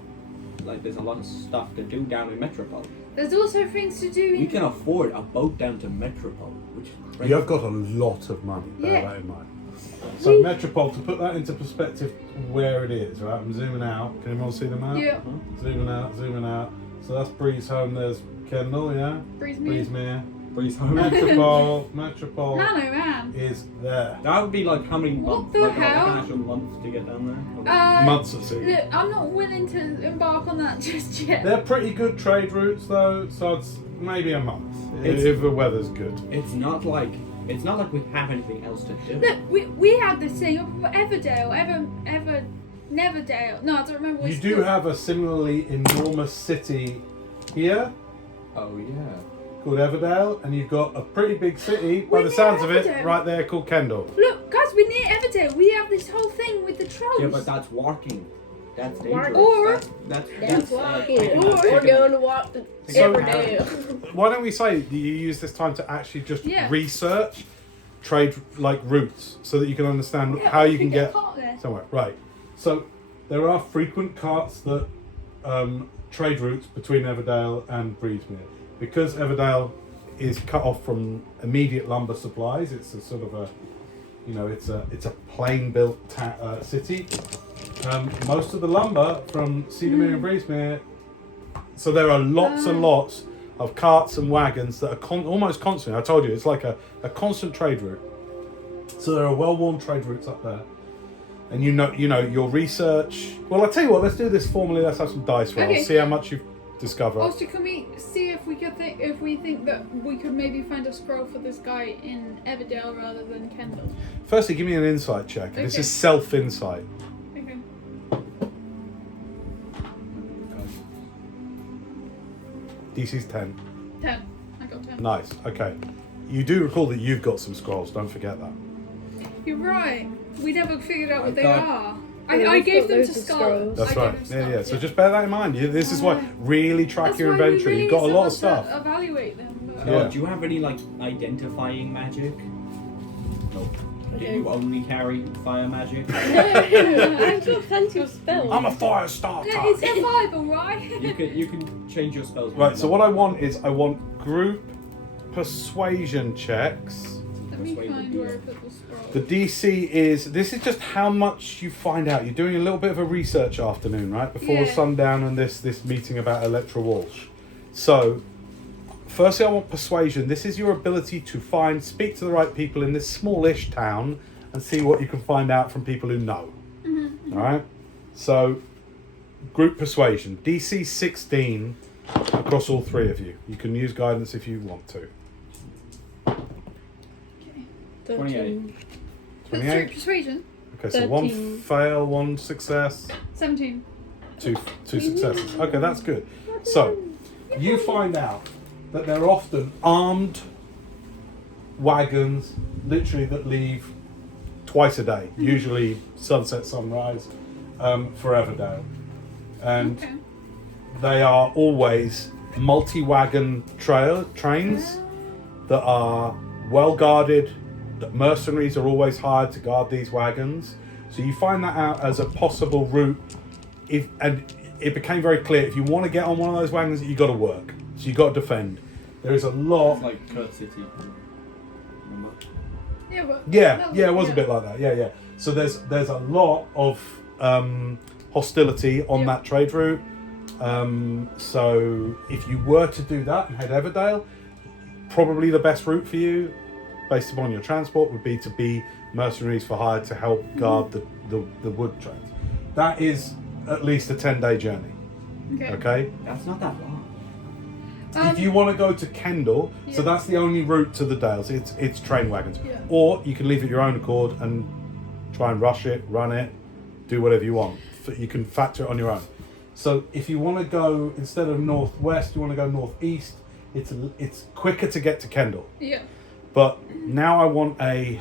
there's a lot of stuff to do down in Metropole. There's also things to do We in. can afford a boat down to Metropole, which is crazy. You've got a lot of money, bear Yeah. that in mind. So Metropole, to put that into perspective where it is, right? I'm zooming out. Can anyone see the map? Yeah. Zooming out. So that's Breeze Home, there's Kendall, yeah? BREEZEMERE. Breezemere. home. Metropole Nano man. is there. That would be like how many What months? the Like hell? an actual month to get down there. Months at sea. Look, I'm not willing to embark on that just yet. They're pretty good trade routes though, so it's maybe a month It's- if the weather's good. It's not like we have anything else to do. Look, we had this thing up at Everdale, Neverdale. No, I don't remember what You it's do called. have a similarly enormous city here Oh yeah. called Everdale, and you've got a pretty big city, by We're the sounds near of it, Everdale. right there called Kendall. Look, guys, we're near Everdale. We have this whole thing with the trolls. Yeah, but that's walking. That's dangerous. Or- That's walking. taking Or that- we're taking- going to walk to So- every day. Why don't we say that you use this time to actually just Yeah. research trade routes so that you can understand Yeah, how we you can could get caught there. somewhere. Right. So there are frequent carts that trade routes between Everdale and BREEZEMERE. Because Everdale is cut off from immediate lumber supplies, it's a sort of a, it's a plain built city. Most of the lumber from Cedarmere and BREEZEMERE, so there are lots and lots of carts and wagons that are almost constantly. I told you, it's like a constant trade route. So there are well-worn trade routes up there. And you know your research. Well, I'll tell you what. Let's do this formally. Let's have some dice rolls. Okay. See how much you discover. Also, can we see if we think that we could maybe find a scroll for this guy in Everdale rather than Kendall? Firstly, give me an insight check. Okay. This is self-insight. Okay. DC's 10. 10. I got 10. Nice. Okay. You do recall that you've got some scrolls. Don't forget that. You're right. We never figured out what they thought- are. Yeah, I we've gave got them to loads of Skull. scrolls. That's I gave right. them Yeah, Skull, yeah. So just bear that in mind. This is why really track That's your why we inventory. really You've got a need lot of someone stuff. to evaluate them. But Yeah. Do you have any like identifying magic? Nope. Do Okay. you only carry fire magic? No, I've got plenty of spells. I'm a fire starter. Yeah, it's survival, right? you can change your spells. Right. So what I want is group persuasion checks. Let me find where I put the scroll. The DC is, this is just how much you find out. You're doing a little bit of a research afternoon, right? Before Yeah. sundown and this meeting about Electra Walsh. So, firstly I want persuasion. This is your ability to speak to the right people in this smallish town and see what you can find out from people who know. Mm-hmm. Alright? So, group persuasion. DC 16 across all three of you. You can use guidance if you want to. Okay. 28. 28? Persuasion. Okay, so one 13. fail, one success. 17. Two successes. Okay, that's good. So, you find out that they're often armed wagons, literally, that leave twice a day, usually sunset, sunrise, for Everdale. And Okay. they are always multi-wagon trains that are well guarded, that mercenaries are always hired to guard these wagons. So you find that out as a possible route. And it became very clear, if you want to get on one of those wagons, you got to work. So you got to defend. There is a lot. It's like Kurt City. Remember? Yeah, but Yeah, it was a bit like that. Yeah. So there's a lot of hostility on Yeah. that trade route. So if you were to do that and head Everdale, probably the best route for you, based upon your transport, would be to be mercenaries for hire to help guard the wood trains. That is at least a 10-day journey. Okay. That's not that long. If you want to go to Kendall, so Yeah. that's the only route to the Dales. It's train wagons, Yeah. or you can leave at your own accord and try and rush it, run it, do whatever you want. You can factor it on your own. So if you want to go, instead of northwest, you want to go northeast. It's quicker to get to Kendall. Yeah. But now I want a.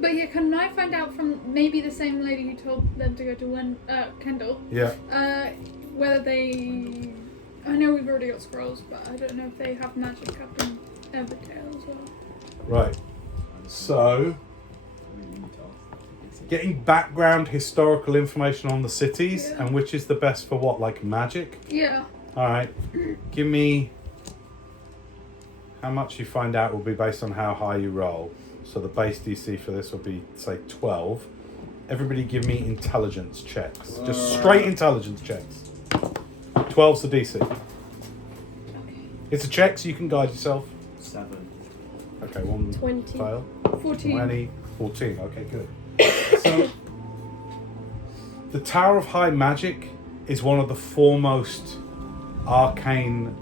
But yeah, can I find out from maybe the same lady who told them to go to Kendall, Yeah. whether they... I know we've already got scrolls, but I don't know if they have magic up in Everdale as well. Right. So getting background historical information on the cities Yeah. and which is the best for what, like magic? Yeah. All right, give me how much you find out will be based on how high you roll. So the base DC for this will be, say, 12. Everybody give me intelligence checks. Just straight intelligence checks. 12's the DC. Okay. It's a check, so you can guide yourself. 7. Okay, one 20. fail. 14. 20, 14. Okay, good. So, the Tower of High Magic is one of the foremost arcane.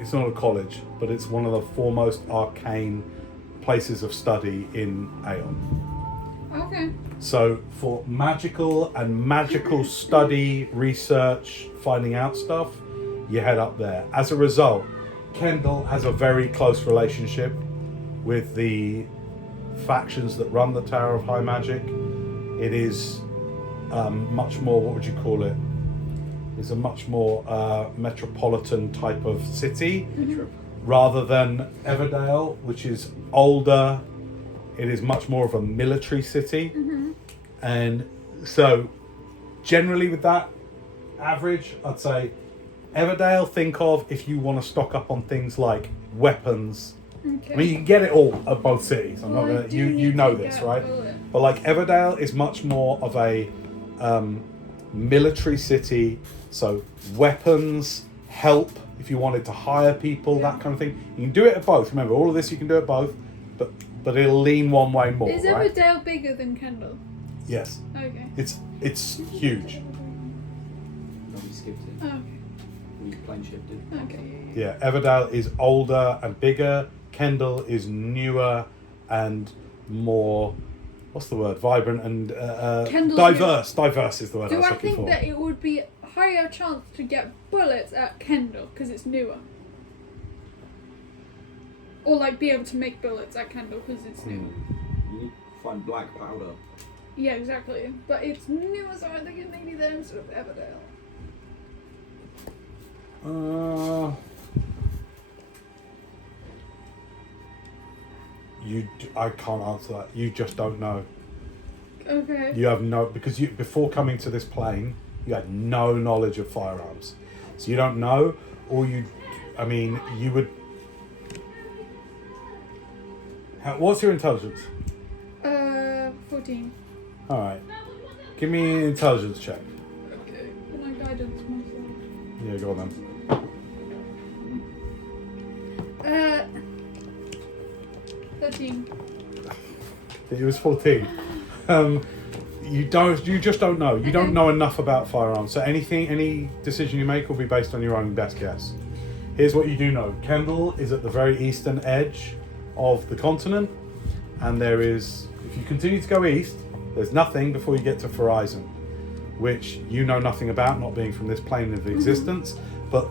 It's not a college, but it's one of the foremost arcane places of study in Aeon. Okay. So, for magical study, research, finding out stuff, you head up there. As a result, Kendall has a very close relationship with the factions that run the Tower of High Magic. It is much more, what would you call it? It's a much more metropolitan type of city rather than Everdale, which is older. It is much more of a military city. And so generally with that average, I'd say Everdale, think of if you want to stock up on things like weapons. Okay. I mean, you can get it all at both cities. I'm not Well, I gonna. do You need know to this, get right? all it. But like Everdale is much more of a military city So weapons, help, if you wanted to hire people, that kind of thing. You can do it at both. Remember, all of this you can do at both, but it'll lean one way more, Is right? Everdale bigger than Kendal? Yes. Okay. It's huge. No, we skipped it. Oh, okay. We plane shifted. Okay. Yeah, Everdale is older and bigger. Kendal is newer and more, what's the word? Vibrant and Kendal's diverse. Diverse is the word I Do was I looking think for. that it would be higher chance to get bullets at Kendal because it's newer? Or like be able to make bullets at Kendal because it's newer? You need to find black powder. Yeah, exactly. But it's newer, so I think it may be there instead of Everdale. I can't answer that. You just don't know. Okay. You have no, because before coming to this plane, you had no knowledge of firearms, so you don't know. Or you would. What's your intelligence? 14. All right, give me an intelligence check. Okay. Can I guidance myself? Yeah, go on then. 13. It was 14. You just don't know. You don't know enough about firearms. So any decision you make will be based on your own best guess. Here's what you do know. Kendal is at the very eastern edge of the continent, and there is, if you continue to go east, there's nothing before you get to Horizon, which you know nothing about, not being from this plane of existence, but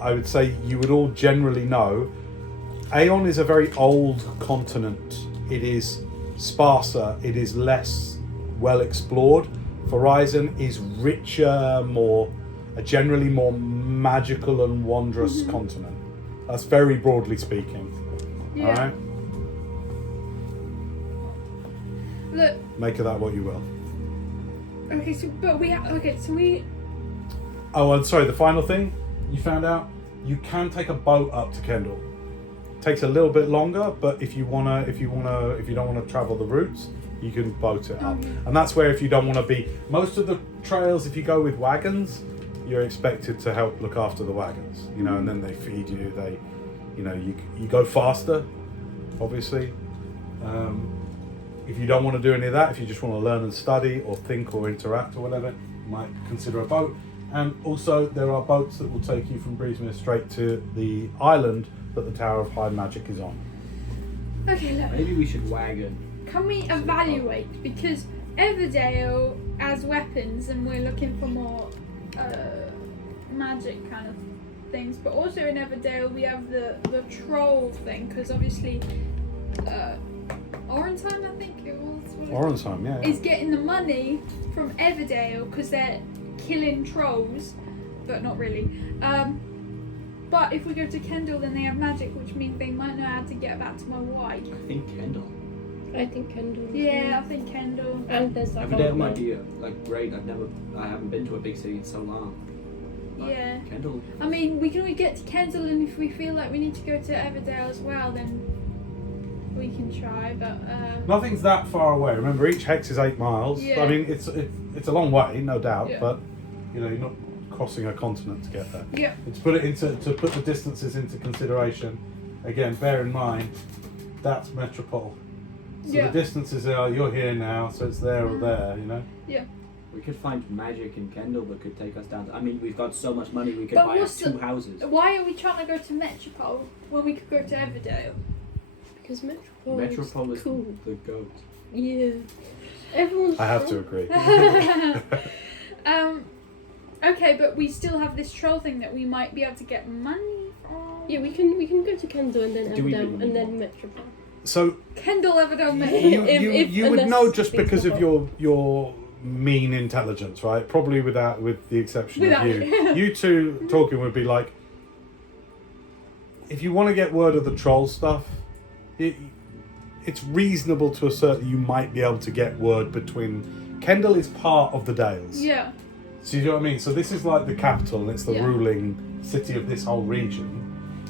I would say you would all generally know. Aeon is a very old continent. It is sparser, it is less well explored. Horizon is richer, generally more magical and wondrous continent. That's very broadly speaking. Yeah. All right? Look. Make of that what you will. Okay, so we. Oh, and sorry, the final thing you found out, you can take a boat up to Kendal. Takes a little bit longer, but if you don't want to travel the routes, you can boat it up. And that's where, if you don't want to be, most of the trails, if you go with wagons, you're expected to help look after the wagons, and then they feed you. You go faster, obviously. If you don't want to do any of that, if you just want to learn and study or think or interact or whatever, you might consider a boat. And also, there are boats that will take you from BREEZEMERE straight to the island that the Tower of High Magic is on. Okay, look. Maybe we should wagon. Can we evaluate? Because Everdale has weapons and we're looking for more magic kind of things. But also in Everdale we have the troll thing, because obviously Orentime, I think it was. Orentime, yeah. Is getting the money from Everdale because they're killing trolls, but not really. But if we go to Kendal, then they have magic, which means they might know how to get back to my wife. I think Kendal. I think Kendal. Yeah, I think Kendal. And there's that Everdale old might man. be great. I haven't been to a big city in so long. But Yeah. Kendal. I mean, we can only get to Kendal, and if we feel like we need to go to Everdale as well, then we can try. But Nothing's that far away. Remember, each hex is 8 miles. Yeah. I mean, it's a long way, no doubt, Yeah. but you're not crossing a continent to get there. yeah, And to put the distances into consideration, again, bear in mind that's Metropole. So Yeah. the distances are, you're here now, so it's there or there, yeah. We could find magic in Kendal that could take us down. We've got so much money we could But buy us what's 2 houses. Why are we trying to go to Metropole when we could go to Everdale? Because Metropole, Metropole is cool. the goat. Yeah. Everyone's I have to strong. agree. Okay, but we still have this troll thing that we might be able to get money from. Yeah, we can go to Kendal and then Do we Everdale really and then want- Metropole. So Kendal, Everdale, you, If- you would unless know just things because pop of your mean intelligence, right? Probably with the exception Without of you. it. You two talking would be like, if you want to get word of the troll stuff, it's reasonable to assert that you might be able to get word between. Kendal is part of the Dales. Yeah. So you know what I mean? So this is like the capital, and it's the Yeah. ruling city of this whole region.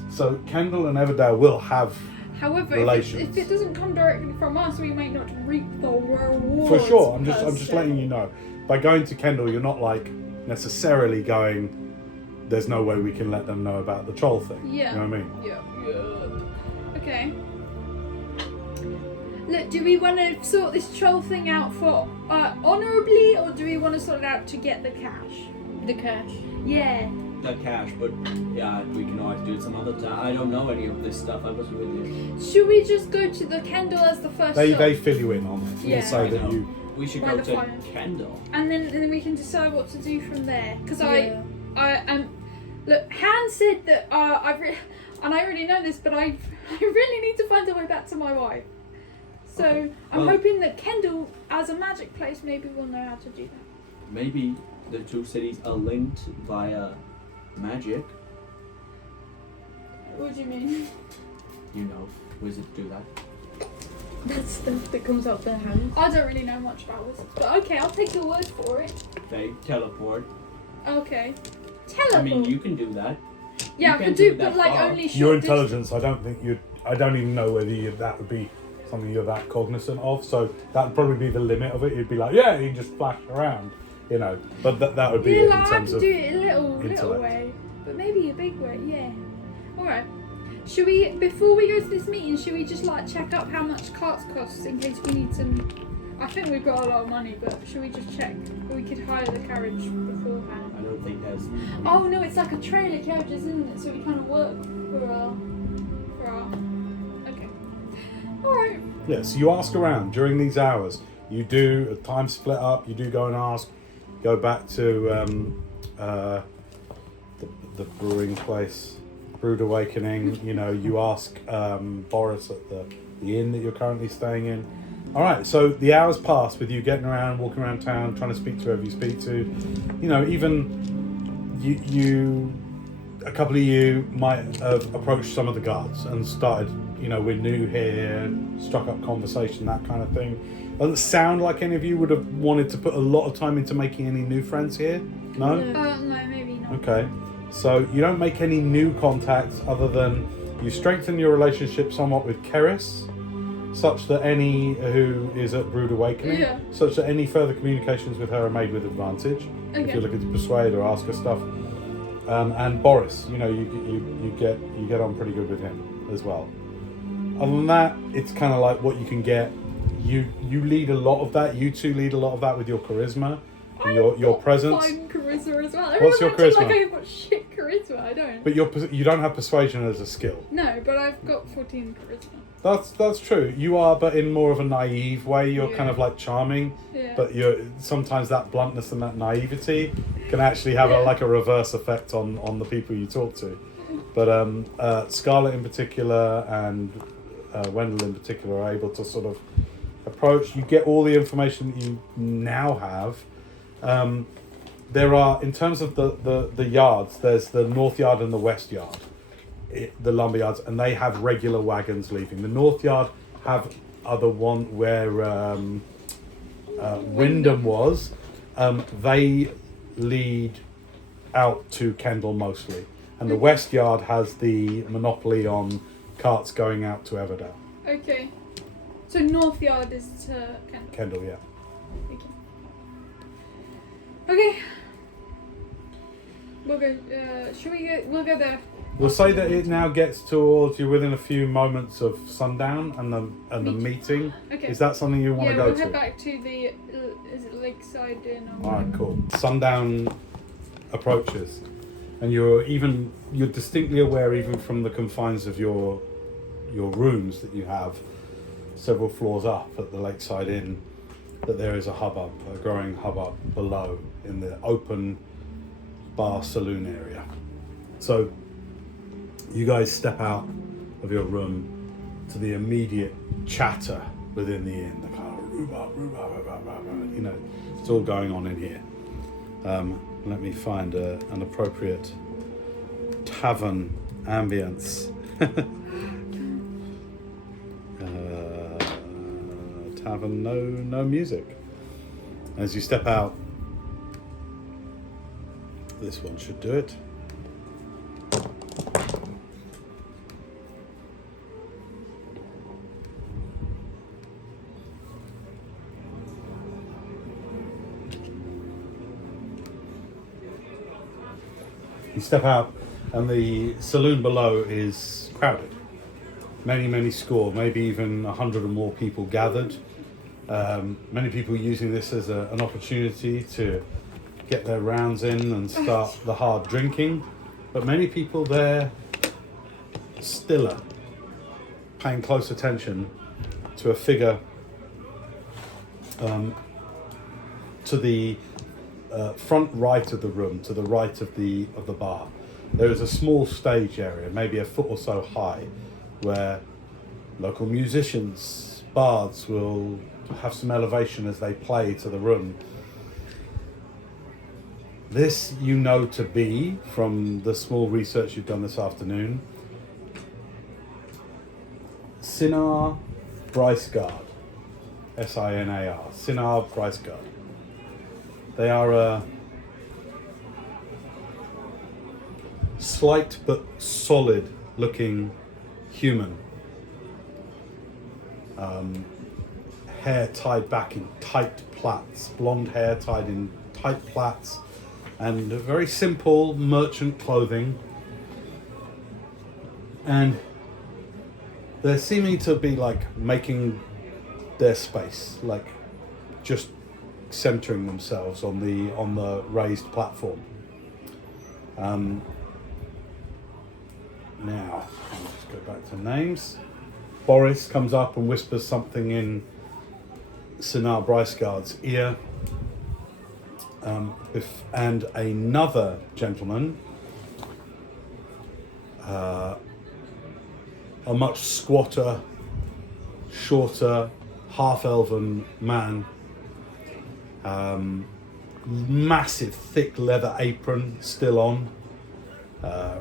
So Kendal and Everdale will have, However, Relations. if it doesn't come directly from us, we might not reap the rewards. for sure. I'm per just se. letting you know. By going to Kendal, you're not like necessarily going, there's no way we can let them know about the troll thing. Yeah. You know what I mean? Yeah. Okay. Look, do we want to sort this troll thing out for honourably, or do we want to sort it out to get the cash? The cash. Yeah. The cash, but yeah, we can always do it some other time. I don't know any of this stuff. I wasn't with you. Should we just go to the Kendall as the first They stop? fill you in on it. Yeah. We'll say I that know. you. We should By go the to fire. Kendall. And then we can decide what to do from there. Because Yeah. look, Han said that and I already know this, but I really need to find a way back to my wife. So Okay. I'm Well- hoping that Kendall, as a magic place, maybe will know how to do that. Maybe the two cities are linked via magic. What do you mean? You know, wizards do that. That's stuff that comes out their hands. I don't really know much about wizards, but okay, I'll take your word for it. They teleport. Okay. Teleport. I mean, you can do that. yeah, you I can could do do, that but like far. only short Your distance. intelligence, I don't even know whether that would be something you're that cognizant of. So that would probably be the limit of it. You'd be like, yeah, you can just flash around, you know. But that would be Yeah, it like, in I terms can of do it a little intellect. way, but maybe a big way. Yeah. All right. Should we, before we go to this meeting, should we just like check up how much carts cost in case we need some? I think we've got a lot of money, but should we just check? We could hire the carriage beforehand. I don't think there's. Oh no, it's like a trailer carriage, isn't it? So we kind of work for our. Okay. All right. Yeah, so you ask around during these hours. You do a time split up. You do go and ask. Go back to the brewing place, Brewed Awakening. You know, you ask Boris at the inn that you're currently staying in. All right, so the hours pass with you getting around, walking around town, trying to speak to whoever you speak to. You know, even you a couple of you might have approached some of the guards and started, you know, we're new here, struck up conversation, that kind of thing. Doesn't sound like any of you would have wanted to put a lot of time into making any new friends here. No? No. No, maybe not. Okay. So you don't make any new contacts other than you strengthen your relationship somewhat with Keris, such that any who is at Brood Awakening, Yeah. such that any further communications with her are made with advantage. If Okay. you're looking to persuade or ask her stuff. And Boris, you know, you get on pretty good with him as well. Other than that, it's kind of like what you can get. You lead a lot of that. You two lead a lot of that with your charisma, and your presence. Fine charisma as well. What's your Everyone acting charisma? Like I've got shit charisma. I don't. But you don't have persuasion as a skill. No, but I've got 14 charisma. That's true. You are, but in more of a naive way. You're kind of like charming, Yeah. but you're sometimes that bluntness and that naivety can actually have a reverse effect on the people you talk to. But Scarlett in particular and Wendell in particular are able to sort of approach. You get all the information that you now have. There are, in terms of the yards, there's the North Yard and the West Yard. The lumber yards, and they have regular wagons leaving. The North Yard are the one where Wyndham was. They lead out to Kendall mostly, and the West Yard has the monopoly on carts going out to Everdale. Okay. So North Yard is to Kendall. Kendall, yeah. Okay. We'll go. Should we go? We'll go there. We'll say that it now gets towards you within a few moments of sundown and the meeting. Okay. Is that something you want Yeah, to go we'll to? head back to the. Is it Lakeside Inn? Or All right, cool. Sundown approaches, and you're distinctly aware, even from the confines of your rooms that you have several floors up at the Lakeside Inn, that there is a growing hubbub below in the open bar saloon area. So you guys step out of your room to the immediate chatter within the inn. The kind of rhubarb, you know, it's all going on in here. Let me find an appropriate tavern ambience. Tavern, no music. As you step out, this one should do it. You step out, and the saloon below is crowded. Many score, maybe even 100 or more people gathered. Many people using this as an opportunity to get their rounds in and start the hard drinking. But many people there stiller, paying close attention to a figure to the front right of the room, to the right of the bar. There is a small stage area, maybe a foot or so high, where local musicians, bards will have some elevation as they play to the room. This you know to be, from the small research you've done this afternoon, Sinar Bryceguard. S-I-N-A-R. Sinar Bryceguard. They are a slight but solid looking human. Hair tied back in tight plaits, blonde hair tied in tight plaits, and very simple merchant clothing. And they're seeming to be like making their space, like just centering themselves on the raised platform. Now, let's go back to names. Boris comes up and whispers something in Sinar Bryceguard's ear. And another gentleman, a much squatter, shorter, half-elven man, massive thick leather apron still on,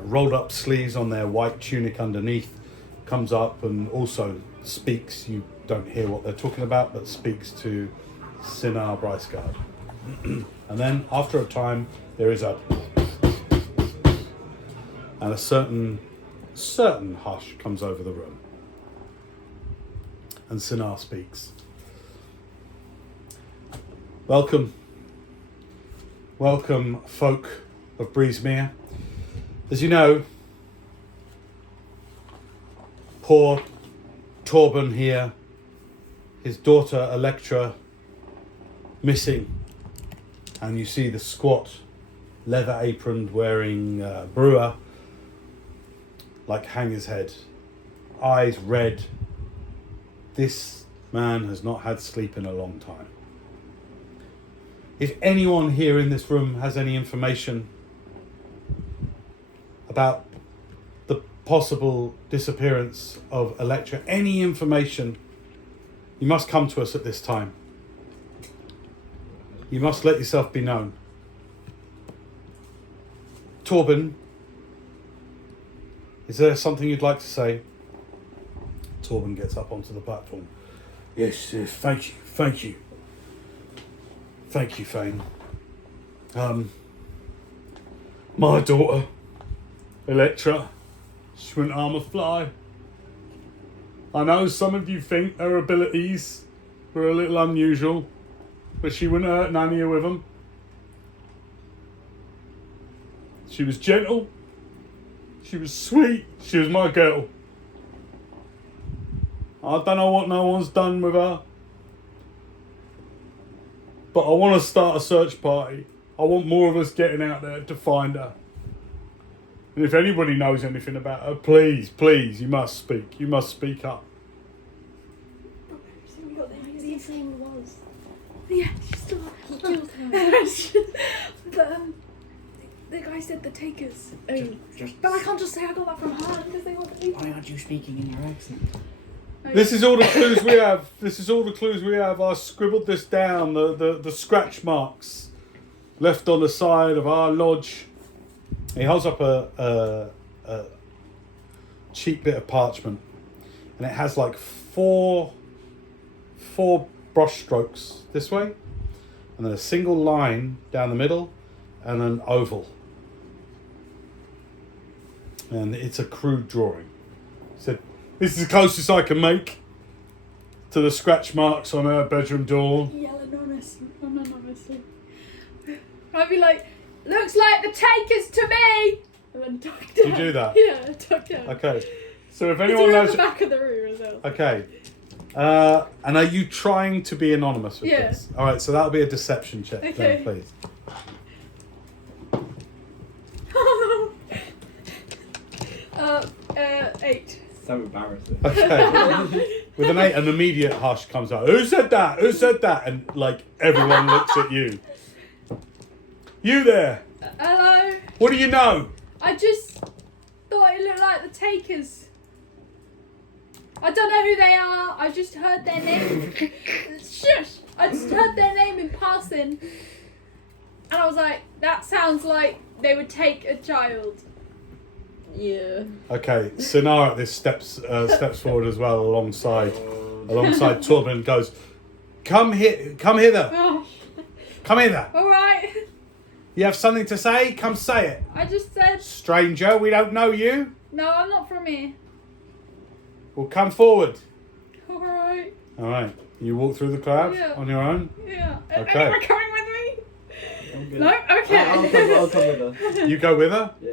rolled up sleeves on their white tunic underneath, comes up and also speaks. You don't hear what they're talking about, but speaks to Sinar Bryceguard. And then after a time there is a and a certain hush comes over the room, and Sinar speaks. Welcome, folk of BREEZEMERE. As you know, poor Torben here, his daughter Electra, missing. And you see the squat, leather-aproned, wearing brewer, like hang his head, eyes red. This man has not had sleep in a long time. If anyone here in this room has any information about the possible disappearance of Electra, any information, you must come to us at this time. You must let yourself be known. Torben, is there something you'd like to say? Torben gets up onto the platform. Yes, thank you, Fane. My daughter, Electra, she wouldn't harm a fly. I know some of you think her abilities were a little unusual, but she wouldn't hurt none of you with them. She was gentle. She was sweet. She was my girl. I don't know what no one's done with her, but I want to start a search party. I want more of us getting out there to find her. And if anybody knows anything about her, please, you must speak. You must speak up. His name was. Yeah, she's still He killed her. But the guy said the takers. Just But I can't just say I got that from her because they won't believe why me. aren't you speaking in your accent? This is all the clues we have. I scribbled this down. The scratch marks left on the side of our lodge. He holds up a cheap bit of parchment, and it has like four brush strokes this way, and then a single line down the middle, and an oval. And it's a crude drawing. He said, "This is the closest I can make to the scratch marks on her bedroom door." Yell anonymously. I'd be like, Looks like the takers to me. And then duck down. Did you do that? Yeah, duck down. Okay. So if Because anyone we're at knows... the back of the room as well. Okay. And are you trying to be anonymous with Yeah. this? All right, so that'll be a deception check Okay. then, please. uh, 8. So embarrassing. Okay. With an 8, an immediate hush comes out. Who said that? Who said that? And like everyone looks at you. You there? Hello. What do you know? I just thought it looked like the takers. I don't know who they are. I just heard their name. Shush! I just heard their name in passing, and I was like, "That sounds like they would take a child." Yeah. Okay, Sinar at this steps forward as well alongside Torben and goes, come hither, Oh, come hither. all right. You have something to say? Come say it. I just said Stranger, we don't know you. no. I'm not from here. Well, come forward. All right. All right, you walk through the crowd Yeah. on your own. Yeah. Okay. Anyone coming with me? I'm good. No. Okay. I'll come with her. You go with her. Yeah.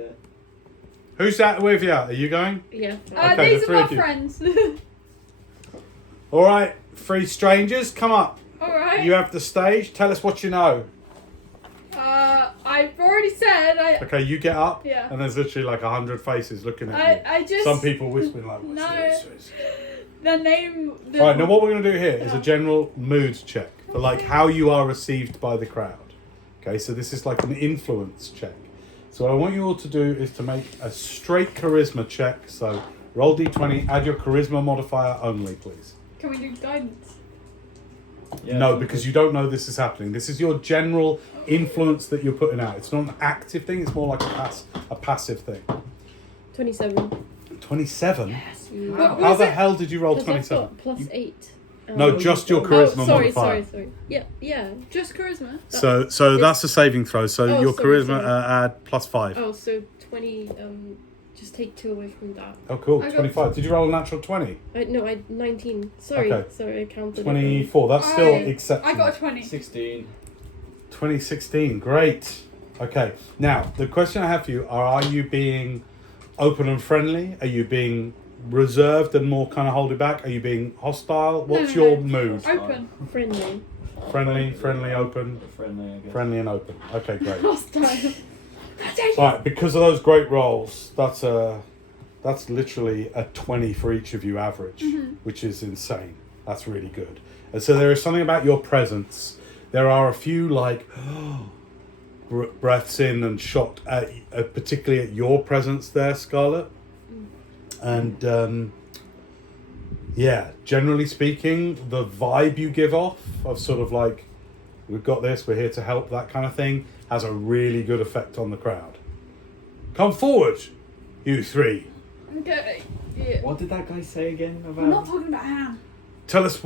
Who's that with you? Are you going? Yeah. Okay, These the are my three of you. friends. All right, 3 strangers, come up. All right. You have the stage. Tell us what you know. I've already said Okay, you get up. Yeah. And there's literally like 100 faces looking at you. I just Some people whispering like, what's No. this? the name. The, All right, now what we're going to do here is a Yeah. general mood check for like how you are received by the crowd. Okay, so this is like an influence check. So what I want you all to do is to make a straight charisma check. So roll d20, add your charisma modifier only, please. Can we do guidance? Yeah, No, sounds because good. you don't know this is happening. This is your general influence that you're putting out. It's not an active thing, it's more like a passive thing. 27. 27? Yes. What How was the it? hell did you roll Because I've 27? got plus 8. No, just your charisma sorry, modifier. sorry. Yeah. Just charisma. So that's a saving throw. So Oh, your sorry, charisma sorry. add +5. Oh, so 20. Just take 2 away from that. Oh, cool. I got- 25. Did you roll a natural 20? I 19. Sorry, Okay. sorry, I counted. 24. That's still I exceptional. got a 20. 16. 2016. Great. Okay. Now, the question I have for you are you being open and friendly? Are you being reserved and more kind of hold it back? Are you being hostile? What's No, no, your no. mood? Open. Friendly. Friendly, open. Friendly, I guess. Friendly and open. Okay, great. Hostile. Right, because of those great rolls, that's literally a 20 for each of you average, which is insane. That's really good. And so there is something about your presence. There are a few like breaths in and shot at, particularly at your presence there, Scarlett. And yeah, generally speaking, the vibe you give off of sort of like, we've got this, we're here to help, that kind of thing, has a really good effect on the crowd. Come forward, you three. Okay. Yeah. What did that guy say again about? I'm not talking about Ham. Tell us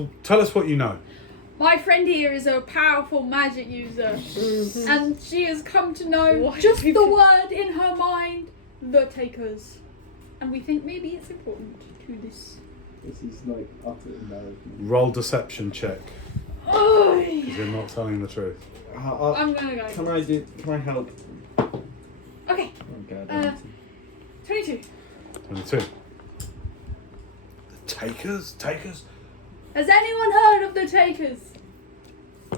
what you know. My friend here is a powerful magic user, and she has come to know Why just people- the word in her mind, the takers. And we think maybe it's important to this. This is like utter embarrassment. Roll deception check, Oh, because you're not telling the truth. I'm gonna go. Can I help? Okay, Oh god. 22. 22. The takers? Has anyone heard of the takers?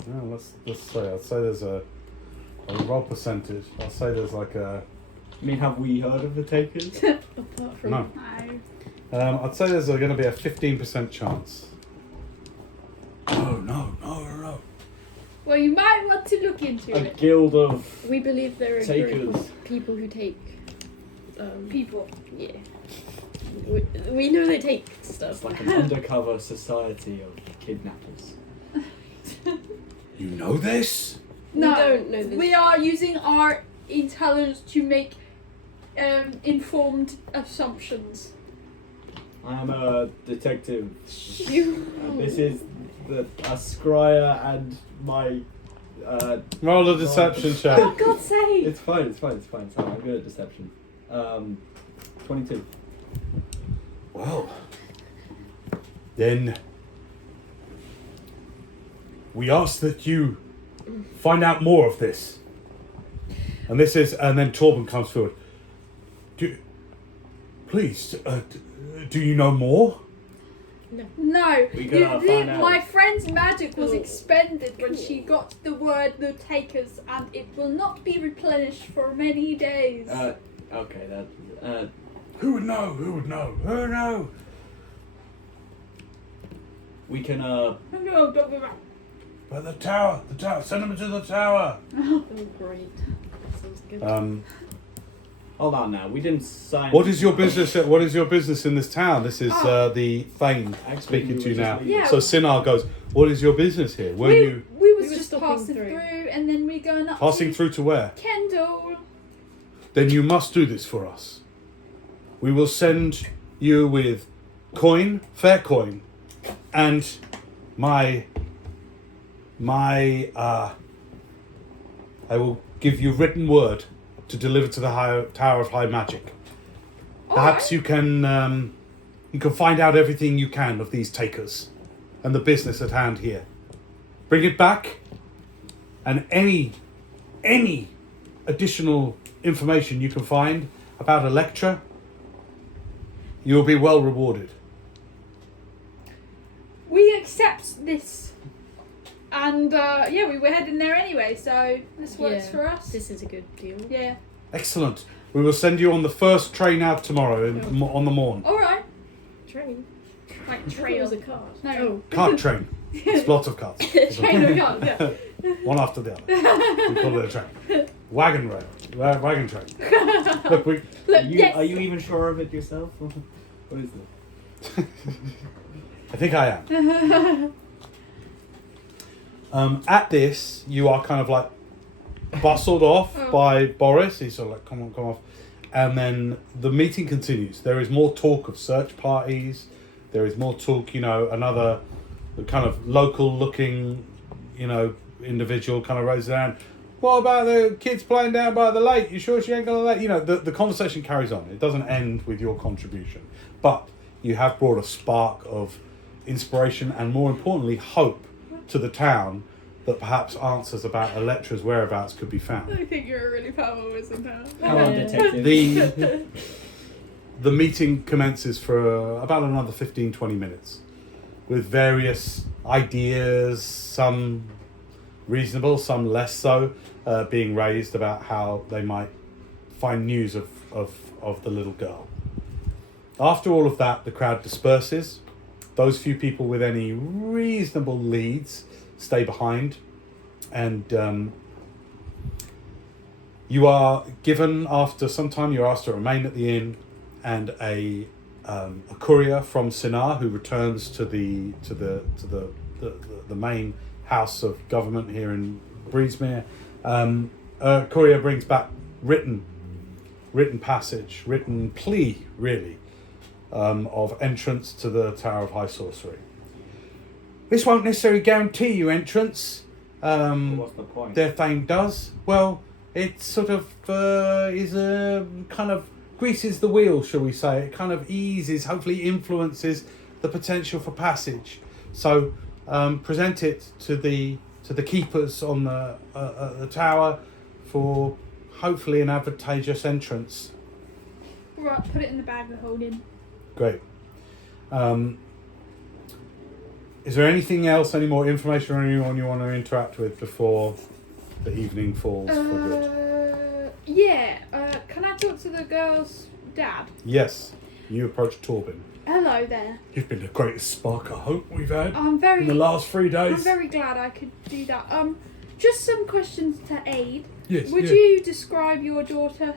No, let's say. I'd say there's a roll percentage. I'll say there's like a. I mean, have we heard of the takers? Apart from. No. No. I'd say there's going to be a 15% chance. No. Well, you might want to look into A it. guild of We believe there are a group takers. of people who take. People. Yeah. We know they take stuff. It's like an undercover society of kidnappers. You know this? No, We don't know this. we are using our intelligence to make informed assumptions. I am a detective. You. And this is a scryer and my. Roll a deception check. Oh, God's sake! It's fine. So I'm good at deception. 22. Well, then we ask that you find out more of this. And this is, and then Torben comes forward. Please, do you know more? No, We gotta find out. my friend's magic was expended when she got the word "the takers," and it will not be replenished for many days. Okay, that. Who would know? Who would know? Who would know? We can. No, don't be right. But the tower, send them to the tower. Oh, great. That sounds good. Hold on now. We didn't sign. What is your business? What is your business in this town? This is the Thane Actually, speaking we to you were now. just leaving. Yeah. So Sinar goes, "What is your business here? Were you We was were just stopping passing through. through, and then we're going up passing to through to where? Kendall. Then you must do this for us. We will send you with fair coin, and I will give you written word to deliver to the Tower of High Magic. Perhaps you can find out everything you can of these takers and the business at hand here. Bring it back, and any additional information you can find about Electra, you will be well rewarded. We accept this. And we were heading there anyway, so this works for us. This is a good deal. Yeah. Excellent. We will send you on the first train out tomorrow on the morn. All right. Train. Like I thought it trail. was a car. No. Cart train. It's lots of carts. Train of cars, yeah. One after the other. We call it a train. Wagon train. Look, Look, yes. Are you even sure of it yourself? What is it? I think I am. At this, you are kind of like bustled off by Boris. He's sort of like, come off. And then the meeting continues. There is more talk of search parties. There is more talk, another kind of local looking, individual kind of raises their hand. What about the kids playing down by the lake? You sure she ain't going to let... The conversation carries on. It doesn't end with your contribution. But you have brought a spark of inspiration and, more importantly, hope to the town that perhaps answers about Electra's whereabouts could be found. I think you're a really powerful wizard now. Come on, detective. The meeting commences for about another 15-20 minutes with various ideas, some reasonable, some less so, being raised about how they might find news of the little girl. After all of that, the crowd disperses. Those few people with any reasonable leads stay behind, and you are given, after some time, you're asked to remain at the inn, and a courier from Sinar, who returns to the main house of government here in BREEZEMERE. A courier brings back written passage, written plea, really, of entrance to the Tower of High Sorcery. This won't necessarily guarantee you entrance. What's the point? Their fame does. Well, it sort of is a kind of greases the wheel, shall we say. It kind of eases, hopefully influences the potential for passage. So present it to the keepers on the tower for hopefully an advantageous entrance. Right, put it in the bag we're holding. Great. Is there anything else, any more information or anyone you want to interact with before the evening falls for good? Yeah. Can I talk to the girl's dad? Yes. You approach Torben. Hello there. You've been the greatest spark of hope we've had I'm very. in the last 3 days. I'm very glad I could do that. Just some questions to aid. Yes. Would yeah. you describe your daughter?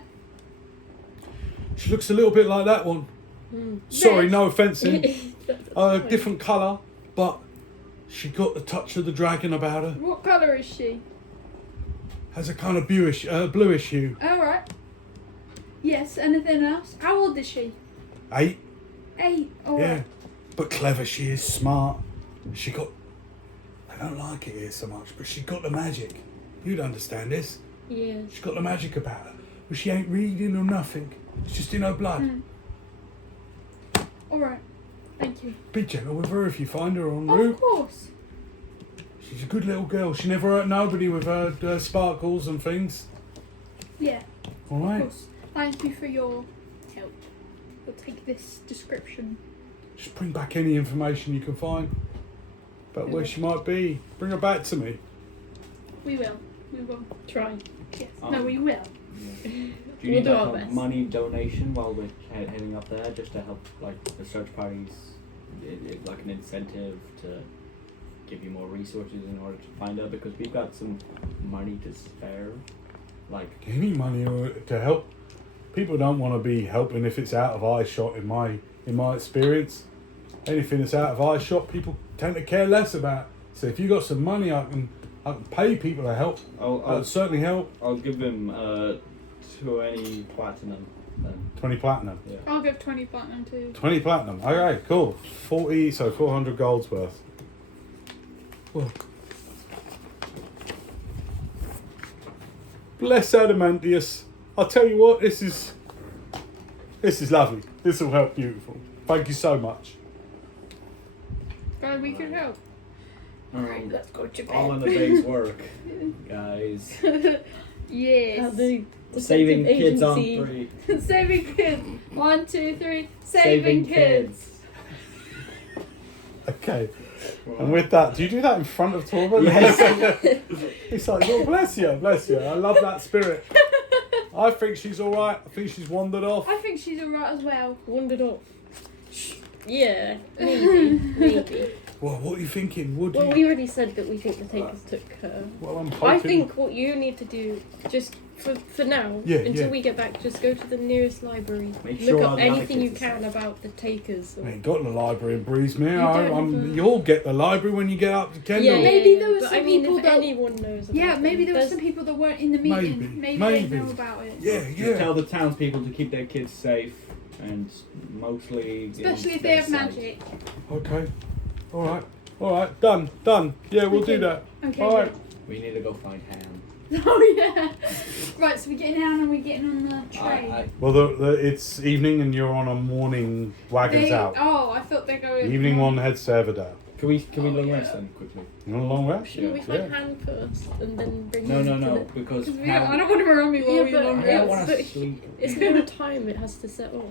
She looks a little bit like that one. Sorry, Red. no offence. That's fine. Different colour, but she got the touch of the dragon about her. What colour is she? Has a kind of bluish hue. All right. Yes. Anything else? How old is she? 8. 8. All Yeah. right. But clever she is, smart. She got... I don't like it here so much, but she got the magic. You'd understand this. Yeah. She's got the magic about her. But she ain't reading or nothing. It's just in her blood. All right. Thank you. Be gentle with her if you find her en route. Of course. She's a good little girl. She never hurt nobody with her sparkles and things. Yeah, All of right. course. Thank you for your help. We'll take this description. Just bring back any information you can find about where she might be. Bring her back to me. We will. We will. Try. Yes. No, we will. Do you We'll need do like our a best. money donation while we're heading up there, just to help like the search parties, like an incentive to give you more resources in order to find her? Because we've got some money to spare. Like, Any money to help? People don't want to be helping if it's out of eyeshot. In my experience, anything that's out of eyeshot, people tend to care less about. So if you got some money, I can pay people to help. I'll Certainly help. I'll give him 20 platinum then. 20 platinum. Yeah. I'll give 20 platinum too. 20 platinum. Okay, cool. 40, so 400 gold's worth. Well. Bless Adamantius. I'll tell you what, this is lovely. This will help beautiful. Thank you so much. Glad we could help. Let's go to All in a day's work, guys. Yes. The Saving detective kids on agency. 3. Saving kids. 1, 2, 3. Saving kids. Okay. And with that, do you do that in front of Torben? Yes. He's like, oh, bless you. I love that spirit. I think she's all right. I think she's wandered off. I think she's alright as well. Wandered off. Yeah, maybe. Well, what are you thinking? Would Well, you? we already said that we think the takers took her. Well, I'm hoping. I think what you need to do, just for now, Yeah, until yeah. we get back, just go to the nearest library. Make Look sure up all the anything you advocates can are about the takers. We ain't got the library in BREEZEMERE. You don't have a- You'll get the library when you get up to Kendall. Yeah, Maybe there was but some I mean, people if that- anyone knows about Yeah, maybe them, there were some there's- people that weren't in the meeting. Maybe, They maybe. know about it. Yeah, Just tell the townspeople to keep their kids safe and mostly. Especially in if they their have sight. magic. Okay. All right. Done. Yeah, we'll do that. Okay. All right. We need to go find Ham. Oh yeah. Right, so we're getting down and we're getting on the train. Well, it's evening and you're on a morning wagons out. Oh, I thought they go. The evening one heads to Everdale. Can we long yeah. rest then quickly? You want a long rest? Shouldn't we find Yeah. Han first and then bring No, him no, to no. Because I Ham. don't want him around me while Yeah, we but- long I don't Yeah, want but to sleep. Is there a time it has to set off?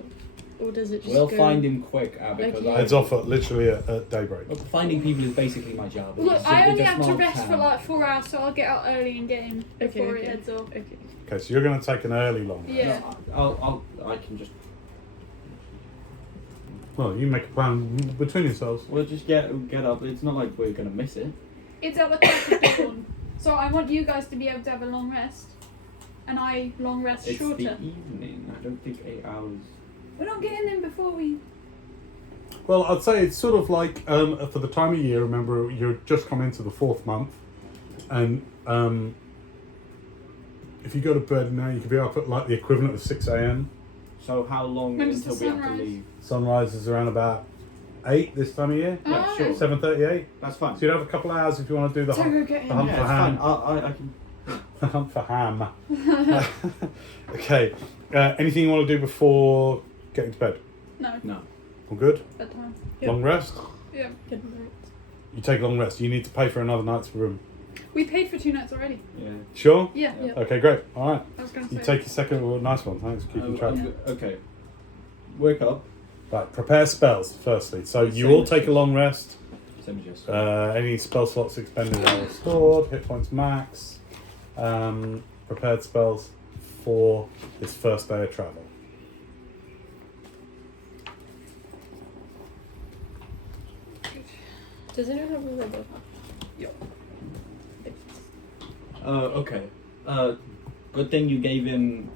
Or does it just We'll go... find him quick because Okay. Heads off at literally at daybreak. Look, finding people is basically my job. Look, It's I a only have to small rest for town. like 4 hours, so I'll get out early and get him Okay, before okay. it heads off. Okay. Okay, so you're going to take an early long rest. Yeah. I can just. Well, you make a plan between yourselves. We'll just get up. It's not like we're gonna miss it. It's at the crack of dawn, so I want you guys to be able to have a long rest, and I long rest It's shorter. the evening. I don't think 8 hours. We're not getting them before we. Well, I'd say it's sort of like for the time of year. Remember, you're just come into the 4th month, and if you go to bed now, you could be up at like the equivalent of 6 a.m. So how long When does the until we have to sunrise? leave? Sunrise is around about 8 this time of year. Yeah, Ah. sure. 7:38. That's fine. So you'd have a couple of hours if you want to do the So hunt, we're getting. the hunt Yeah, for it's fine. ham. I can. The hunt for ham. Okay. Anything you want to do before getting to bed? No, No. All good? bedtime. Yeah. Long rest? Yeah. Good night. You take a long rest. You need to pay for another night's room. We paid for 2 nights already. Yeah. Sure? Yeah. Yeah. Okay, great. All right. I was going to You say. take your second. Well, nice one. Thanks for keeping track. Okay. Wake up. Right, prepare spells firstly. So you Same all as take a this. long rest. Same as yesterday. Any spell slots expended are restored. Hit points max. Prepared spells for this first day of travel. Does anyone have a rubber? Okay. Good thing you gave him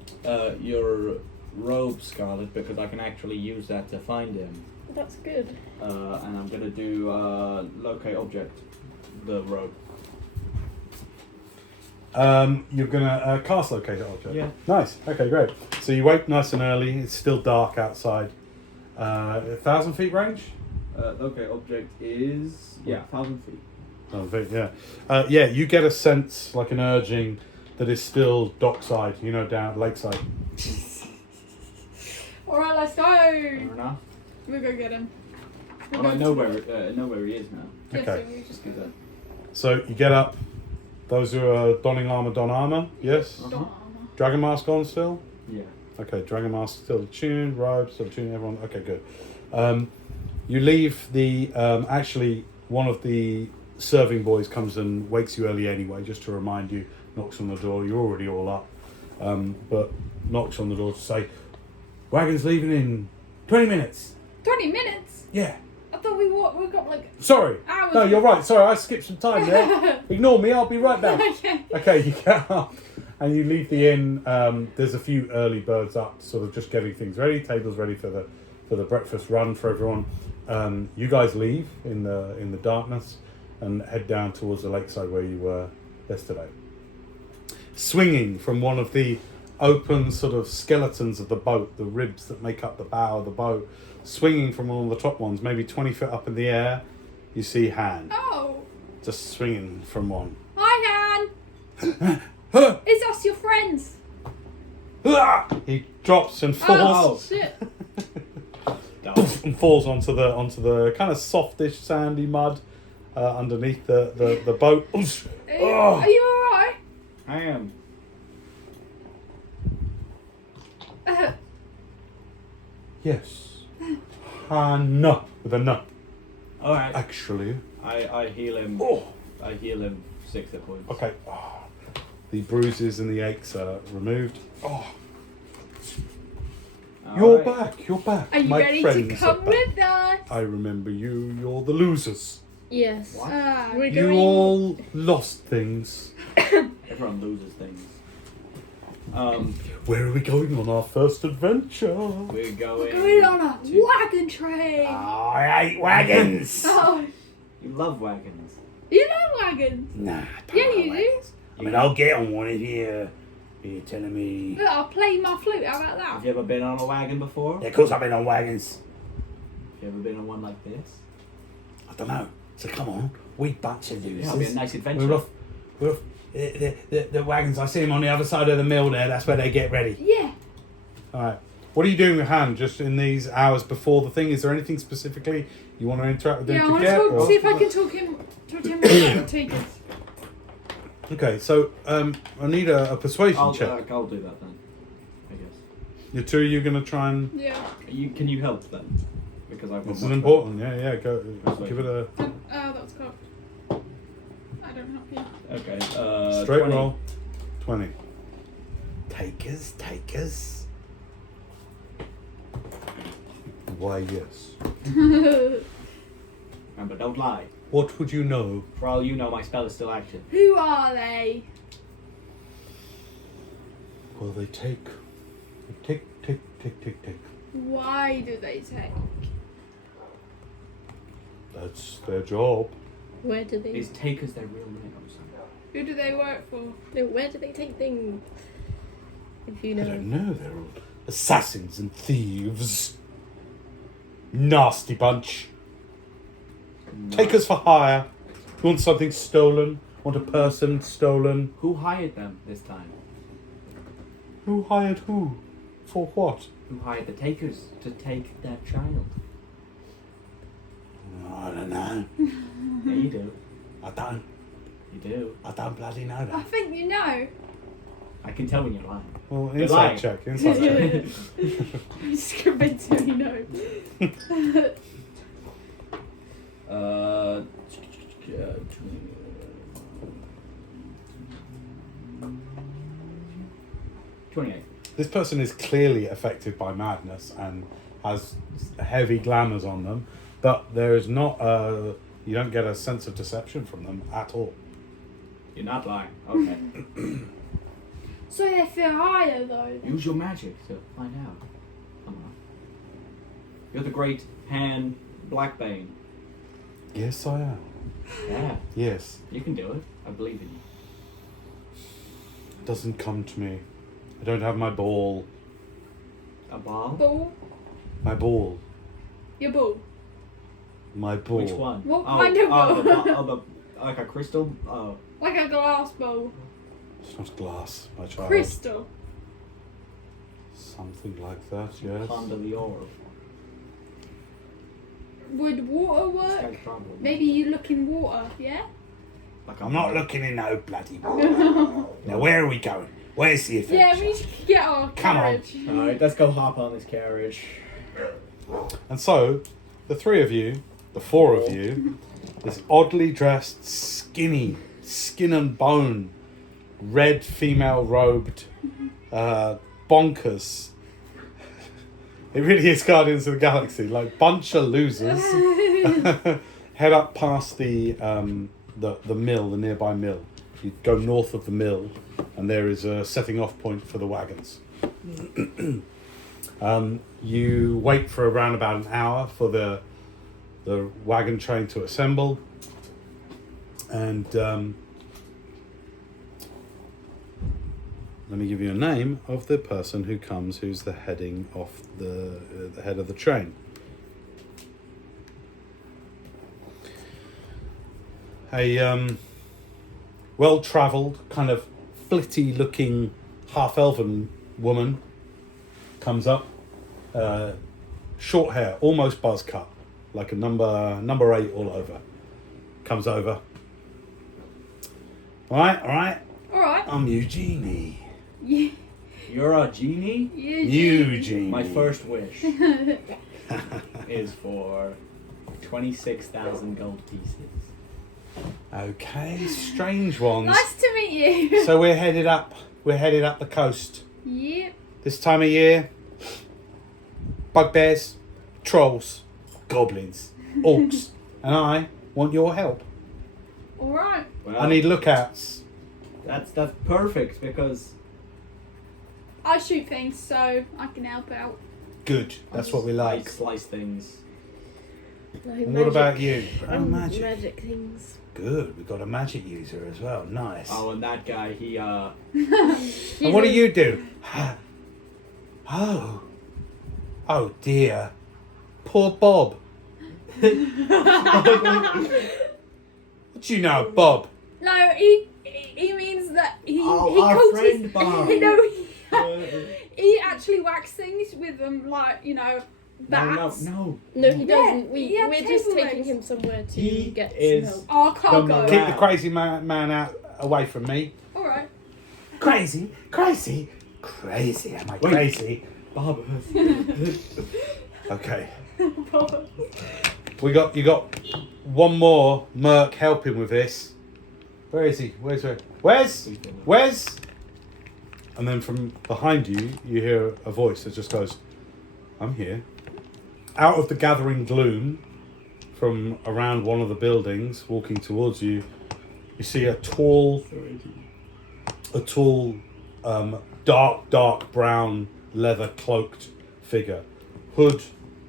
your robe, Scarlet, because I can actually use that to find him. That's good. And I'm gonna do locate object, the robe. You're gonna cast locate object. Yeah. Nice. Okay, great. So you wake nice and early. It's still dark outside. 1,000 feet range. Locate object is 1,000 feet. Oh, yeah. Yeah, you get a sense, like an urging, that is still dockside. You know, down lakeside. Alright, let's go. Fair enough. We'll go get him. Well, I know where he is now. Yes, Okay. so we just Just do that. So you get up. Those who are donning armor, don armor. Yes. Uh-huh. don't. Dragon Mask on still? Yeah. Okay, Dragon Mask still tuned, robe still tuned, everyone. Okay, good. You leave the. Actually, one of the serving boys comes and wakes you early anyway, just to remind you, knocks on the door. You're already all up. But knocks on the door to say, wagon's leaving in 20 minutes. 20 minutes? Yeah. I thought we got like Sorry. hours. No, you're right. Sorry, I skipped some time there. Ignore me. I'll be right back. Okay. Okay, you get up and you leave the inn. There's a few early birds up, sort of just getting things ready. Tables ready for the breakfast run for everyone. You guys leave in the darkness and head down towards the lakeside where you were yesterday. Swinging from one of the open sort of skeletons of the boat, the ribs that make up the bow of the boat, swinging from one of the top ones, maybe 20 foot up in the air, you see Han. Oh. Just swinging from one. Hi, Han. Is us your friends? He drops and falls. Oh, shit. And falls onto the kind of softish sandy mud underneath the boat. Are you alright? I am. Yes. Han with a n. Alright. Actually. I heal him. Oh. I heal him 6 hit points. Okay. The bruises and the aches are removed. You're back. You're back. Are you My ready to friends come are back. with us? I remember you. You're the losers. Yes. We're You going. all lost things. Everyone loses things. Where are we going on our first adventure? We're going. Going on a wagon train. I hate wagons. Oh, You love wagons. you love wagons. Nah, I don't Yeah, like you do. wagons. I mean, I'll get on one if you're telling me. Look, I'll play my flute. How about that? Have you ever been on a wagon before? Yeah, of course I've been on wagons. Have you ever been on one like this? I don't know. So come on, we bunch of Yeah, losers. it'll be a nice adventure. We're off. We're off. The wagons, I see them on the other side of the mill there. That's where they get ready. Yeah. All right. What are you doing with Han just in these hours before the thing? Is there anything specifically you want to interact with them Yeah, I to want get? to or- see if I can talk him about the tigers. Okay, so I need a persuasion check. I'll do that then. I guess. The two of you going to try and... Yeah. Can you help then? Because I've got This is much important. Yeah, go. Give it a That's cocked. I don't help you. better. Okay. straight 20. roll. 20. Takers. Why, yes. Remember, don't lie. What would you know? For all you know, my spell is still active. Who are they? Well, they take. Tick. Why do they take? That's their job. Where do they? Is takers their real name? I'm sorry. Who do they work for? No, where do they take things? If you I know. don't know. They're all assassins and thieves. Nasty bunch. Takers for hire. You want something stolen? Want a person stolen? Who hired them this time? Who hired who? For what? Who hired the takers to take their child? I don't know. Yeah, you do. I don't. You do. I don't bloody know I that. think you know. I can tell when you're lying. Well, You're inside lying. check. Inside check. Just convinced me you know. 28. This person is clearly affected by madness and has heavy glamours on them, but there is not a. You don't get a sense of deception from them at all. You're not lying. Okay. So they feel higher though. Use your magic to find out. Come on. You're the great Han Blackbane. Yes, I am. Yeah. Yes. You can do it. I believe in you. It doesn't come to me. I don't have my ball. A ball? Ball? My ball. Your ball. My ball. Which one? What kind of ball? Like a crystal? Oh. Like a glass bowl. It's not glass, my child. Crystal. Something like that, yes. Pond of the orb. Would water This work? guy's problem. Maybe you look in water, yeah? Like a I'm not looking in no bloody water. Now, where are we going? Where's the adventure? Yeah, we need to get our Come on. carriage. Alright, let's go hop on this carriage. And so, the three of you, the four of you, this oddly dressed, skinny, skin and bone, red female robed, bonkers. It really is Guardians of the Galaxy, like bunch of losers. Head up past the mill, the nearby mill. You go north of the mill, and there is a setting off point for the wagons. You wait for around about an hour for the wagon train to assemble, and let me give you a name of the person who comes, who's the heading off the head of the train. A well-travelled, kind of flitty-looking half-elven woman comes up. Short hair, almost buzz cut, like a number 8 all over. Comes over. All right. Alright. I'm Eugenie. Yeah. You're a genie? Eugenie. My first wish is for 26,000 gold pieces. Okay, strange ones. Nice to meet you. So we're headed up the coast. Yep. This time of year, bugbears, trolls, goblins, orcs, and I want your help. Alright. Well, I need lookouts. That's perfect because I shoot things, so I can help out. Good, that's what we I like. slice things. Like And what about magic. you? Oh, magic. Magic things. Good, we've got a magic user as well. Nice. Oh, and that guy, he And what do you do? Oh dear. Poor Bob. What do you know, Bob? No, he means that he our coats friend his, Bob. he actually whacks things with them, like, you know, bats. No. No, he Yeah, doesn't. he had We're just table taking legs. him somewhere to He get is- some help. Oh, I can't The go. morale. Keep the crazy man out away from me. Alright. Crazy. Am I Wait. crazy? Bob. Okay. You got one more merc helping with this. Where is he? Where's? And then from behind you, you hear a voice that just goes, "I'm here." Out of the gathering gloom, from around one of the buildings, walking towards you, you see a tall, dark brown, leather cloaked figure, hood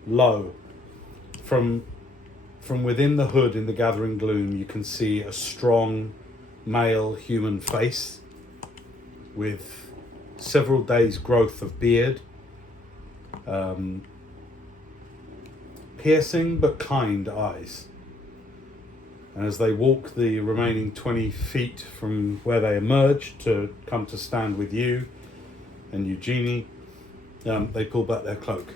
low. From within the hood in the gathering gloom, you can see a strong male human face with several days' growth of beard, piercing but kind eyes. And as they walk the remaining 20 feet from where they emerged to come to stand with you and Eugenie, they pull back their cloak.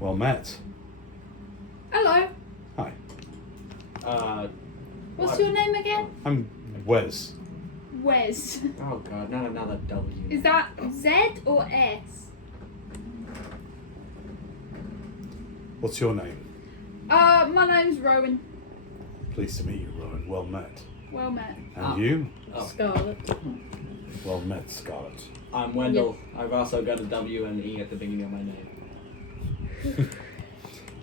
Well met. Hello. Hi, What's your name again? I'm Wes. Wes. Oh god, not another W. Is that Z or S? What's your name? My name's Rowan. Pleased to meet you, Rowan. Well met. Well met. And you? Oh, Scarlet. Well met, Scarlet. I'm Wendell. I've also got a W and an E at the beginning of my name.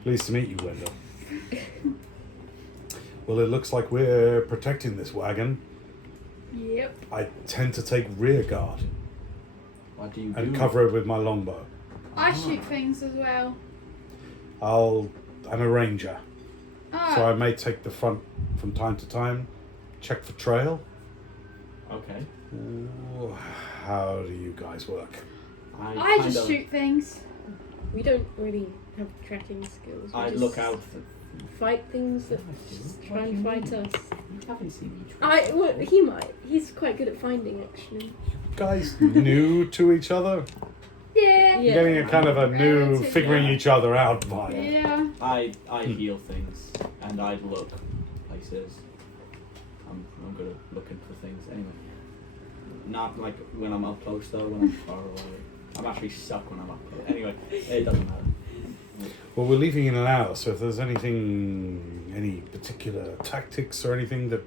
Pleased to meet you, Wendell. Well, it looks like we're protecting this wagon. Yep. I tend to take rear guard What do you and do? cover it with my longbow. I shoot things as well. I'm a ranger, Oh, so I may take the front from time to time, check for trail. Okay. How do you guys work? I just shoot things. We don't really have tracking skills. We I just look out for. fight things that just try and fight us. You haven't seen me Well, he might. He's quite good at finding, actually. Guys new to each other? Yeah. Yeah. Getting a kind of a new Relative, figuring yeah. each other out vibe. Yeah. I heal things and I look places. I'm good at looking for things anyway. Not like when I'm up close though, when I'm far away. I'm actually stuck when I'm up close. Anyway, it doesn't matter. Well, we're leaving in an hour, so if there's any particular tactics or anything that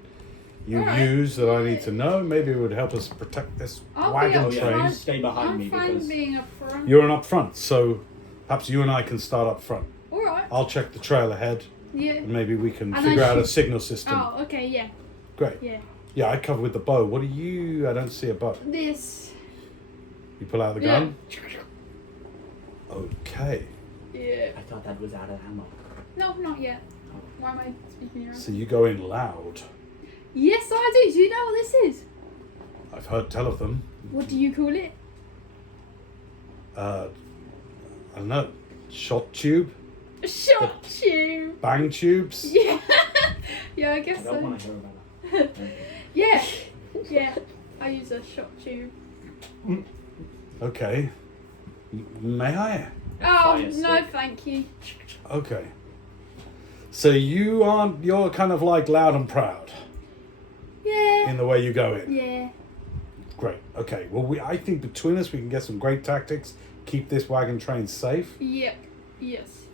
you Alright. use that I need to know, maybe it would help us protect this I'll be wagon up Oh yeah, train. front. stay behind I'm me fine because being up front. You're an up front, so perhaps you and I can start up front. Alright. I'll check the trail ahead, Yeah. and maybe we can And figure I out a should- signal system. Oh, okay, yeah. Great. Yeah. Yeah, I cover with the bow. What are you? I don't see a bow. This. You pull out the Yeah. gun? Okay. Yeah. I thought that was out of ammo. No, not yet. Why am I speaking around? So you go in loud. Yes, I do. Do you know what this is? I've heard tell of them. What do you call it? I don't know. Shot tube? A shot tube. Bang tubes? Yeah. Yeah, I I guess don't so. want to hear about that. Yeah. Yeah. I use a shot tube. Okay. May I? Oh, Fire no, stick. thank you. Okay. So you're kind of like loud and proud Yeah. in the way you go in. Yeah. Great. Okay. Well, I think between us we can get some great tactics. Keep this wagon train safe. Yep. Yes.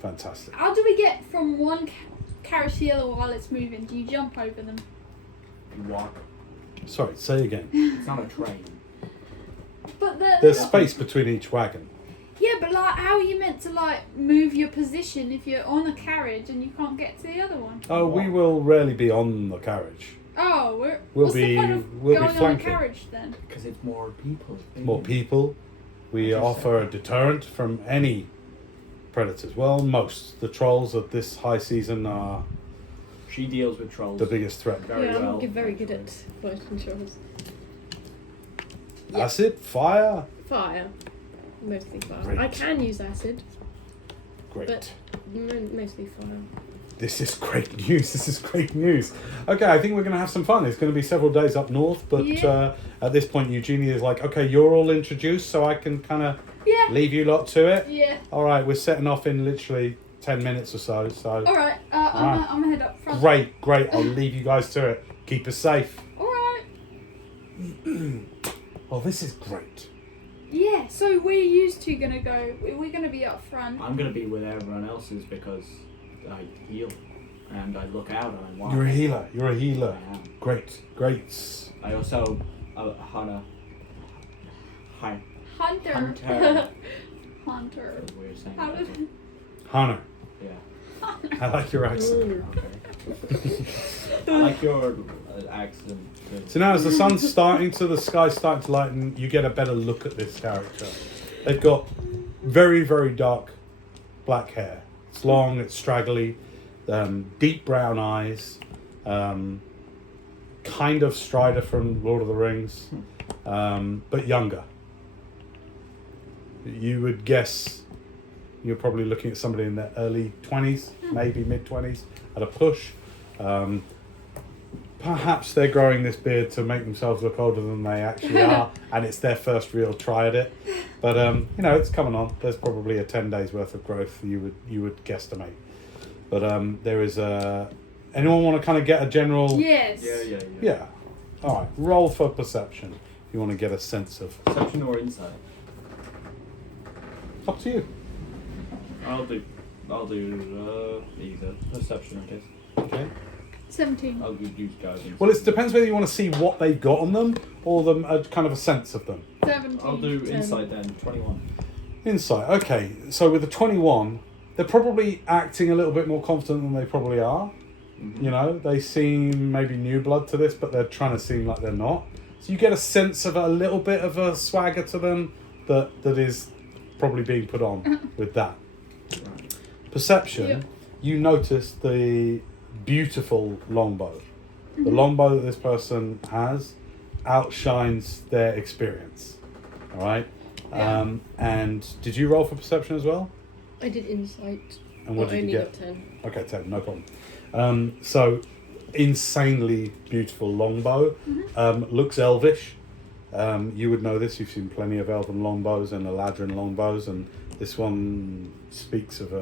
Fantastic. How do we get from one carriage to the other while it's moving? Do you jump over them? What? Sorry, say again. It's not a train. But There's space between each wagon. yeah, but like, how are you meant to like move your position if you're on a carriage and you can't get to the other one? Oh, we will rarely be on the carriage. Oh, We'll what's be- the point of we'll be going on a flanking. carriage then? Because it's more people. More people. We Interesting. offer a deterrent from any predators. Well, most. The trolls at this high season are She deals with trolls. the biggest threat. Very Yeah, well. I'm very good at flight controls. Acid, fire. Fire. Mostly fire. Great. I can use acid, Great. but mostly fire. This is great news. This is great news. Okay, I think we're going to have some fun. It's going to be several days up north, but Yeah. at this point, Eugenia is like, okay, you're all introduced, so I can kind of Yeah. leave you lot to it. Yeah. All right, we're setting off in literally 10 minutes or so. So All right. Alright. I'm gonna head up front. great. I'll leave you guys to it. Keep us safe. All right. Oh, this is great. Yeah. So where are you two gonna go? We're gonna be up front. I'm going to be with everyone else's because I heal and I look out and I watch. You're a healer. You're a healer. I am. Great. I also Hunter. Hi. Hunter. Hunter. Hunter. That's a weird saying. How that, did? Hunter. Yeah. I like your accent. Okay. I like your accent. too. So now as the sun's starting to, the sky's starting to lighten, you get a better look at this character. They've got very, very dark black hair. It's long, it's straggly, deep brown eyes, kind of Strider from Lord of the Rings, but younger. You would guess you're probably looking at somebody in their early 20s, maybe mid-20s, at a push. Perhaps they're growing this beard to make themselves look older than they actually are, and it's their first real try at it. But it's coming on. There's probably a 10 days worth of growth you would guesstimate. But there is anyone want to kind of get a general? Yes. Yeah. Yeah. All right. Roll for perception. If you want to get a sense of. Perception or insight? Up to you. I'll do either. Perception, I guess. Okay. 17. I'll use guidance. Well, it depends whether you want to see what they've got on them or them kind of a sense of them. 17. I'll do 10. insight then. 21. Insight. Okay. So with the 21, they're probably acting a little bit more confident than they probably are. Mm-hmm. You know, they seem maybe new blood to this, but they're trying to seem like they're not. So you get a sense of a little bit of a swagger to them that is probably being put on with that. Right. Perception, Yep. you notice the beautiful longbow. The longbow that this person has outshines their experience. All right? Yeah. And did you roll for perception as well? I did insight. And what but did only you get? got 10. Okay, 10, no problem. So, insanely beautiful longbow. Looks elvish. You would know this. You've seen plenty of elven longbows and Eladrin longbows, and this one speaks of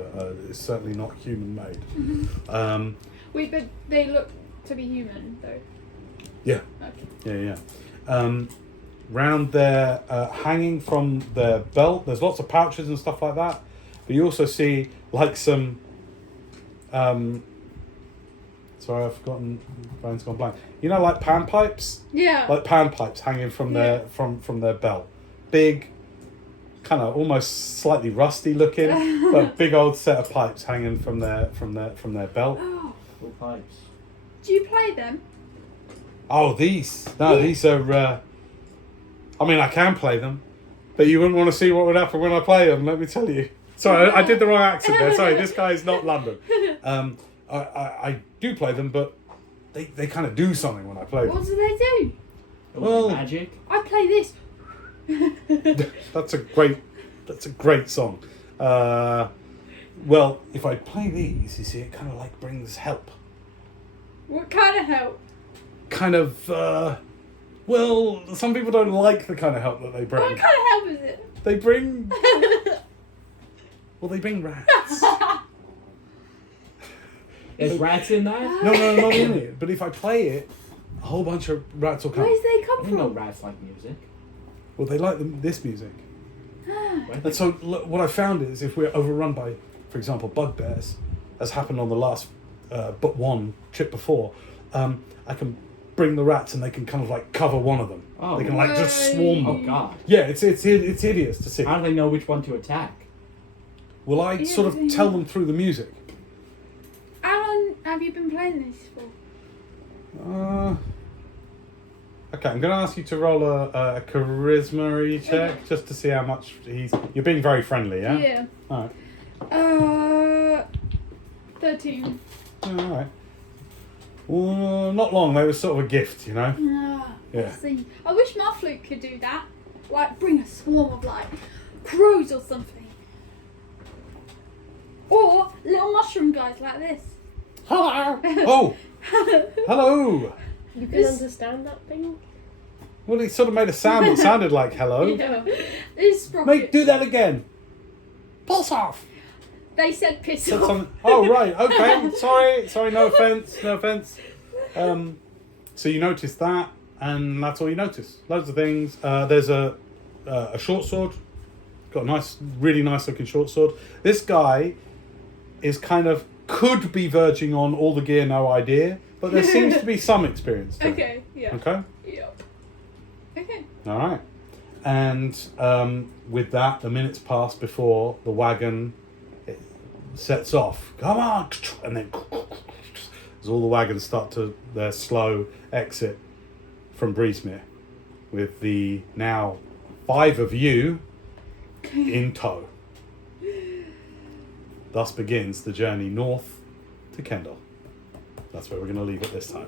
it's certainly not human made. Wait, but they look to be human though. Yeah, Okay. yeah. Round their hanging from their belt, there's lots of pouches and stuff like that. But you also see like some. Sorry, I've forgotten. Brain's gone blank. You know, like pan pipes. Yeah. Like pan pipes hanging from their from their belt. Big, kind of almost slightly rusty looking, but big old set of pipes hanging from their belt. Oh, Full pipes. do you play them? Oh, these are. I mean, I can play them, but you wouldn't want to see what would happen when I play them. Let me tell you. Sorry, I did the wrong accent there. Sorry, this guy is not London. I do play them, but they kind of do something when I play them. What do they do? Well- Magic. I play this. That's a great song. Well, if I play these, you see, it kind of like brings help. What kind of help? Kind of. Well, some people don't like the kind of help that they bring. What kind of help is it? They bring. Well, they bring rats. There's rats in that? No, not in it. But if I play it, a whole bunch of rats will come. Where's they I come didn't know from? rats like music. Well, they like this music. Where And so what I found is if we're overrun by, for example, bugbears, as happened on the last but one trip before, I can bring the rats and they can kind of like cover one of them. Oh. They can like just swarm Oh them. god. Yeah, it's hideous to see. How do they know which one to attack? Well, I sort of tell them through the music. How long have you been playing this for? Okay, I'm going to ask you to roll a charisma check just to see how much You're being very friendly, yeah? Yeah. All right. 13. All right. Well, not long. They were sort of a gift, you know. Yeah. Let's see. I wish my flute could do that. Like bring a swarm of like crows or something. Or little mushroom guys like this. Hello. Oh. Hello. You can This- understand that thing? Well, he sort of made a sound that sounded like hello. Yeah. This sprocket. Mate, do that again. Pulse off. They said piss Said off. something. Oh right. Okay. Sorry. No offense. No offense. So you noticed that, and that's all you notice. Loads of things. There's a short sword. Got a nice, really nice looking short sword. This guy is could be verging on all the gear, no idea, but there seems to be some experience to it. Okay, yeah. Okay. Yep. Okay. All right. And with that, the minutes pass before the wagon sets off. Come on! And then as all the wagons start to their slow exit from BREEZEMERE, with the now 5 of you in tow. Thus begins the journey north to Kendal. That's where we're going to leave it this time.